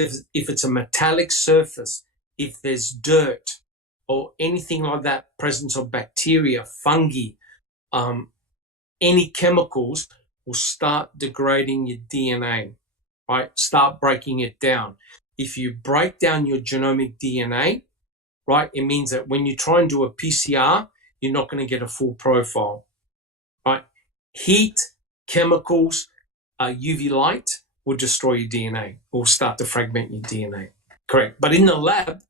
it's a metallic surface, if there's dirt or anything like that, presence of bacteria, fungi, any chemicals will start degrading your DNA, right? Start breaking it down. If you break down your genomic DNA, right, it means that when you try and do a PCR, you're not going to get a full profile, right? Heat, chemicals, UV light will destroy your DNA, will start to fragment your DNA. Correct. But in the lab,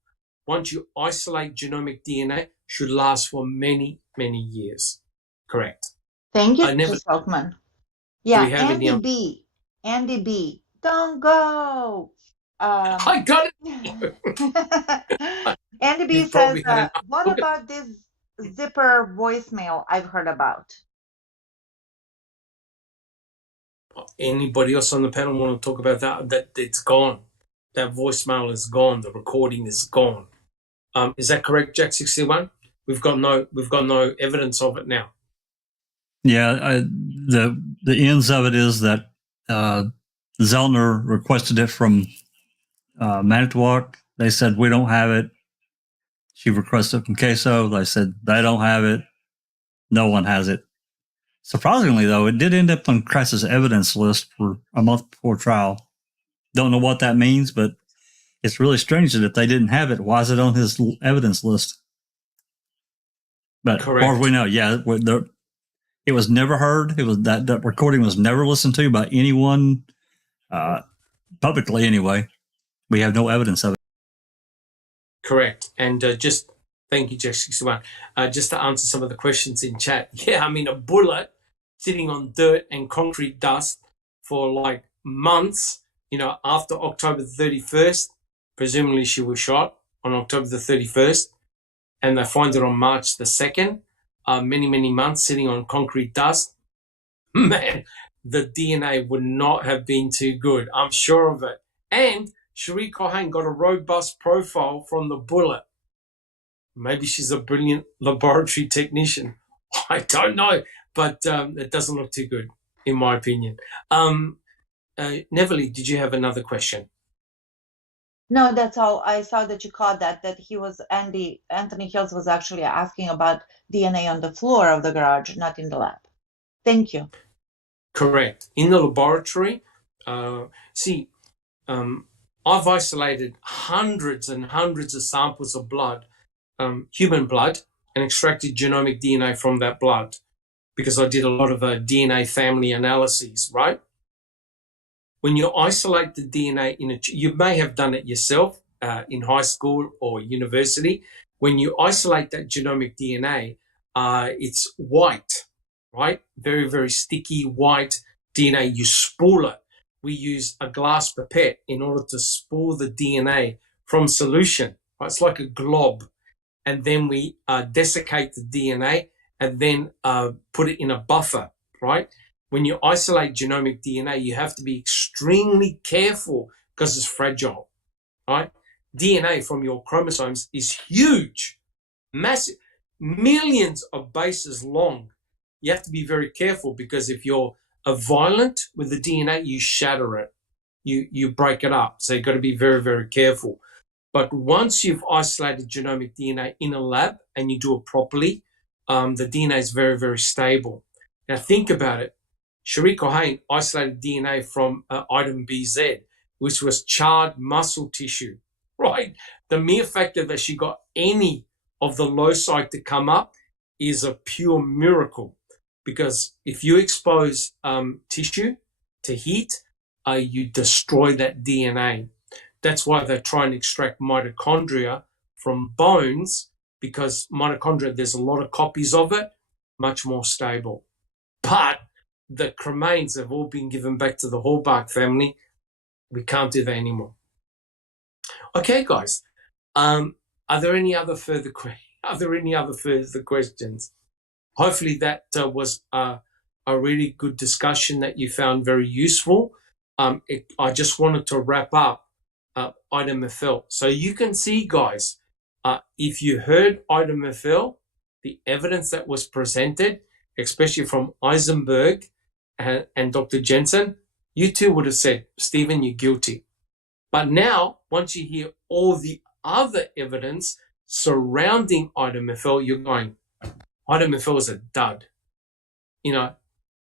once you isolate genomic DNA, should last for many, many years. Correct. Thank you, Mr. Silkman. Yeah, Andy B. Don't go. I got it. Andy B says, what about this zipper voicemail I've heard about? Anybody else on the panel want to talk about that? That it's gone. That voicemail is gone. The recording is gone. Is that correct, Jack 61? We've got no evidence of it now. Yeah, the ends of it is that Zellner requested it from Manitowoc. They said, we don't have it. She requested it from Queso. They said, they don't have it. No one has it. Surprisingly, though, it did end up on Kress's evidence list for a month before trial. Don't know what that means, but it's really strange that if they didn't have it, why is it on his evidence list? But correct. As far as we know, yeah, it was never heard. It was that recording was never listened to by anyone publicly. Anyway, we have no evidence of it. Correct. And just thank you, Jack 61. Just to answer some of the questions in chat. Yeah, I mean, a bullet sitting on dirt and concrete dust for like months, after October the 31st, presumably she was shot on October the 31st, and they find it on March the 2nd, many, many months sitting on concrete dust. Man, the DNA would not have been too good. I'm sure of it. And Cherie Cohen got a robust profile from the bullet. Maybe she's a brilliant laboratory technician. I don't know. but it doesn't look too good, in my opinion. Neville, did you have another question? No, that's all. I saw that you caught that Anthony Hills was actually asking about DNA on the floor of the garage, not in the lab. Thank you. Correct. In the laboratory, I've isolated hundreds and hundreds of samples of blood, human blood, and extracted genomic DNA from that blood because I did a lot of DNA family analyses, right? When you isolate the DNA you may have done it yourself in high school or university. When you isolate that genomic DNA, it's white, right? Very, very sticky white DNA. You spool it. We use a glass pipette in order to spool the DNA from solution. Right? It's like a glob. And then we desiccate the DNA and then put it in a buffer, right? When you isolate genomic DNA, you have to be extremely careful because it's fragile, right? DNA from your chromosomes is huge, massive, millions of bases long. You have to be very careful because if you're violent with the DNA, you shatter it, you break it up. So you've got to be very, very careful. But once you've isolated genomic DNA in a lab and you do it properly, the DNA is very, very stable. Now think about it. Cherie Cohen isolated DNA from item BZ, which was charred muscle tissue, right? The mere fact that she got any of the loci to come up is a pure miracle, because if you expose tissue to heat, you destroy that DNA. That's why they try and extract mitochondria from bones, because mitochondria, there's a lot of copies of it, much more stable. But the cremains have all been given back to the Hallbark family. We can't do that anymore. Okay, guys. Are there any other further questions? Hopefully that was a really good discussion that you found very useful. I just wanted to wrap up item FL. So you can see, guys, if you heard item FL, the evidence that was presented, especially from Eisenberg and Dr. Jensen, you too would have said, Stephen, you're guilty. But now, once you hear all the other evidence surrounding item FL, you're going, item FL is a dud. You know,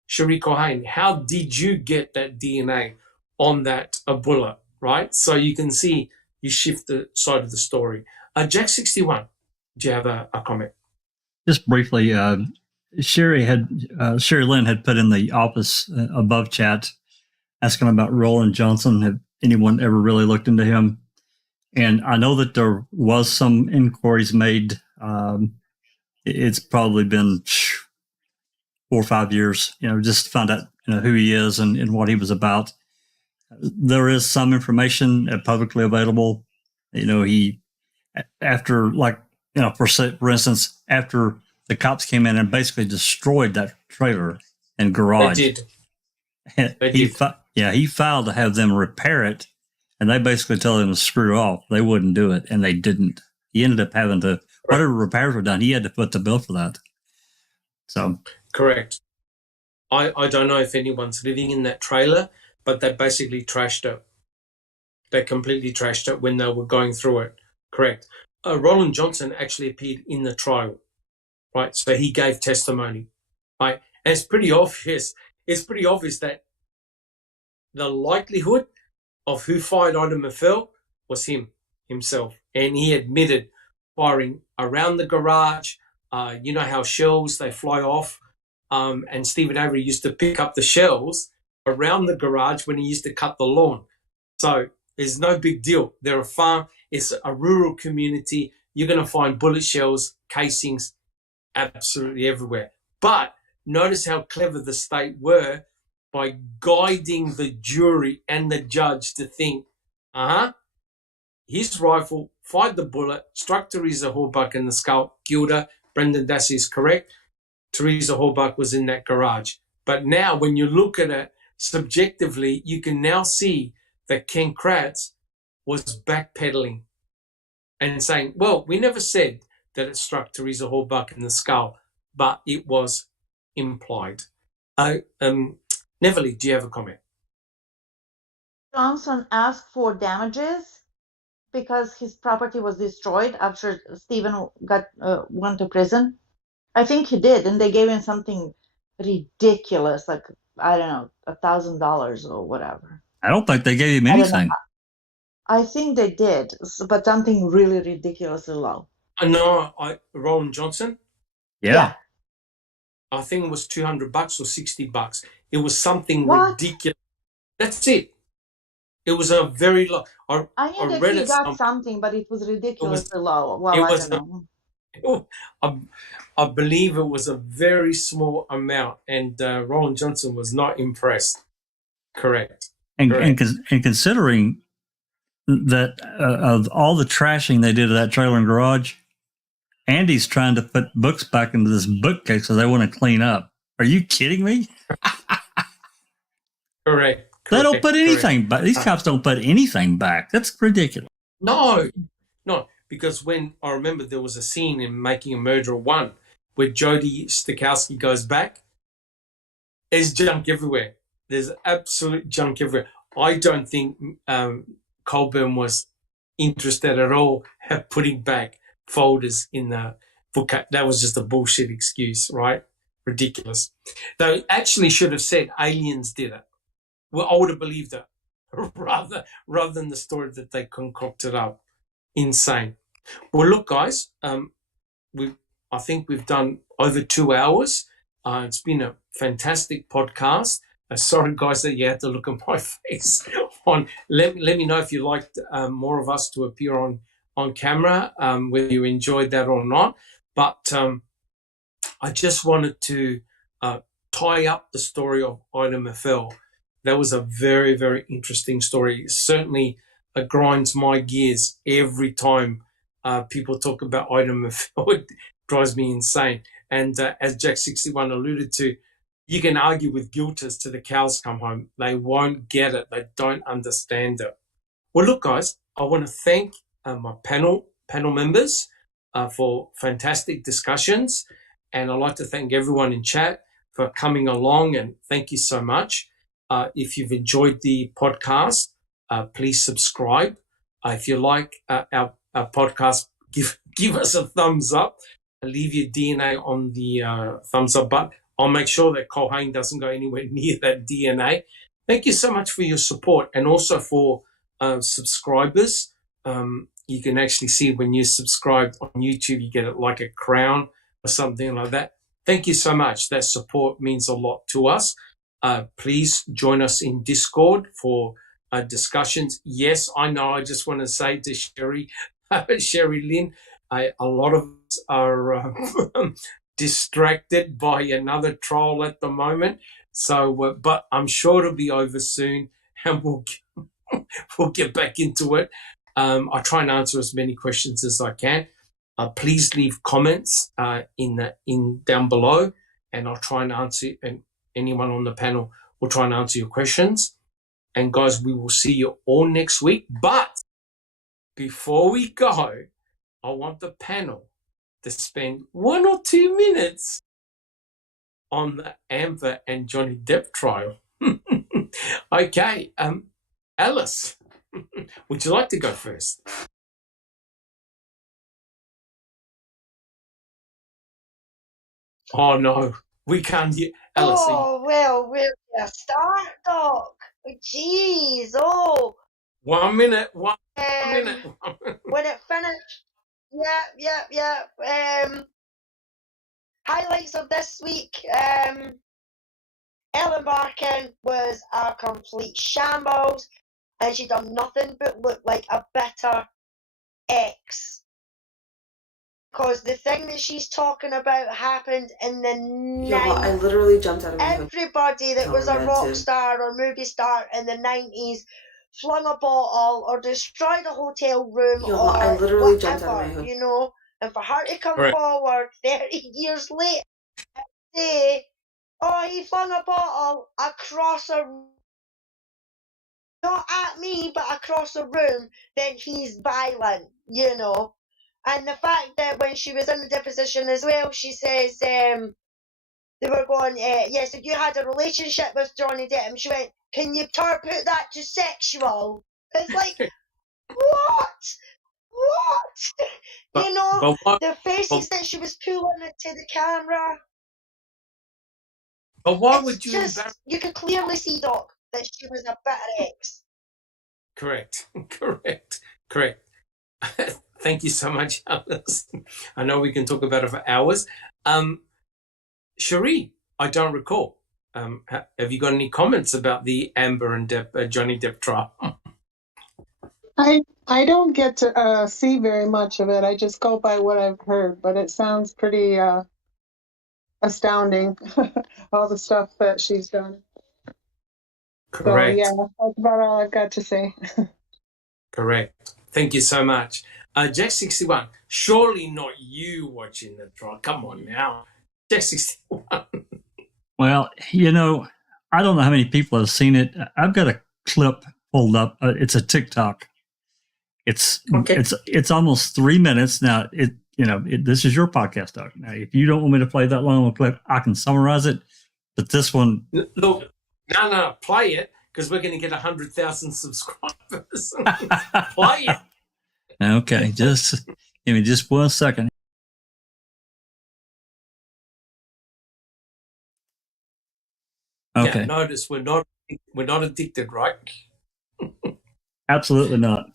Cherie Cohen, how did you get that DNA on that bullet, right? So you can see you shift the side of the story. Jack 61, do you have a comment? Just briefly, Sherry Lynn had put in the office above chat asking about Roland Johnson. Have anyone ever really looked into him? And I know that there was some inquiries made. It's probably been 4 or 5 years, just to find out who he is and what he was about. There is some information publicly available. He, after, for instance, after the cops came in and basically destroyed that trailer and garage. They did. He filed to have them repair it, and they basically told him to screw off. They wouldn't do it, and they didn't. He ended up having to, whatever repairs were done, he had to foot the bill for that. So correct. I don't know if anyone's living in that trailer, but they basically trashed it. They completely trashed it when they were going through it. Correct. Roland Johnson actually appeared in the trial, right? So he gave testimony, right? And it's pretty obvious. It's pretty obvious that the likelihood of who fired item FL was himself. And he admitted firing around the garage. You know how shells, they fly off. And Stephen Avery used to pick up the shells around the garage when he used to cut the lawn. So there's no big deal. They're a farm. It's a rural community. You're going to find bullet shells, casings, absolutely everywhere. But notice how clever the state were by guiding the jury and the judge to think, his rifle fired the bullet, struck Teresa Hallbark in the skull, killed her. Brendan Dassey is correct. Teresa Hallbark was in that garage. But now when you look at it subjectively, you can now see that Ken Kratz was backpedaling and saying, well, we never said that it struck Teresa Hallbark in the skull, but it was implied. Neville, do you have a comment? Johnson asked for damages because his property was destroyed after Stephen went to prison. I think he did, and they gave him something ridiculous, like, I don't know, $1,000 or whatever. I don't think they gave him anything. I think they did, but something really ridiculously low. No, Roland Johnson? Yeah. I think it was $200 or $60. It was something What? ridiculous. That's it. It was a very low. I knew that he got something, but it was ridiculously low. Well, I don't know. I believe it was a very small amount, and Roland Johnson was not impressed. Correct. And considering that of all the trashing they did of that trailer and garage, Andy's trying to put books back into this bookcase so they want to clean up. Are you kidding me? Correct. They don't put anything back. These cops don't put anything back. That's ridiculous. No, because when I remember there was a scene in Making a Murderer 1 where Jodie Stokowski goes back, there's junk everywhere. There's absolute junk everywhere. I don't think Colburn was interested at all at putting back folders in the book. That was just a bullshit excuse, right? Ridiculous. They actually should have said aliens did it. Well, I would have believed it rather than the story that they concocted up. Insane. Well, look, guys, I think we've done over 2 hours. It's been a fantastic podcast. Sorry, guys, that you had to look at my face. Let me know if you liked more of us to appear on camera, whether you enjoyed that or not. But I just wanted to tie up the story of Ida Maffel. That was a very, very interesting story. Certainly grinds my gears every time people talk about Ida Maffel. It drives me insane. And as Jack61 alluded to, you can argue with guilters till the cows come home. They won't get it. They don't understand it. Well, look, guys, I want to thank my panel members for fantastic discussions. And I'd like to thank everyone in chat for coming along, and thank you so much. If you've enjoyed the podcast, please subscribe. If you like our podcast, give us a thumbs up. Leave your DNA on the thumbs up button. I'll make sure that Colhane doesn't go anywhere near that DNA. Thank you so much for your support, and also for subscribers. You can actually see when you subscribe on YouTube, you get it like a crown or something like that. Thank you so much. That support means a lot to us. Please join us in Discord for discussions. Yes, I know. I just want to say to Sherry Lynn, a lot of us are distracted by another trial at the moment. So, but I'm sure it'll be over soon, and we'll get back into it. I try and answer as many questions as I can. Please leave comments in down below, and I'll try and answer. And anyone on the panel will try and answer your questions. And guys, we will see you all next week. But before we go, I want the panel to spend 1 or 2 minutes on the Amber and Johnny Depp trial. Okay, Alice, would you like to go first? Oh no, we can't hear Alice. Oh well, where do I start, Doc? Jeez, oh. 1 minute. One minute. When it finished. Yeah. Highlights of this week. Ellen Barkin was a complete shambles, and she done nothing but look like a bitter ex. Because the thing that she's talking about happened in the 90s. Yeah, I literally jumped out of my Everybody that was a rock star or movie star in the 90s flung a bottle or destroyed a hotel room or I literally whatever, jumped out of my you know. And for her to come Right. forward 30 years later and say, oh, he flung a bottle across a room, not at me, but across a room, then he's violent, you know. And the fact that when she was in the deposition as well, she says, they were going, yeah, so you had a relationship with Johnny Depp. And she went, can you put that to sexual? It's like, what? But, You know, but the faces that she was pulling into the camera. why It's would you just, embarrass? you could clearly see, Doc, that she was a bitter ex. Correct. Thank you so much, Alice. I know we can talk about it for hours. Cherie, I don't recall. Have you got any comments about the Amber and Johnny Depp trial? I don't get to see very much of it. I just go by what I've heard, but it sounds pretty astounding, all the stuff that she's done. Correct. So, yeah, that's about all I've got to say. Correct. Thank you so much. Jack 61, surely not you watching the trial. Come on now. Jack 61. Well, you know, I don't know how many people have seen it. I've got a clip pulled up. It's a TikTok. It's almost 3 minutes now. This is your podcast, Doc. Now, if you don't want me to play that long of a clip, I can summarize it. But this one, Look, no, play it because we're going to get 100,000 subscribers. Play it. Okay, just give me just 1 second. Okay. Yeah, notice we're not addicted, right? Absolutely not.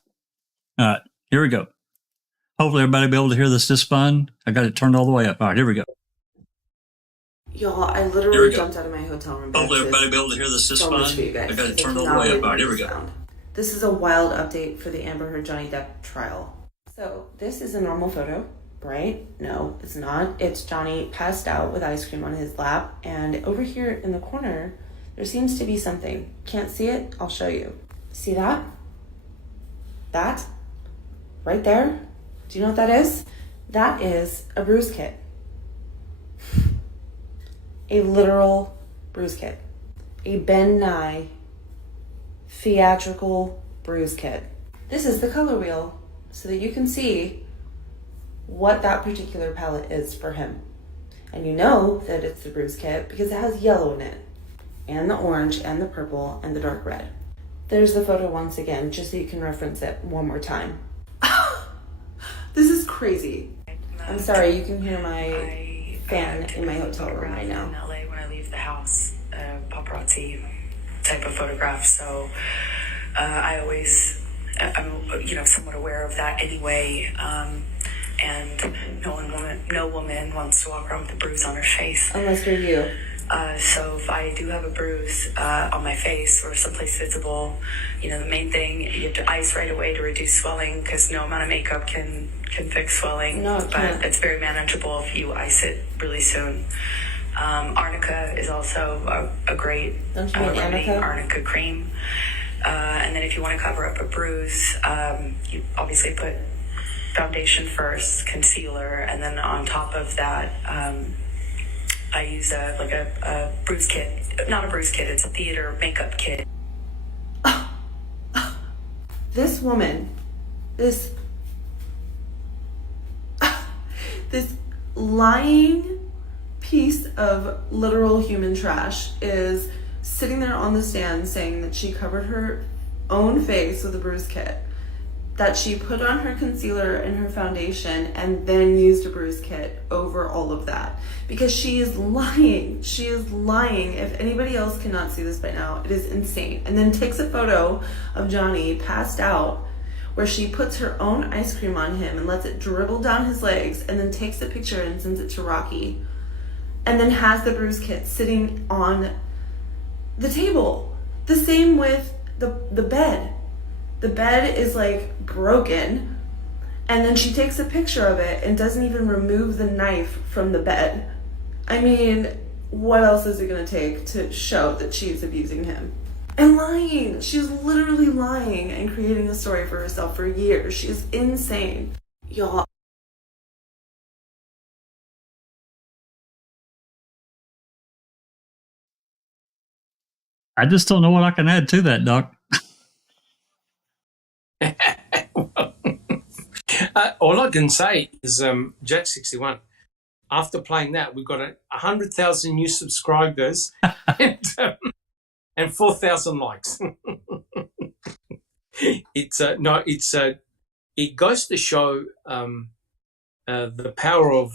All right, here we go. Hopefully everybody will be able to hear this just fine. I got it turned all the way up. All right, here we go. Y'all, I literally jumped out of my hotel room. Hopefully everybody will be able to hear this just fine. I got it turned all the way up. All right, here we go. This is a wild update for the Amber Heard Johnny Depp trial. So this is a normal photo, right? No, it's not. It's Johnny passed out with ice cream on his lap. And over here in the corner, there seems to be something. Can't see it? I'll show you. See that? That? Right there? Do you know what that is? That is a bruise kit. A literal bruise kit. A Ben Nye theatrical bruise kit. This is the color wheel so that you can see what that particular palette is for him. And you know that it's the bruise kit because it has yellow in it, and the orange, and the purple, and the dark red. There's the photo once again, just so you can reference it one more time. This is crazy. I'm sorry, you can hear my fan in my hotel room right now. In LA when I leave the house, paparazzi type of photograph. So I'm somewhat aware of that anyway. And no woman wants to walk around with a bruise on her face. Unless you're you. So if I do have a bruise on my face or someplace visible, the main thing, you have to ice right away to reduce swelling because no amount of makeup can fix swelling. No, it can't. But it's very manageable if you ice it really soon. Arnica is also a great remedy, Arnica cream. And then if you want to cover up a bruise, you obviously put foundation first, concealer, and then on top of that, I use a bruise kit. Not a bruise kit, it's a theater makeup kit. This woman, this lying piece of literal human trash is sitting there on the stand saying that she covered her own face with a bruise kit, that she put on her concealer and her foundation and then used a bruise kit over all of that. Because she is lying. She is lying. If anybody else cannot see this by now, it is insane. And then takes a photo of Johnny passed out where she puts her own ice cream on him and lets it dribble down his legs and then takes a picture and sends it to Rocky. And then has the bruise kit sitting on the table. The same with the bed. The bed is like broken, and then she takes a picture of it and doesn't even remove the knife from the bed. I mean, what else is it gonna take to show that she's abusing him? And lying. She's literally lying and creating a story for herself for years. She's insane. Y'all. I just don't know what I can add to that, Doc. All I can say is, Jack 61, after playing that, we've got 100,000 new subscribers and 4,000 likes. It goes to show the power of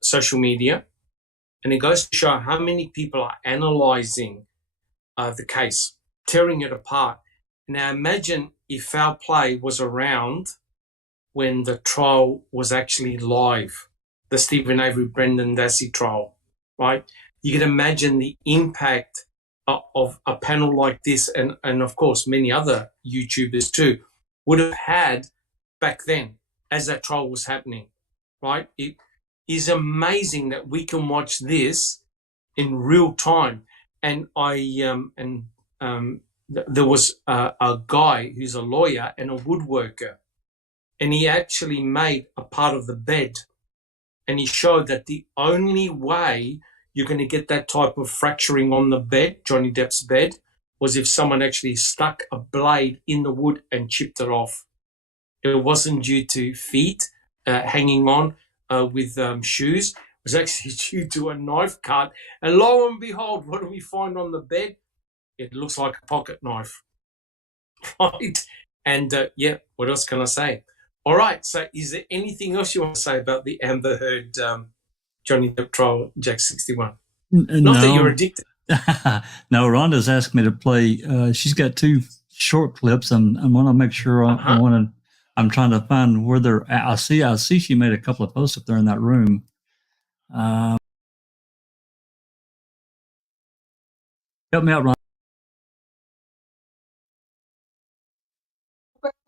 social media, and it goes to show how many people are analysing the case, tearing it apart. Now imagine if foul play was around when the trial was actually live, the Stephen Avery, Brendan Dassey trial, right? You can imagine the impact of a panel like this, and of course many other YouTubers too, would have had back then as that trial was happening, right? It is amazing that we can watch this in real time. And there was a guy who's a lawyer and a woodworker, and he actually made a part of the bed, and he showed that the only way you're going to get that type of fracturing on the bed, Johnny Depp's bed, was if someone actually stuck a blade in the wood and chipped it off. It wasn't due to feet hanging on with shoes. It was actually due to a knife cut. And lo and behold, what do we find on the bed? It looks like a pocket knife, right? And what else can I say? All right, so is there anything else you want to say about the Amber Heard Johnny Depp trial, Jack 61? Not that you're addicted. No, Rhonda's asked me to play. She's got 2 short clips, and I want to make sure I'm trying to find where they're at. I see she made a couple of posts up there in that room. Help me out, Ron.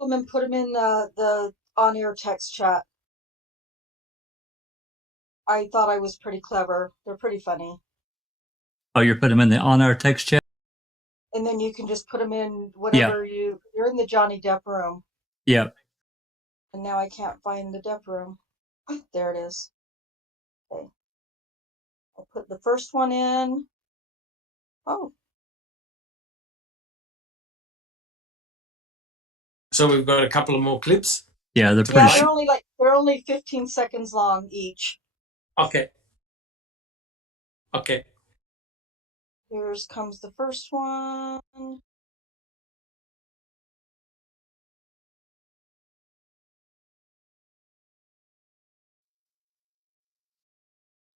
And put them in the on-air text chat. I thought I was pretty clever. They're pretty funny. Oh, you're putting them in the on-air text chat? And then you can just put them in whatever you're in the Johnny Depp room. Yeah. And now I can't find the Depp room. There it is. Okay. I'll put the first one in. Oh. So we've got a couple of more clips. Yeah, they're only 15 seconds long each. Okay. Here comes the first one.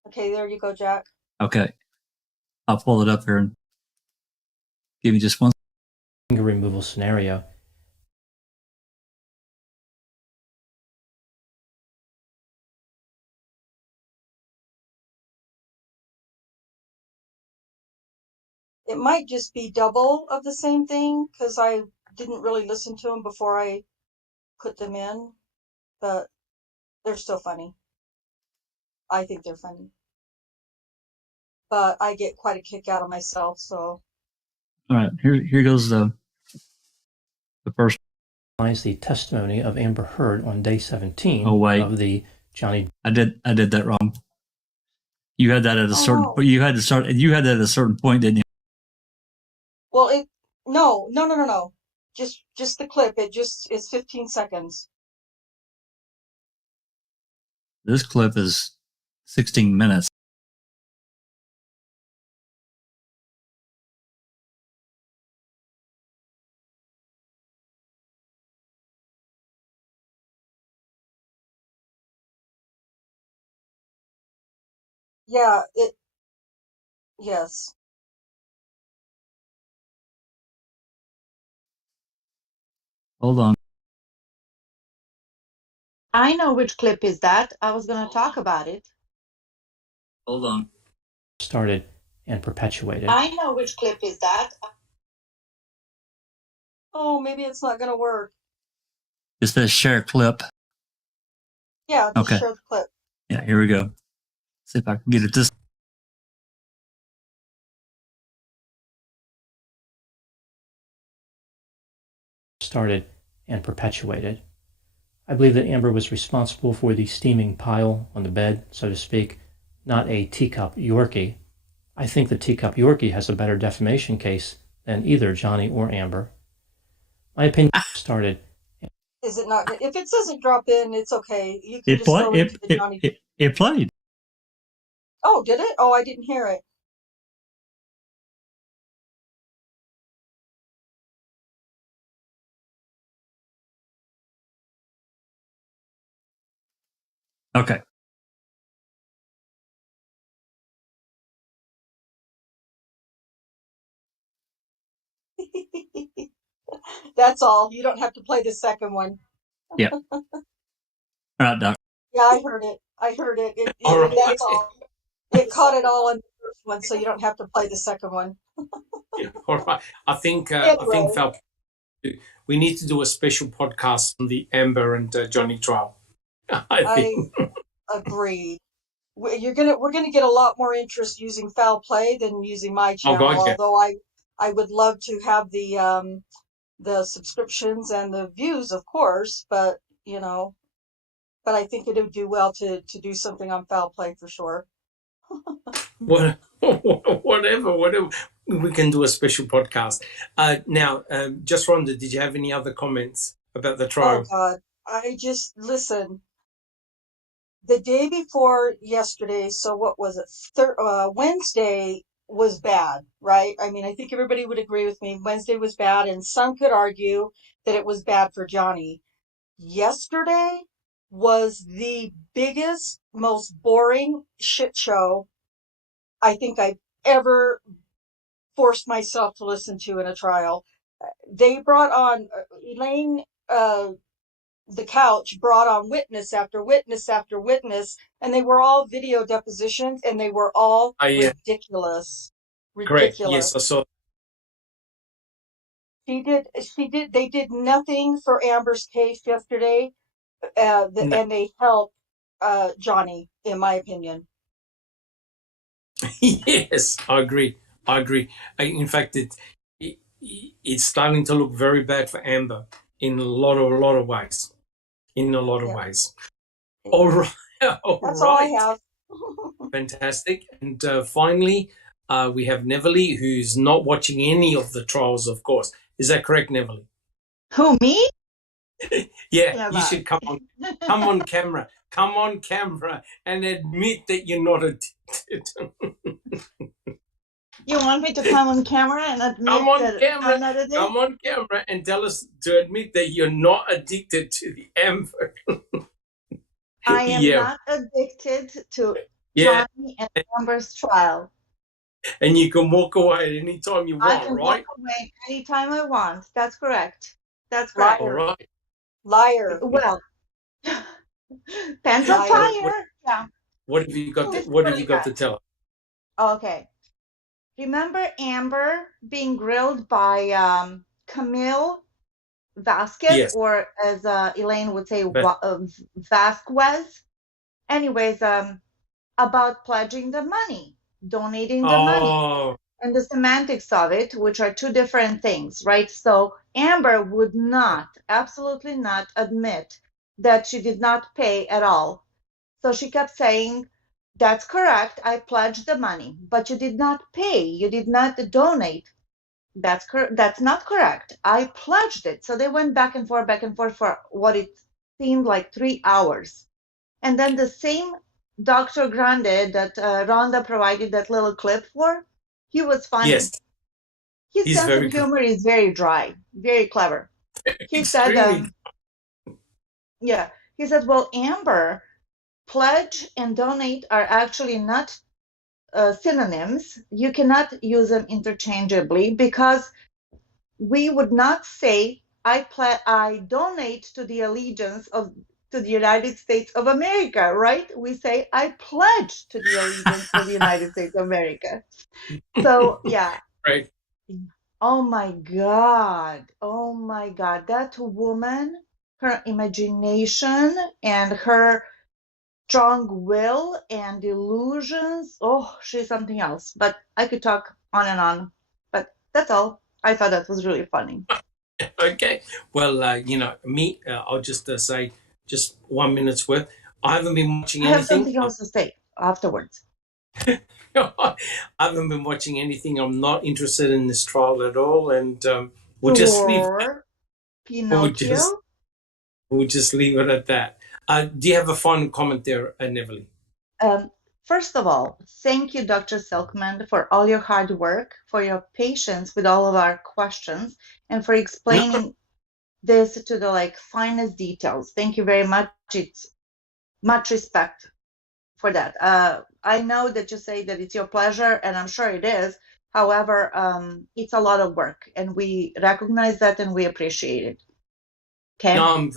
Okay, there you go, Jack. Okay. I'll pull it up here and give you just one. Finger removal scenario. It might just be double of the same thing because I didn't really listen to them before I put them in, but they're still funny. I think they're funny. But I get quite a kick out of myself, so. All right, here goes the first. The testimony of Amber Heard on day 17 of the Johnny. I did that wrong. You had that at a certain point. You had that at a certain point, didn't you? Well, no. Just the clip. It's 15 seconds. This clip is 16 minutes. Yeah, yes. Hold on. I know which clip is that. I was going to talk about it. Hold on. Started and perpetuated. I know which clip is that. Oh, maybe it's not going to work. It says share clip. Yeah, just share the clip. Yeah, here we go. See if I can get it this. Started and perpetuated. I believe that Amber was responsible for the steaming pile on the bed, so to speak, not a teacup Yorkie. I think the teacup Yorkie has a better defamation case than either Johnny or Amber. My opinion started. Is it not? If it doesn't drop in, it's okay. You can just go into the Johnny. It played. Oh, did it? Oh, I didn't hear it. Okay. That's all. You don't have to play the second one. Yep. All right, Doc. Yeah, I heard it. I heard it. All right. That's all. It caught it all in the first one, so you don't have to play the second one. Yeah, all right. I think Anyway. Val, we need to do a special podcast on the Amber and Johnny trial. I think. Agree. We're gonna get a lot more interest using foul play than using my channel. God, yeah. Although I would love to have the subscriptions and the views, of course. But but I think it would do well to do something on foul play for sure. Whatever. We can do a special podcast. Now, just Rhonda, did you have any other comments about the trial? Oh God, I just listen. The day before yesterday, so what was it? Wednesday was bad, right? I mean, I think everybody would agree with me. Wednesday was bad, and some could argue that it was bad for Johnny. Yesterday was the biggest, most boring shit show I think I've ever forced myself to listen to in a trial. They brought on Elaine, the couch brought on witness after witness after witness, and they were all video depositions, and they were all ridiculous. Correct. Yes, I saw. They did nothing for Amber's case yesterday, and they helped Johnny, in my opinion. Yes, I agree. In fact, it's starting to look very bad for Amber in a lot of ways. All right. That's all I have. Fantastic. And finally, we have Neville, who's not watching any of the trials, of course. Is that correct, Neville? Who, me? Yeah, you should come on camera. Come on camera and admit that you're not addicted. You want me to come on camera and admit I'm not addicted? Come on camera and tell us to admit that you're not addicted to the Amber. I am not addicted to Johnny and Amber's trial. And you can walk away at any time you want, right? I can walk away anytime I want. That's correct. That's correct. All right. Liar. Well, pants on fire. Yeah. What have you got to tell us? Okay. Remember Amber being grilled by Camille Vasquez, or as Elaine would say, Vasquez? Anyways, about pledging the money, donating the money, and the semantics of it, which are two different things, right? So Amber would absolutely not admit that she did not pay at all. So she kept saying, that's correct, I pledged the money, but you did not pay, you did not donate. That's not correct. I pledged it. So they went back and forth for what it seemed like 3 hours. And then the same Dr. Grande that Rhonda provided that little clip for, he was funny. Yes. His sense of humor is very dry, very clever. He said, he said, well, Amber, pledge and donate are actually not synonyms. You cannot use them interchangeably because we would not say I donate to the allegiance to the United States of America, right? We say I pledge to the allegiance to the United States of America. So yeah. Right. Oh my God. That woman, her imagination and her strong will and delusions. Oh, she's something else. But I could talk on and on. But that's all. I thought that was really funny. Okay. Well, I'll just say just 1 minute's worth. I haven't been watching anything. I have something else to say afterwards. I haven't been watching anything. I'm not interested in this trial at all. And we'll just leave it. Pinocchio? We'll just leave it at that. Do you have a final comment there, Neville? First of all, thank you, Dr. Silkman, for all your hard work, for your patience with all of our questions, and for explaining this to the finest details. Thank you very much. It's much respect for that. I know that you say that it's your pleasure, and I'm sure it is. However, it's a lot of work, and we recognize that and we appreciate it. Okay. No, I'm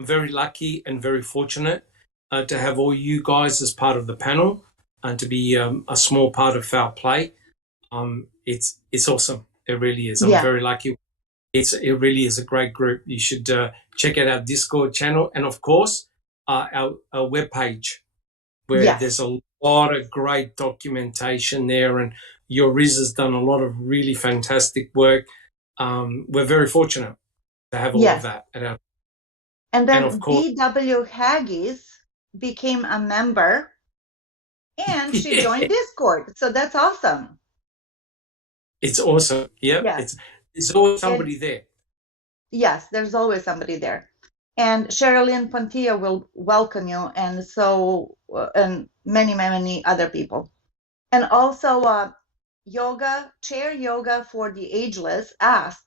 very lucky and very fortunate to have all you guys as part of the panel and to be a small part of Foul Play. It's awesome. It really is. I'm very lucky. It really is a great group. You should check out our Discord channel and, of course, our webpage where there's a lot of great documentation there, and your Riz has done a lot of really fantastic work. We're very fortunate to have all of that at our. And then of course, BW Haggis became a member, and she joined Discord. So that's awesome. It's awesome. It's always somebody there. Yes, there's always somebody there. And Sherilyn Pontia will welcome you, and so and many other people. And also Chair Yoga for the Ageless asked,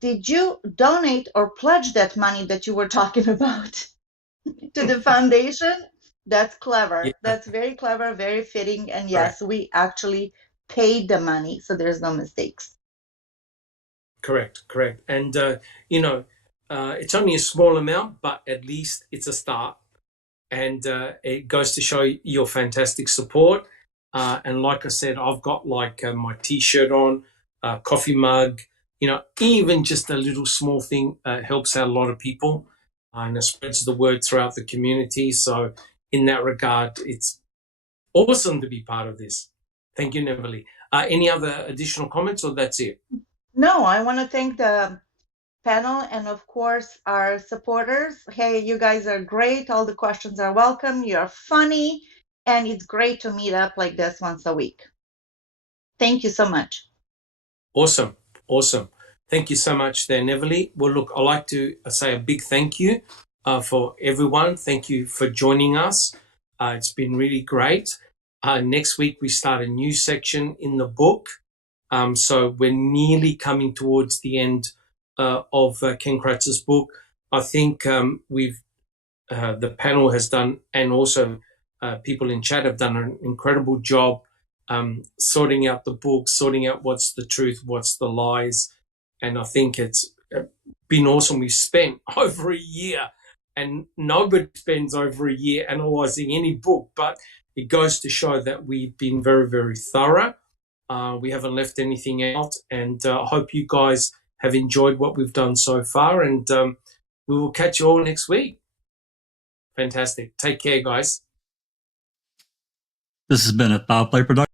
did you donate or pledge that money that you were talking about to the foundation? That's clever. Yeah. That's very clever, very fitting. And yes, we actually paid the money, so there's no mistakes. Correct. And, it's only a small amount, but at least it's a start. And it goes to show your fantastic support. And like I said, I've got my T-shirt on, coffee mug. Even just a little small thing helps out a lot of people and it spreads the word throughout the community. So in that regard, it's awesome to be part of this. Thank you, Neverly. Any other additional comments, or that's it? No, I want to thank the panel and, of course, our supporters. Hey, you guys are great. All the questions are welcome. You're funny. And it's great to meet up like this once a week. Thank you so much. Awesome. Thank you so much there, Neverly. Well, look, I'd like to say a big thank you for everyone. Thank you for joining us. It's been really great. Next week, we start a new section in the book. So we're nearly coming towards the end of Ken Kratz's book. I think the panel has done, and also people in chat have done an incredible job sorting out the book, sorting out what's the truth, what's the lies. And I think it's been awesome. We've spent over a year, and nobody spends over a year analysing any book, but it goes to show that we've been very, very thorough. We haven't left anything out, and I hope you guys have enjoyed what we've done so far, and we will catch you all next week. Fantastic. Take care, guys. This has been a Foul Play production.